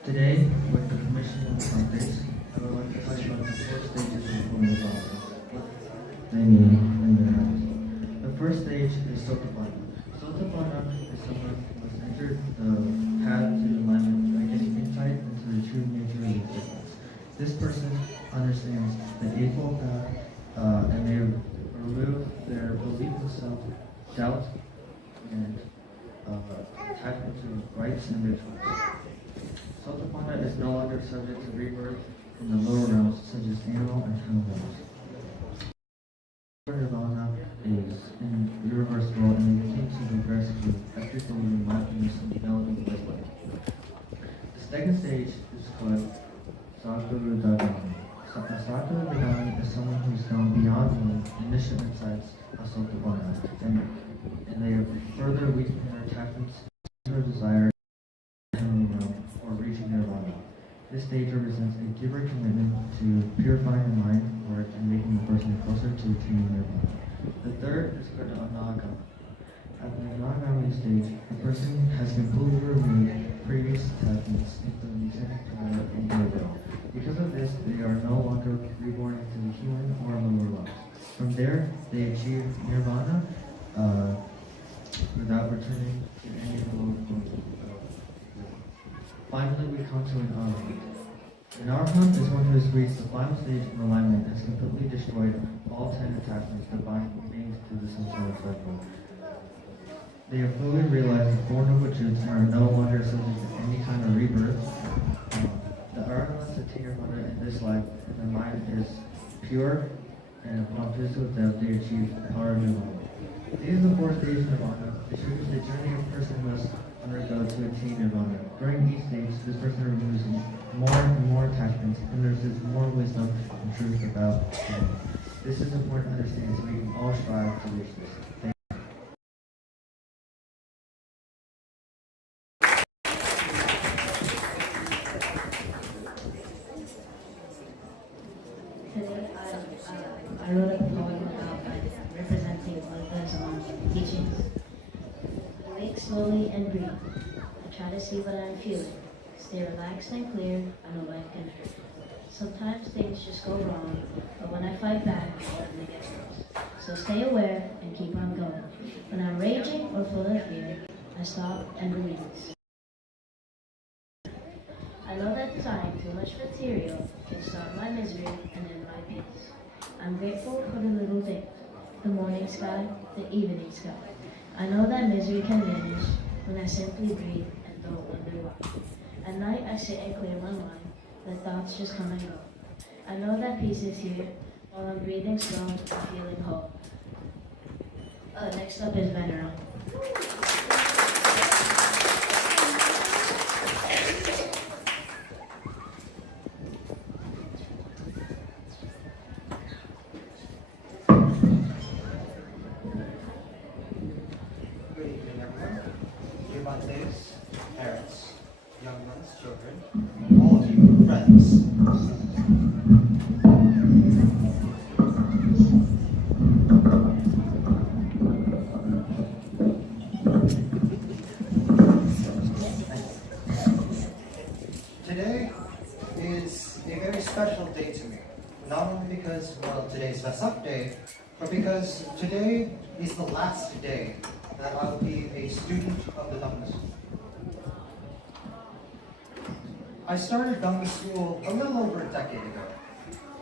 Today, with the permission of the Congress, I would like to talk about the 4 stages of forming process. The first stage is Sotapanna. Sotapanna is someone who has entered the path to enlightenment by getting insight into the true nature of existence. This person understands the Eightfold Path and they remove their belief in self, doubt, and attachment to rites and rituals. Sotapanna is no longer subject to rebirth in the lower realms such as animal and human realms. Nirvana is irreversible and they continue to progress with ethical mindfulness and developing wisdom. The second stage is called Sakurudagamani. Sakurudagamani is someone who's gone beyond the initial insights of Sotapanna and they have further weakened their attachments to their desire or reaching nirvana. This stage represents a deeper commitment to purifying the mind, heart, and making the person closer to attaining nirvana. The third is called Anagama. At the Anagami stage, the person has completely removed previous attachments, including temporary and goodwill. Because of this, they are no longer reborn into the human or lower realms. From there, they achieve nirvana without returning to any of the lower realms. Finally, we come to an arahant. An arahant is one who has reached the final stage of alignment and has completely destroyed all 10 attachments that bind beings to the samsara cycle. They have fully realized the Four Noble Truths and are no longer subject to any kind of rebirth. The arahants attain nirvana in this life, and their mind is pure, and upon physical death, they achieve the power of nirvana. These are the 4 stages of nirvana. It shows the journey a person must undergo to attain nirvana. During each stage, this person removes more and more attachments and there's more wisdom and truth about nirvana. This is important to understand, so we can all strive to reach this. Thank you. Today, I wrote a poem about representing Bhante's teachings. Awake slowly and breathe. I try to see what I'm feeling. Stay relaxed and clear. I know life can hurt. Sometimes things just go wrong, but when I fight back, it gets worse. So stay aware and keep on going. When I'm raging or full of fear, I stop and release. I know that desiring too much material can start my misery and end my peace. I'm grateful for the little things, the morning sky, the evening sky. I know that misery can vanish when I simply breathe and don't wonder why. At night I sit and clear my mind, let thoughts just come and go. I know that peace is here, while I'm breathing slow and feeling whole. Next up is Veneral. Bhantes, parents, young ones, children, all of you, friends. Today is a very special day to me. Not only because, well, today's Vesak Day, but because today is the last day that I'll be a student of the Dhamma School. I started Dhamma School a little over a decade ago.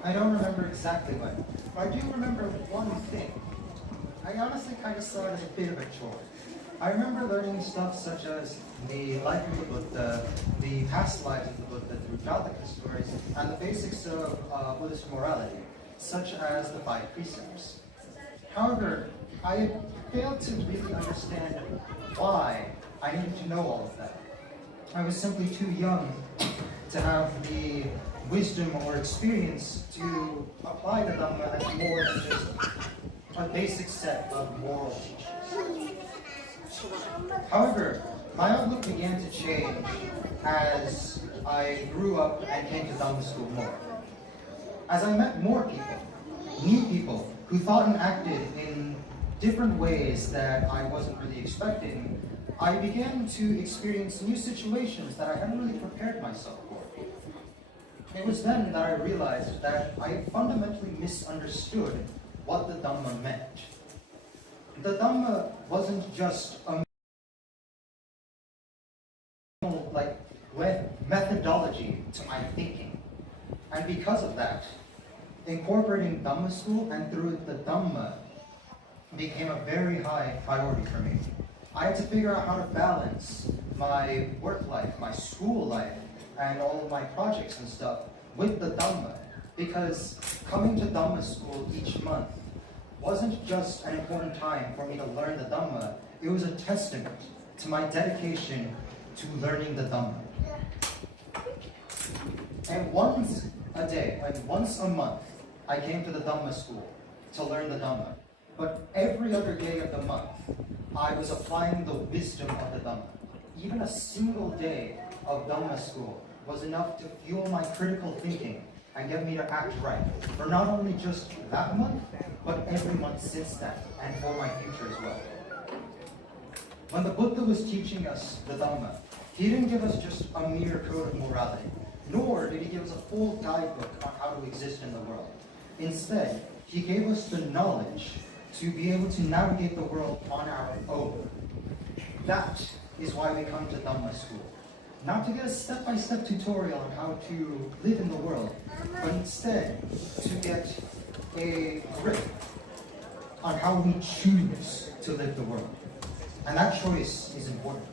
I don't remember exactly when, but I do remember one thing. I honestly kind of saw it as a bit of a chore. I remember learning stuff such as the life of the Buddha, the past lives of the Buddha through Jataka stories, and the basics of Buddhist morality, such as the 5 precepts. However, I failed to really understand why I needed to know all of that. I was simply too young to have the wisdom or experience to apply the Dhamma as more than just a basic set of moral teachings. However, my outlook began to change as I grew up and came to Dhamma School more. As I met more people, new people who thought and acted in different ways that I wasn't really expecting, I began to experience new situations that I hadn't really prepared myself for. It was then that I realized that I fundamentally misunderstood what the Dhamma meant. The Dhamma wasn't just a methodology to my thinking. And because of that, incorporating Dhamma School and through it the Dhamma became a very high priority for me. I had to figure out how to balance my work life, my school life, and all of my projects and stuff with the Dhamma, because coming to Dhamma School each month wasn't just an important time for me to learn the Dhamma, it was a testament to my dedication to learning the Dhamma. And once a day, like once a month, I came to the Dhamma School to learn the Dhamma. But every other day of the month, I was applying the wisdom of the Dhamma. Even a single day of Dhamma School was enough to fuel my critical thinking and get me to act right, for not only just that month, but every month since then, and for my future as well. When the Buddha was teaching us the Dhamma, he didn't give us just a mere code of morality, nor did he give us a full guidebook on how to exist in the world. Instead, he gave us the knowledge to be able to navigate the world on our own. That is why we come to Dhamma School. Not to get a step-by-step tutorial on how to live in the world, but instead to get a grip on how we choose to live the world. And that choice is important.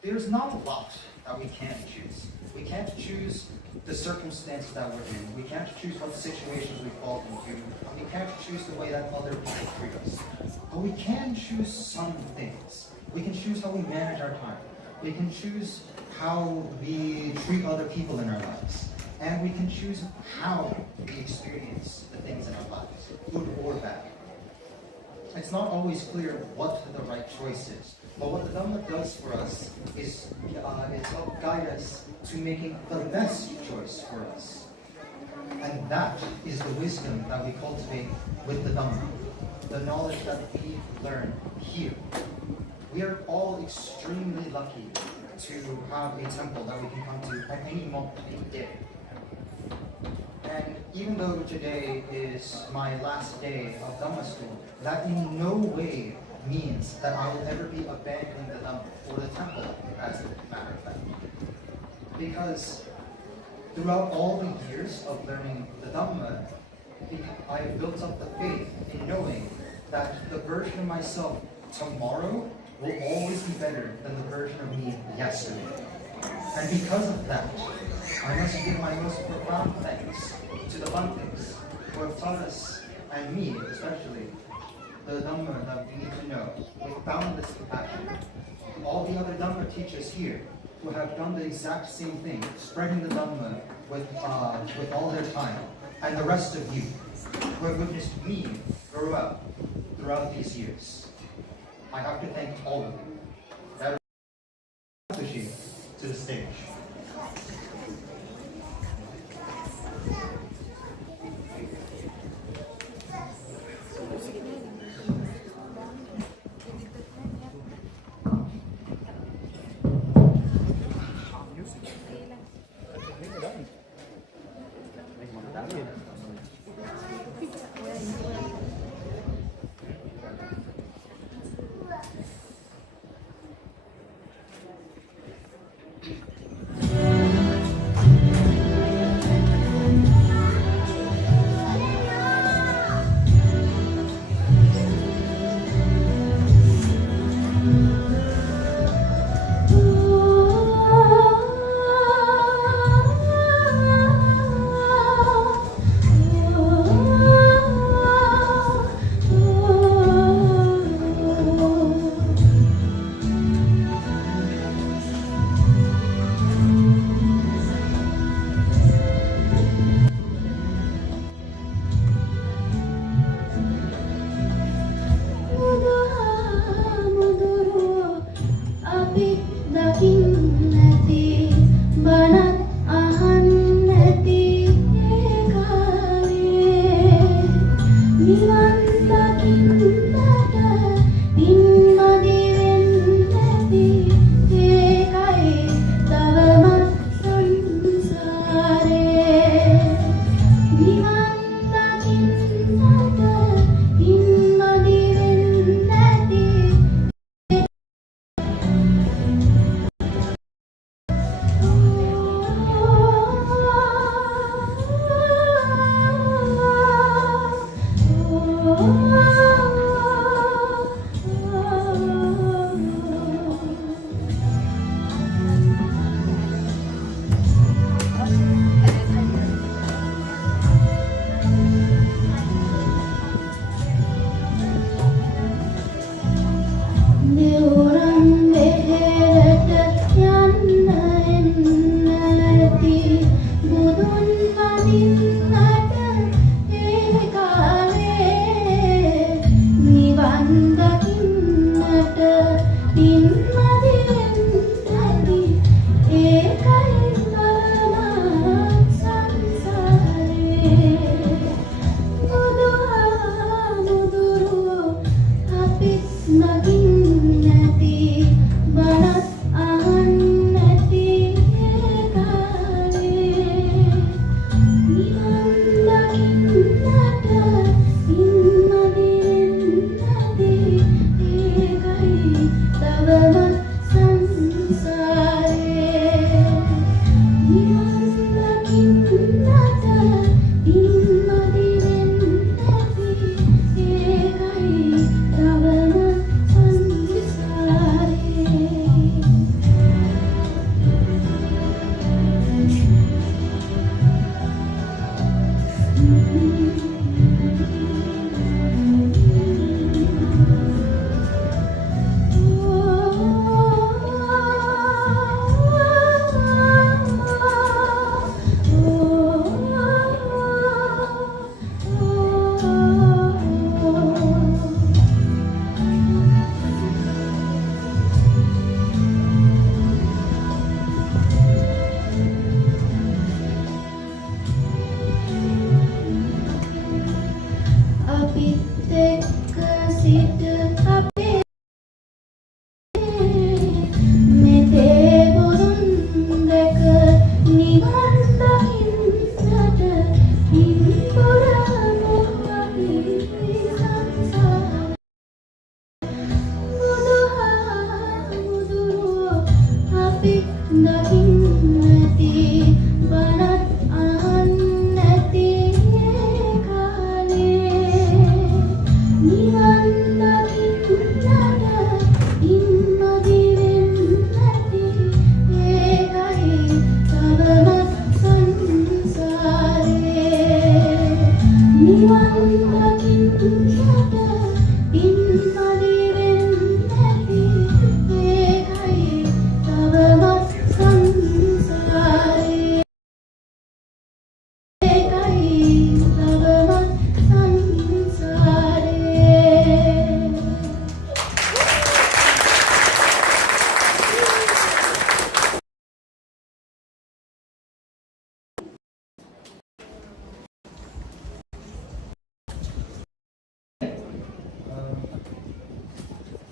There's not a lot that we can't choose. We can't choose the circumstances that we're in. We can't choose what situations we fall into. And we can't choose the way that other people treat us. But we can choose some things. We can choose how we manage our time. We can choose how we treat other people in our lives. And we can choose how we experience the things in our lives, good or bad. It's not always clear what the right choice is. But what the Dhamma does for us is help guide us to making the best choice for us. And that is the wisdom that we cultivate with the Dhamma, the knowledge that we learn here. We are all extremely lucky to have a temple that we can come to at any moment, any day. And even though today is my last day of Dhamma School, that in no way means that I will ever be abandoning the Dhamma or the temple, as a matter of fact. Because throughout all the years of learning the Dhamma, I have built up the faith in knowing that the version of myself tomorrow will always be better than the version of me yesterday. And because of that, I must give my most profound thanks to the Bhantes who have taught us, and me especially, the Dhamma that we need to know with boundless compassion. All the other Dhamma teachers here who have done the exact same thing, spreading the Dhamma with all their time, and the rest of you who have witnessed me grow up throughout these years. I have to thank all of you.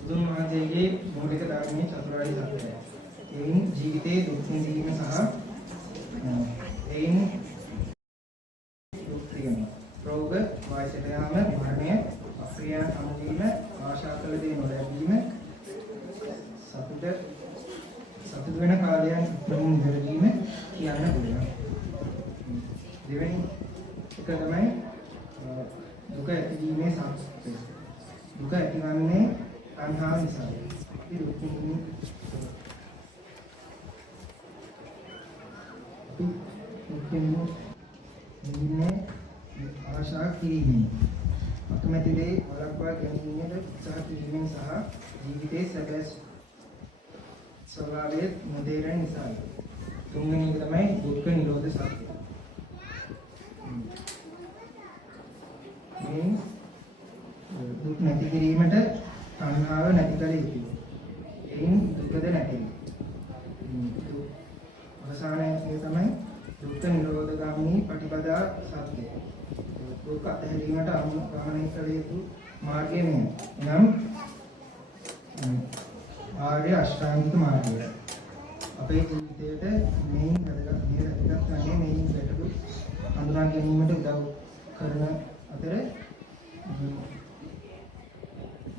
බුදුන් වහන්සේගේ මූලික ධර්මයේ චතුරාර්ය සත්‍යය. එයින් ජීවිතයේ දුක් විඳීම සහ එයින් දුක් විඳීම. රෝග, වයසට යාම, මරණය, අප්‍රිය සමුදීම, ආශා කළ දේ නොලැබීම, සතුට වෙන කාලයන් ඉක්මනින් ඉවරවීම කියන්න පුළුවන්. දෙවෙනි එක තමයි දුක ඇතිවීමේ සාක්ෂි. දුක ඇතිවන්නේ තණ්හාව නිසා. දුකින් ආශා කිරීම. අකමැති දේ වළක්වා ගැනීමට උත්සාහ කිරීමෙන් සහ ජීවිතයේ සැබෑ ස්වභාවය නොදේරෙන නිසා. තුන්වෙනි එක තමයි දුක්ඛ නිරෝධ සත්‍ය. මේ දුක් නැති කිරීමට තණ්හාව නැති කළ යුතුයි. එයින් දුකද නැති. අවසානයේ තමයි දුක්ඛ නිරෝධ ගාමිනී ප්‍රතිපදා සත්‍යය. දුක අතහැරීමට අනුගමනය කළ යුතු මාර්ගය මෙය. එනම් ආර්ය අෂ්ටාංගික මාර්ගය. අපේ ජීවිතයට මේන් වැදගත් වන්නේ මේන් ගැටලු හඳුනා ගැනීමට උදව් කරන අතර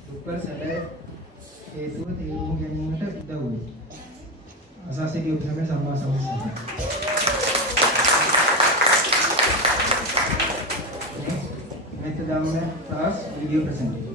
දුක්වල සැබෑ හේතුව තේරුම් ගැනීමට උදව් වෙනවා. අසාසිකී උපසමය සම්මා සම්බුද්ධ. Next down class video presentation.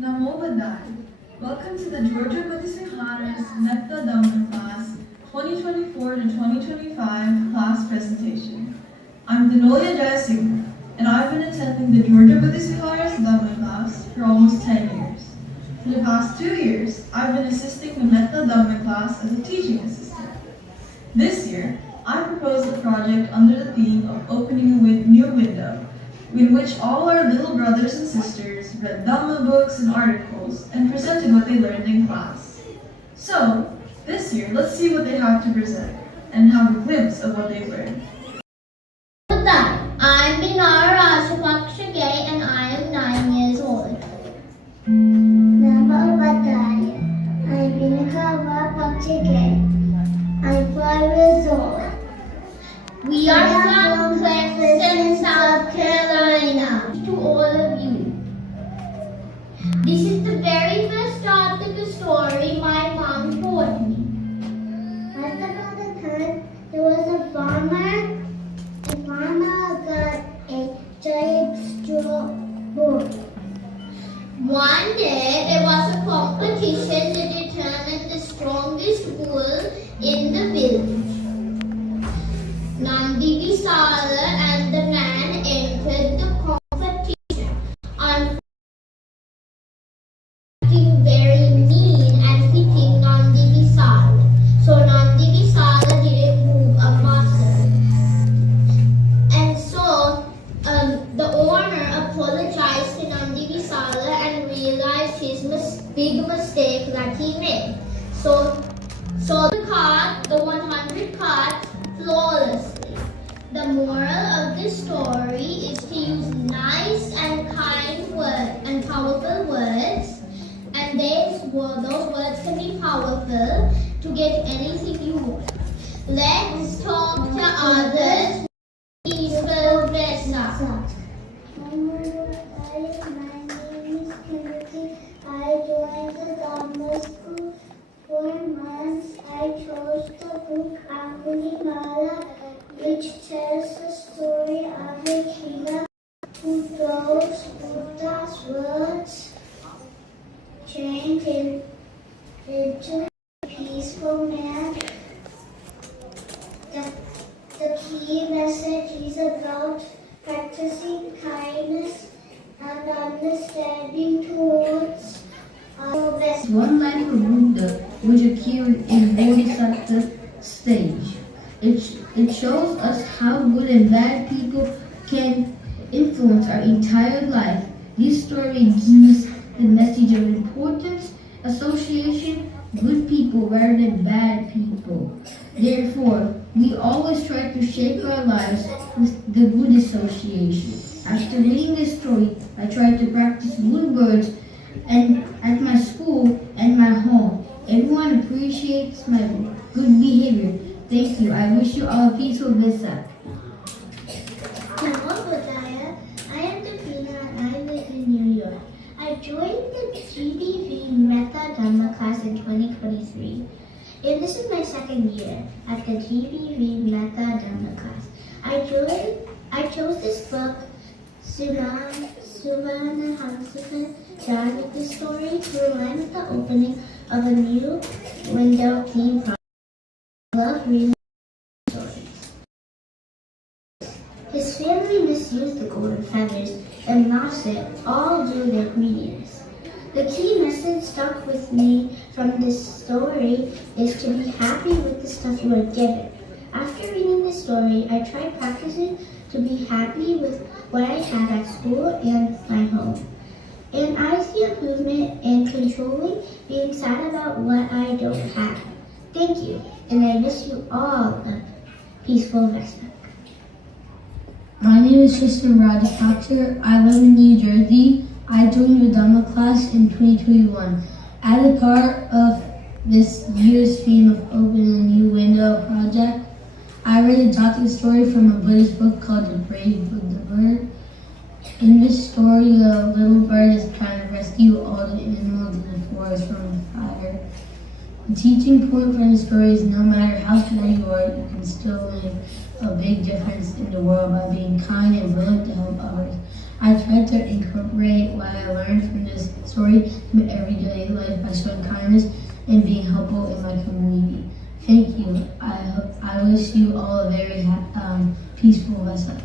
Namo Buddhaya. Welcome to the Wajirabuddhi Singhara's Metta Dhamma class 2024 to 2025 class presentation. I'm Dinolia Jayasingh, and I've been attending the Wajirabuddhi Singhara's Dhamma class for almost 10 years. For the past 2 years, I've been assisting the Metta Dhamma class as a teaching assistant. This year, I proposed a project under the theme of opening a new window, in which all our little brothers and sisters read Dhamma books and articles and presented what they learned in class. So, this year, let's see what they have to present and have a glimpse of what they've learned. I'm Binara Rajapakshagay and I am 9 years old. Namo Buddhaya. I'm Binaka Pakshagay. I'm 5 years old. We are from Clemson, South Carolina. To all of you. This is the very first start of the story my mom told me. Once upon a time, there was a farmer. The farmer got a giant straw bull. One day there was a competition to determine the strongest bull in the village. Nandi Visala and the man entered the competition. Unfortunately, very mean and hitting Nandi Visala. So Nandi Visala didn't move a muscle. And so the owner apologized to Nandi Visala and realized his big mistake that he made. So the 100 carts flawlessly. The moral of this story is to use nice and kind words and powerful words, and those words can be powerful to get anything you want. Let's talk to others. Peaceful Vesak. My name is Timothy. I joined the Dhamma school. For months, I chose the book Angulimala, which tells the story of a killer who throws Buddha's words, changed him into a peaceful man. The key message is about practicing kindness and understanding towards others. One life of Buddha was occurred in Bodhisattva stage. It shows us how good and bad people can influence our entire life. This story gives the message of importance, association, good people rather than bad people. Therefore, we always try to shape our lives with the good association. After reading this story, I tried to practice good words and at my school and my home. Everyone appreciates my good behavior. Thank you. I wish you all a peaceful Vesak. Namo Buddhaya. I am Defina and I live in New York. I joined the GBV Metta Dhamma class in 2023. And this is my second year at the GBV Metta Dhamma class. I chose this book, Suvana Hansukan, Dragon the story to align with the opening of a new window theme project. I love reading stories. His family misused the golden feathers and lost it all due to their greediness. The key message stuck with me from this story is to be happy with the stuff you are given. After reading the story, I tried practicing to be happy with what I had at school and my home. And I see improvement in controlling being sad about what I don't have. Thank you, and I wish you all a peaceful Vesak. My name is Tristan Rajapaksa. I live in New Jersey. I joined the Dhamma class in 2021. As a part of this year's theme of opening a new window project, I read a Jataka story from a Buddhist book called The Brave Buddha Bird. In this story, the little bird is trying to rescue all the animals in the forest from the fire. The teaching point from the story is no matter how small you are, you can still make a big difference in the world by being kind and willing to help others. I tried to incorporate what I learned from this story to everyday life by showing kindness and being helpful in my community. Thank you. I wish you all a very peaceful Vesak.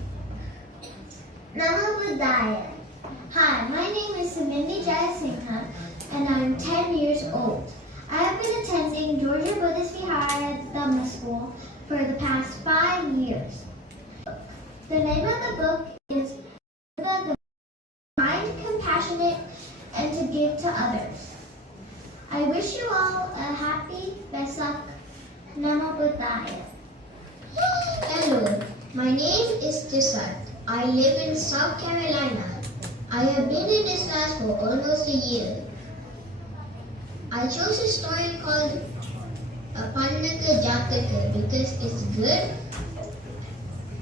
Namabuddhaya. Hi, my name is Samindi Jayasingha and I'm 10 years old. I have been attending Georgia Buddhist Vihara Dhamma School for the past 5 years. The name of the book is The Kind, Compassionate, and to Give to Others. I wish you all a happy Vesak. Namo Buddhaya. Hello, my name is Tisat. I live in South Carolina. I have been in this class for almost a year. I chose a story called Apannaka Jataka because it's good.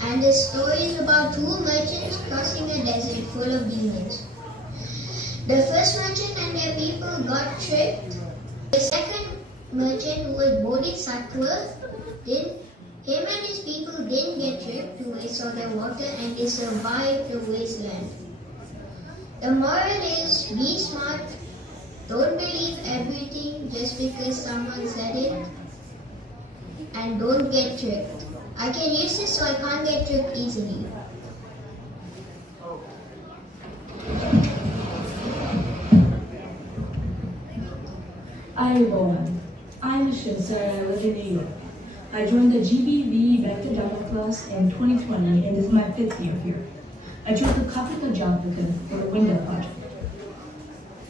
And the story is about two merchants crossing a desert full of demons. The first merchant and their people got tricked. The second merchant, who was Bodhisattva, him and his people didn't get tricked to waste all their water and they survived the wasteland. The moral is, be smart, don't believe everything just because someone said it, and don't get tricked. I can use this so I can't get tricked easily. Everyone, I'm Shinsa and I live in New York. I joined the GBV Vector Dhamma class in 2020 and this is my 5th year here. I chose the Kapika Jataka for the window project.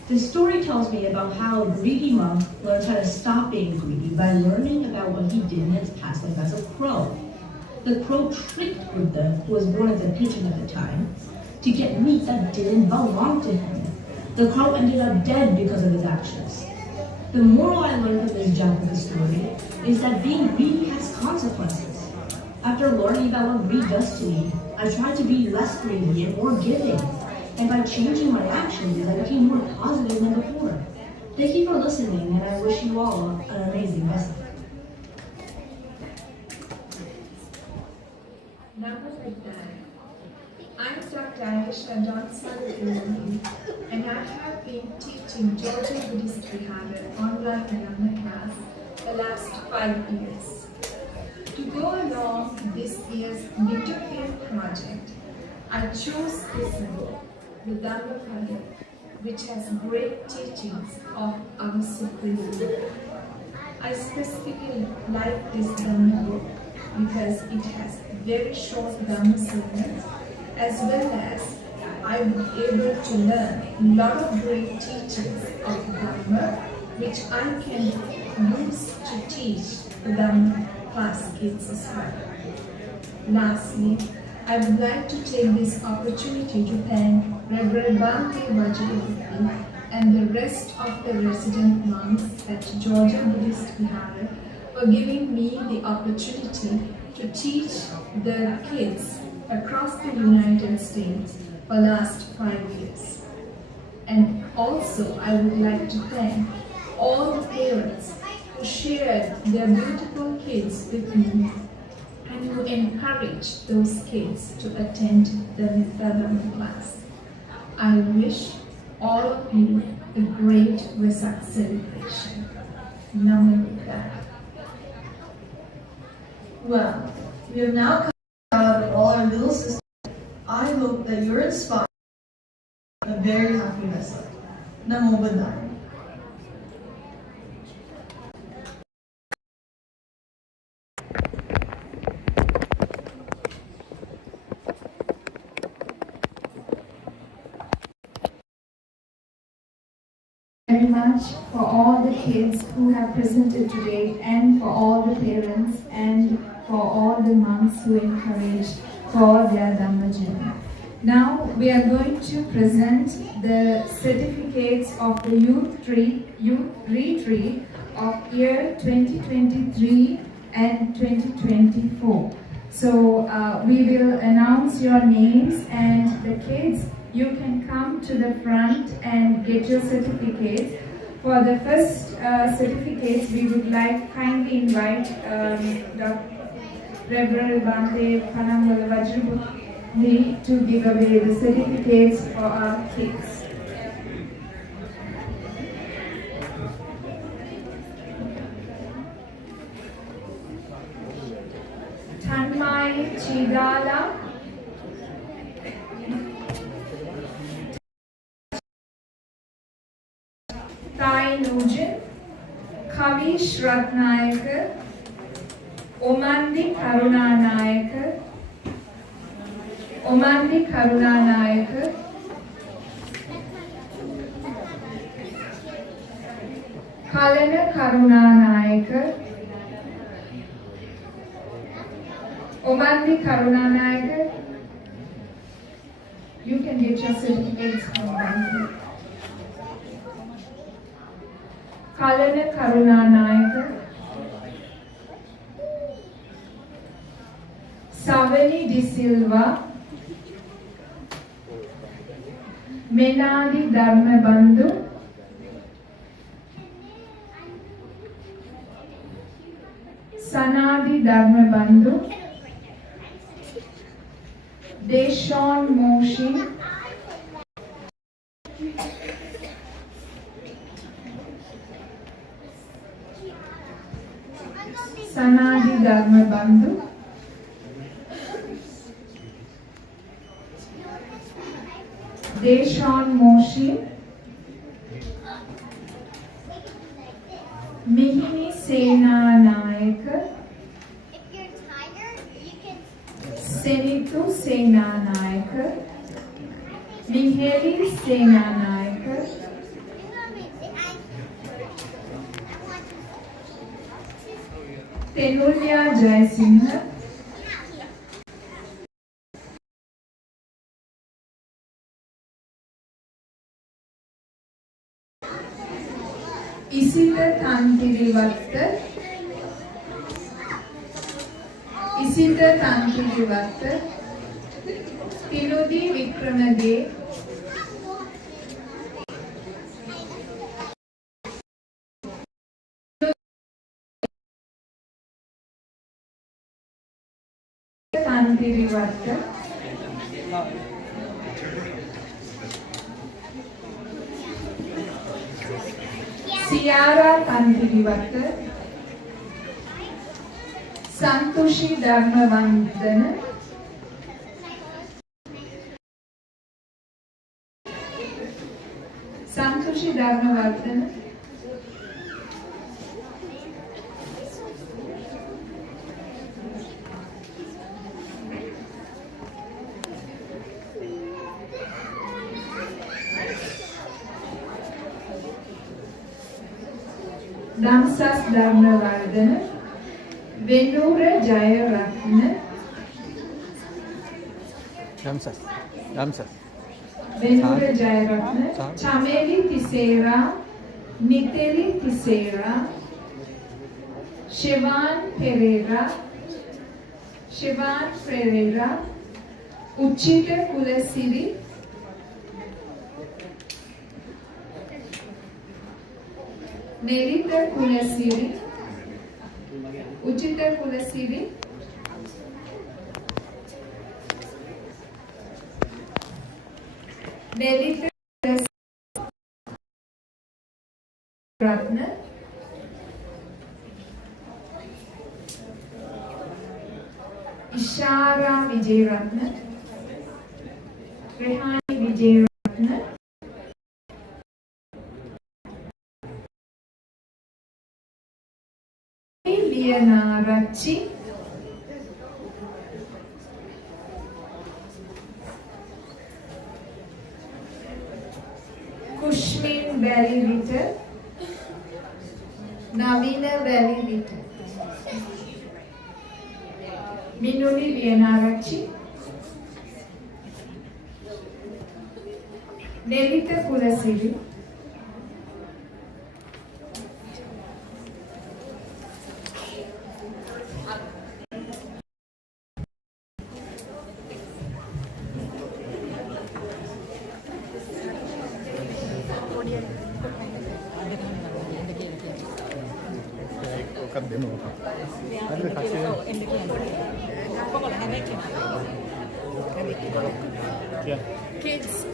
The story tells me about how a greedy monk learns how to stop being greedy by learning about what he did in his past life as a crow. The crow tricked Buddha, who was born as a pigeon at the time, to get meat that didn't belong to him. The crow ended up dead because of his actions. The moral I learned from this Jataka story is that being greedy has consequences. After learning about what greed does to me, I tried to be less greedy and more giving. And by changing my actions, I became more positive than before. Thank you for listening, and I wish you all an amazing Vesak. Namaste. I'm Dr. Aisha Johnson, and I have been teaching Georgia Buddhist Vihara online Dhamma class the last 5 years. To go along this year's Midterm project, I chose this book, the Dhammapada, which has great teachings of our Supreme Lord. I specifically like this Dhamma book because it has very short Dhamma segments, as well as I was able to learn a lot of great teachings of Dhamma, which I can use to teach the Dhamma class kids as well. Lastly, I would like to take this opportunity to thank Reverend Bhante Wajirabuddhi and the rest of the resident monks at Georgia Buddhist Vihara for giving me the opportunity to teach the kids across the United States for the last 5 years. And also, I would like to thank all the parents who shared their beautiful kids with me and who encouraged those kids to attend the Dhamma class. I wish all of you a great Vesak celebration. Namo Buddhaya. Well, we have now come out of all our little sisters. I hope that you're inspired a very happy Vesak. Namo Buddhaya. Very much for all the kids who have presented today, and for all the parents, and for all the monks who encouraged for their Dhamma journey. Now we are going to present the certificates of the youth retreat of year 2023 and 2024. So we will announce your names, and the kids, you can come to the front and get your certificates. For the first certificates, we would like kindly invite Reverend Bhante Wajirabuddhi to give away the certificates for our kids. Tanmai Chidala, Thai Nugent, Kavi Shratnayaka, Omandi Karunanayaka, Kalana Karunanayaka, Omandi Karunanayaka. You can get your certificates from Bhante. Kalana Karunanayaka, Savani De Silva, Menadi Dharmabandhu, Sanadi Dharmabandhu, Deshaun Moshi, Sanadi Dharmabandhu, Deshaun Moshi, Mihini Sena Nayak, Senitu Sena Nayak, Miheli Sena Nayak, Tenulya Jayasinghe, Isita Tantirivatta, Tinudi Vikramade, Tantirivatta, Ciara Tantirivatta, Santushi Dharmavandana, Damsas Dharmavardhana, Venura Jayaratna, Venura Jayaratna, Chameli Tisera, Niteli Tisera, Shivan Pereira, Uchita Kulasiri, Nerita Kulasiri, Uchita Kulasiri, Nerita Ratna, Ishara Vijayaratna, Rehani Vijayaratna, Liana Rachi, Kushmin Belly Vita, Navina Belly Vita, Minuni Liana Nelita Kulasiri, Kids.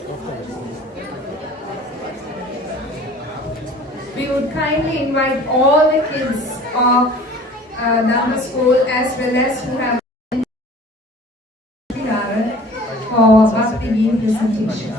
We would kindly invite all the kids of Dharma School as well as who have for Bhakti Gita presentation.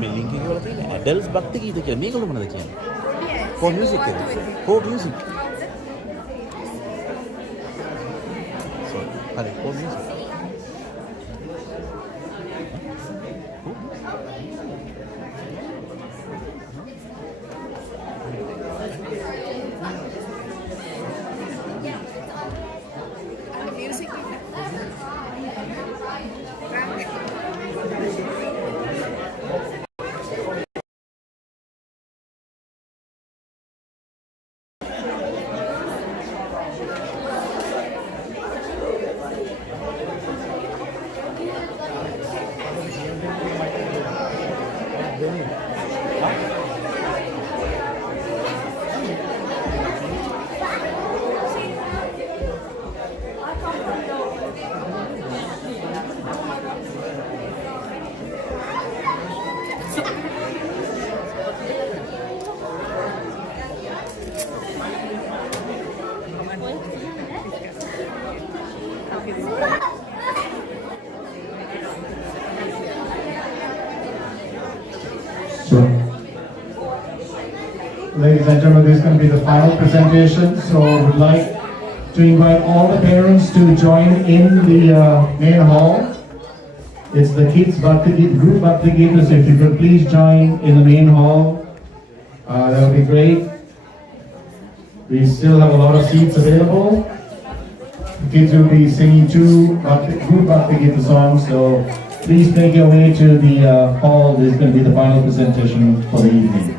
මේ link එක වල තියෙන ඇඩල්ට්ස් භක්ති ගීත කියලා මේගොල්ලෝ මොනවද කියන්නේ? Folk music එක. Folk music. හරි folk music. Ladies and gentlemen, this is going to be the final presentation. So I would like to invite all the parents to join in the main hall. It's the kids Bhakti Gita, group Bhakti Gita. So if you could please join in the main hall, that would be great. We still have a lot of seats available. The kids will be singing two group Bhakti Gita songs. So please make your way to the hall. This is going to be the final presentation for the evening.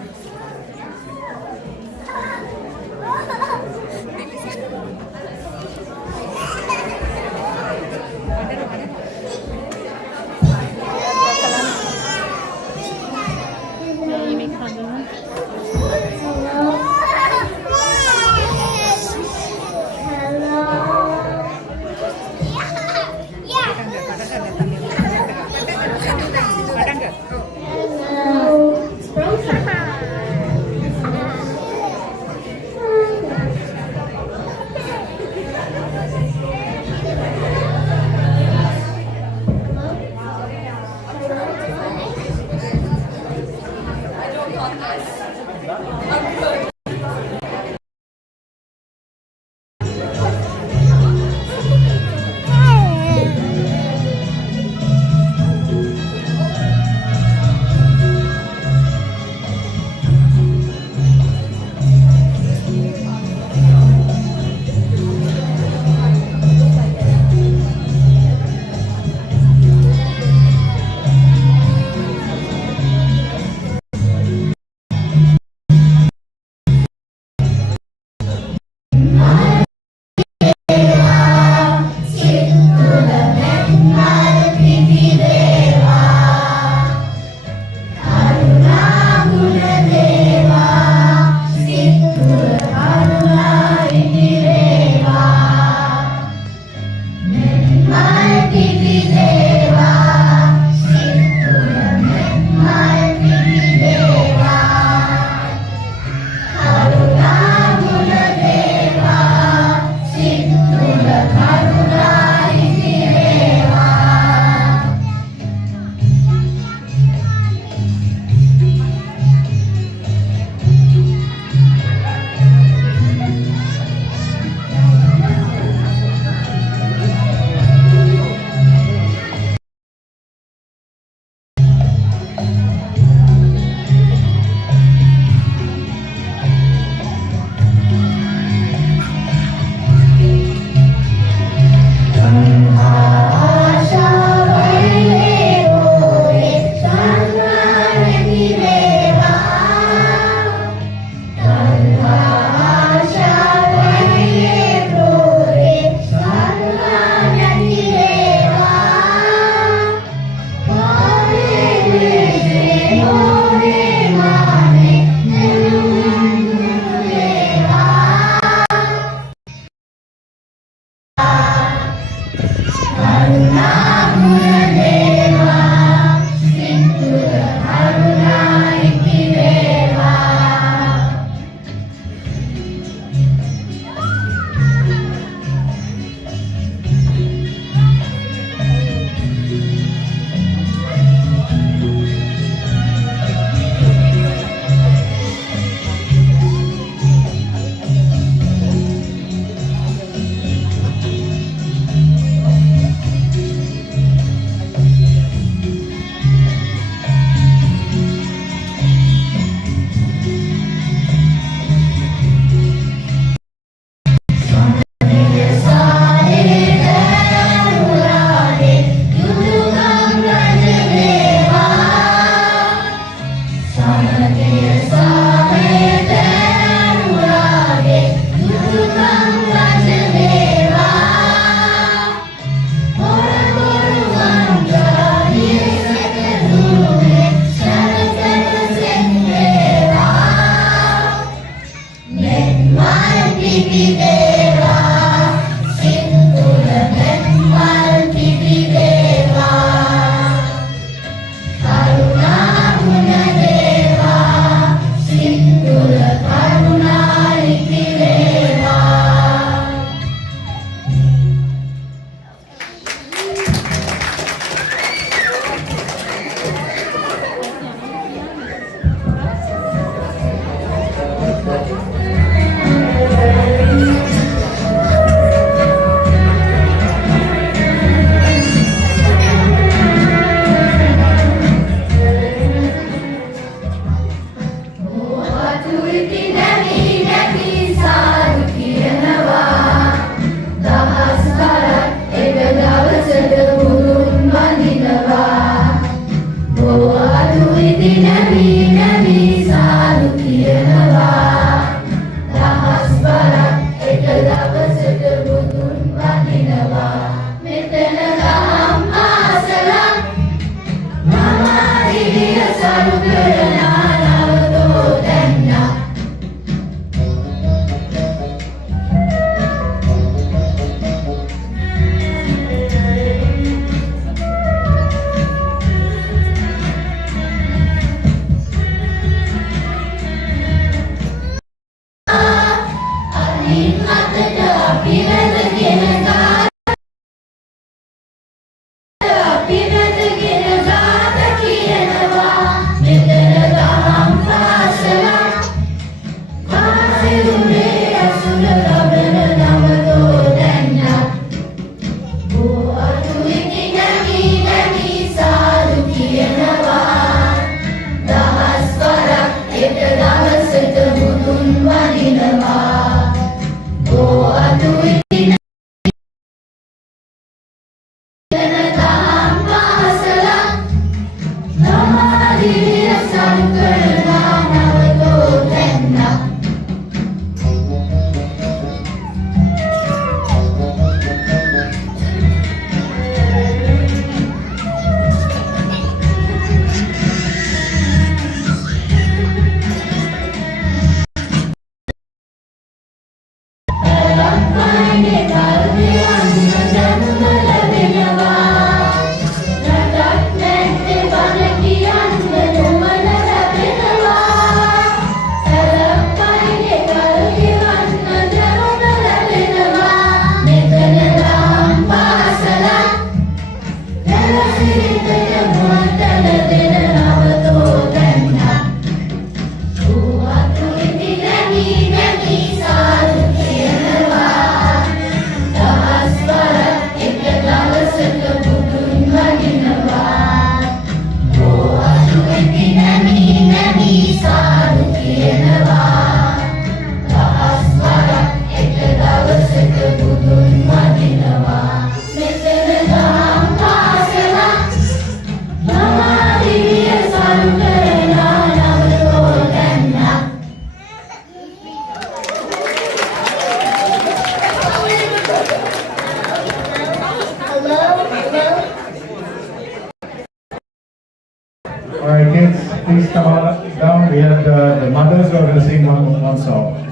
All right, kids. please come on down. We have the mothers who are going to sing one song.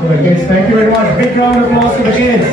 So the kids, thank you very much. Big round of applause for the kids.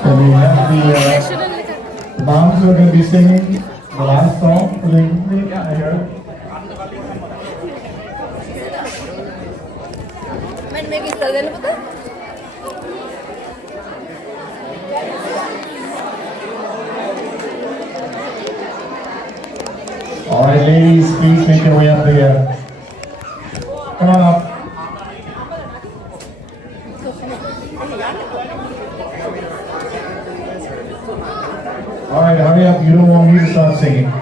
So we have the moms who are going to be singing the last song for the evening. I heard. All right, ladies, please make your way up here. Come on up. All right, hurry up. You don't want me to start singing.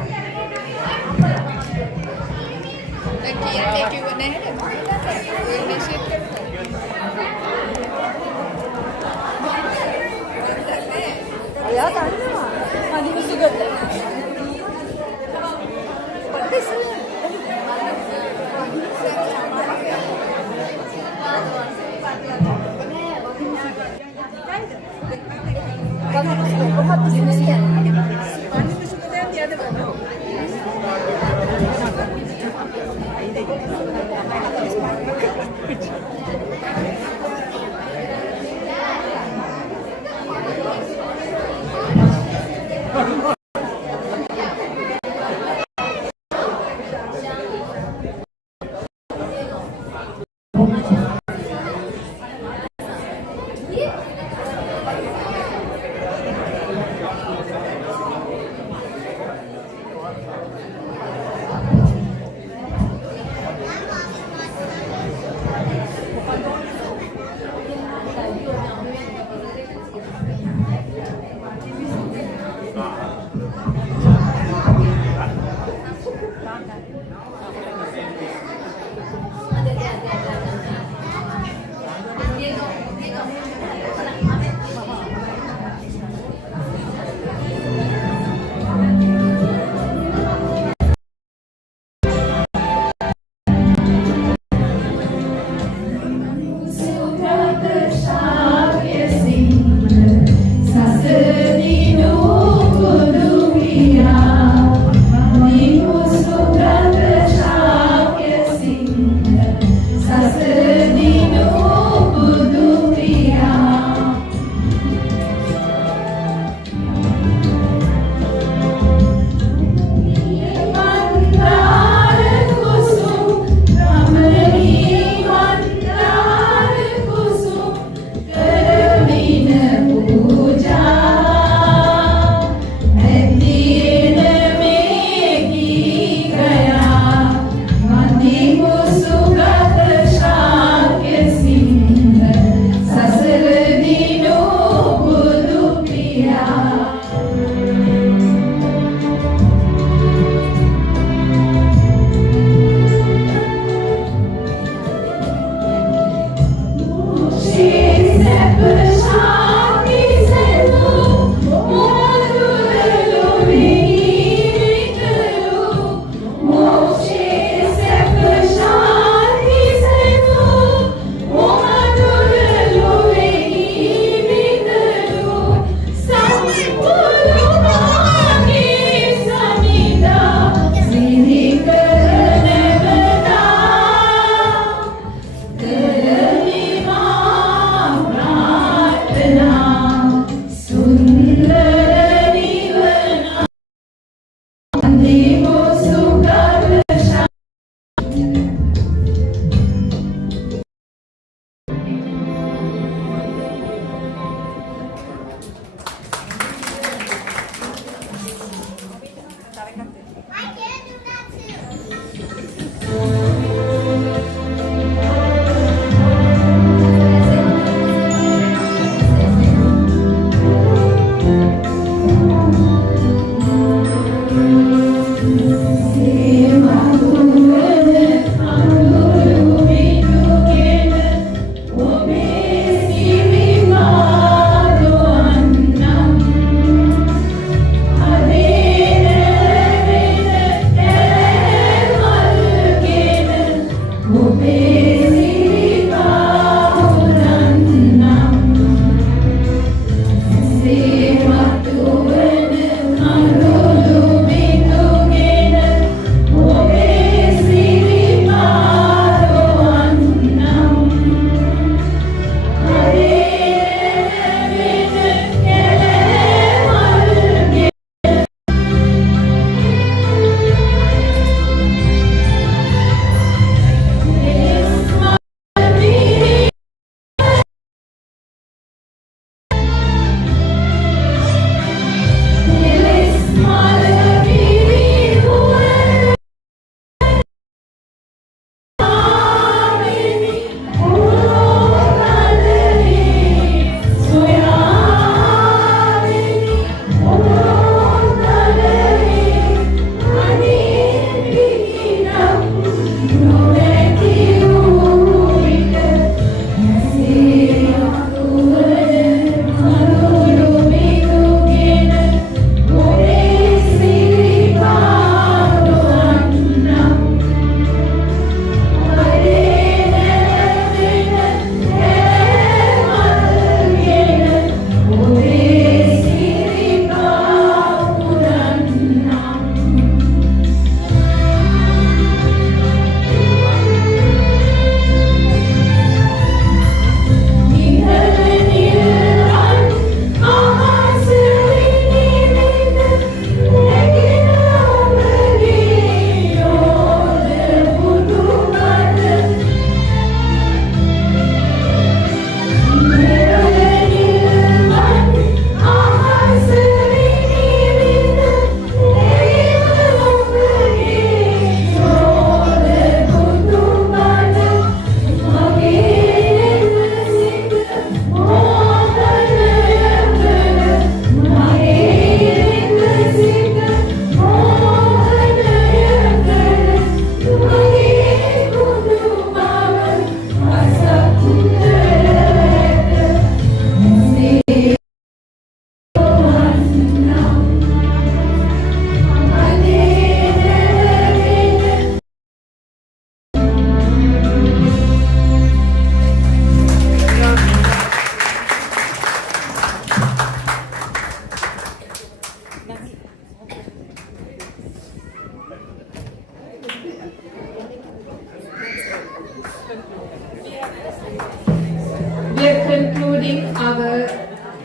opening our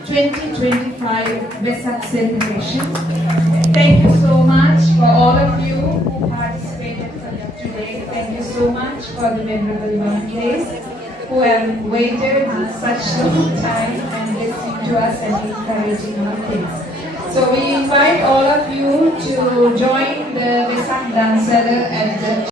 2025 Vesak celebration. Thank you so much for all of you who participated today. Thank you so much for the memorable Bhantes who have waited such long time and listening to us and encouraging our kids. So we invite all of you to join the Vesak dancer at the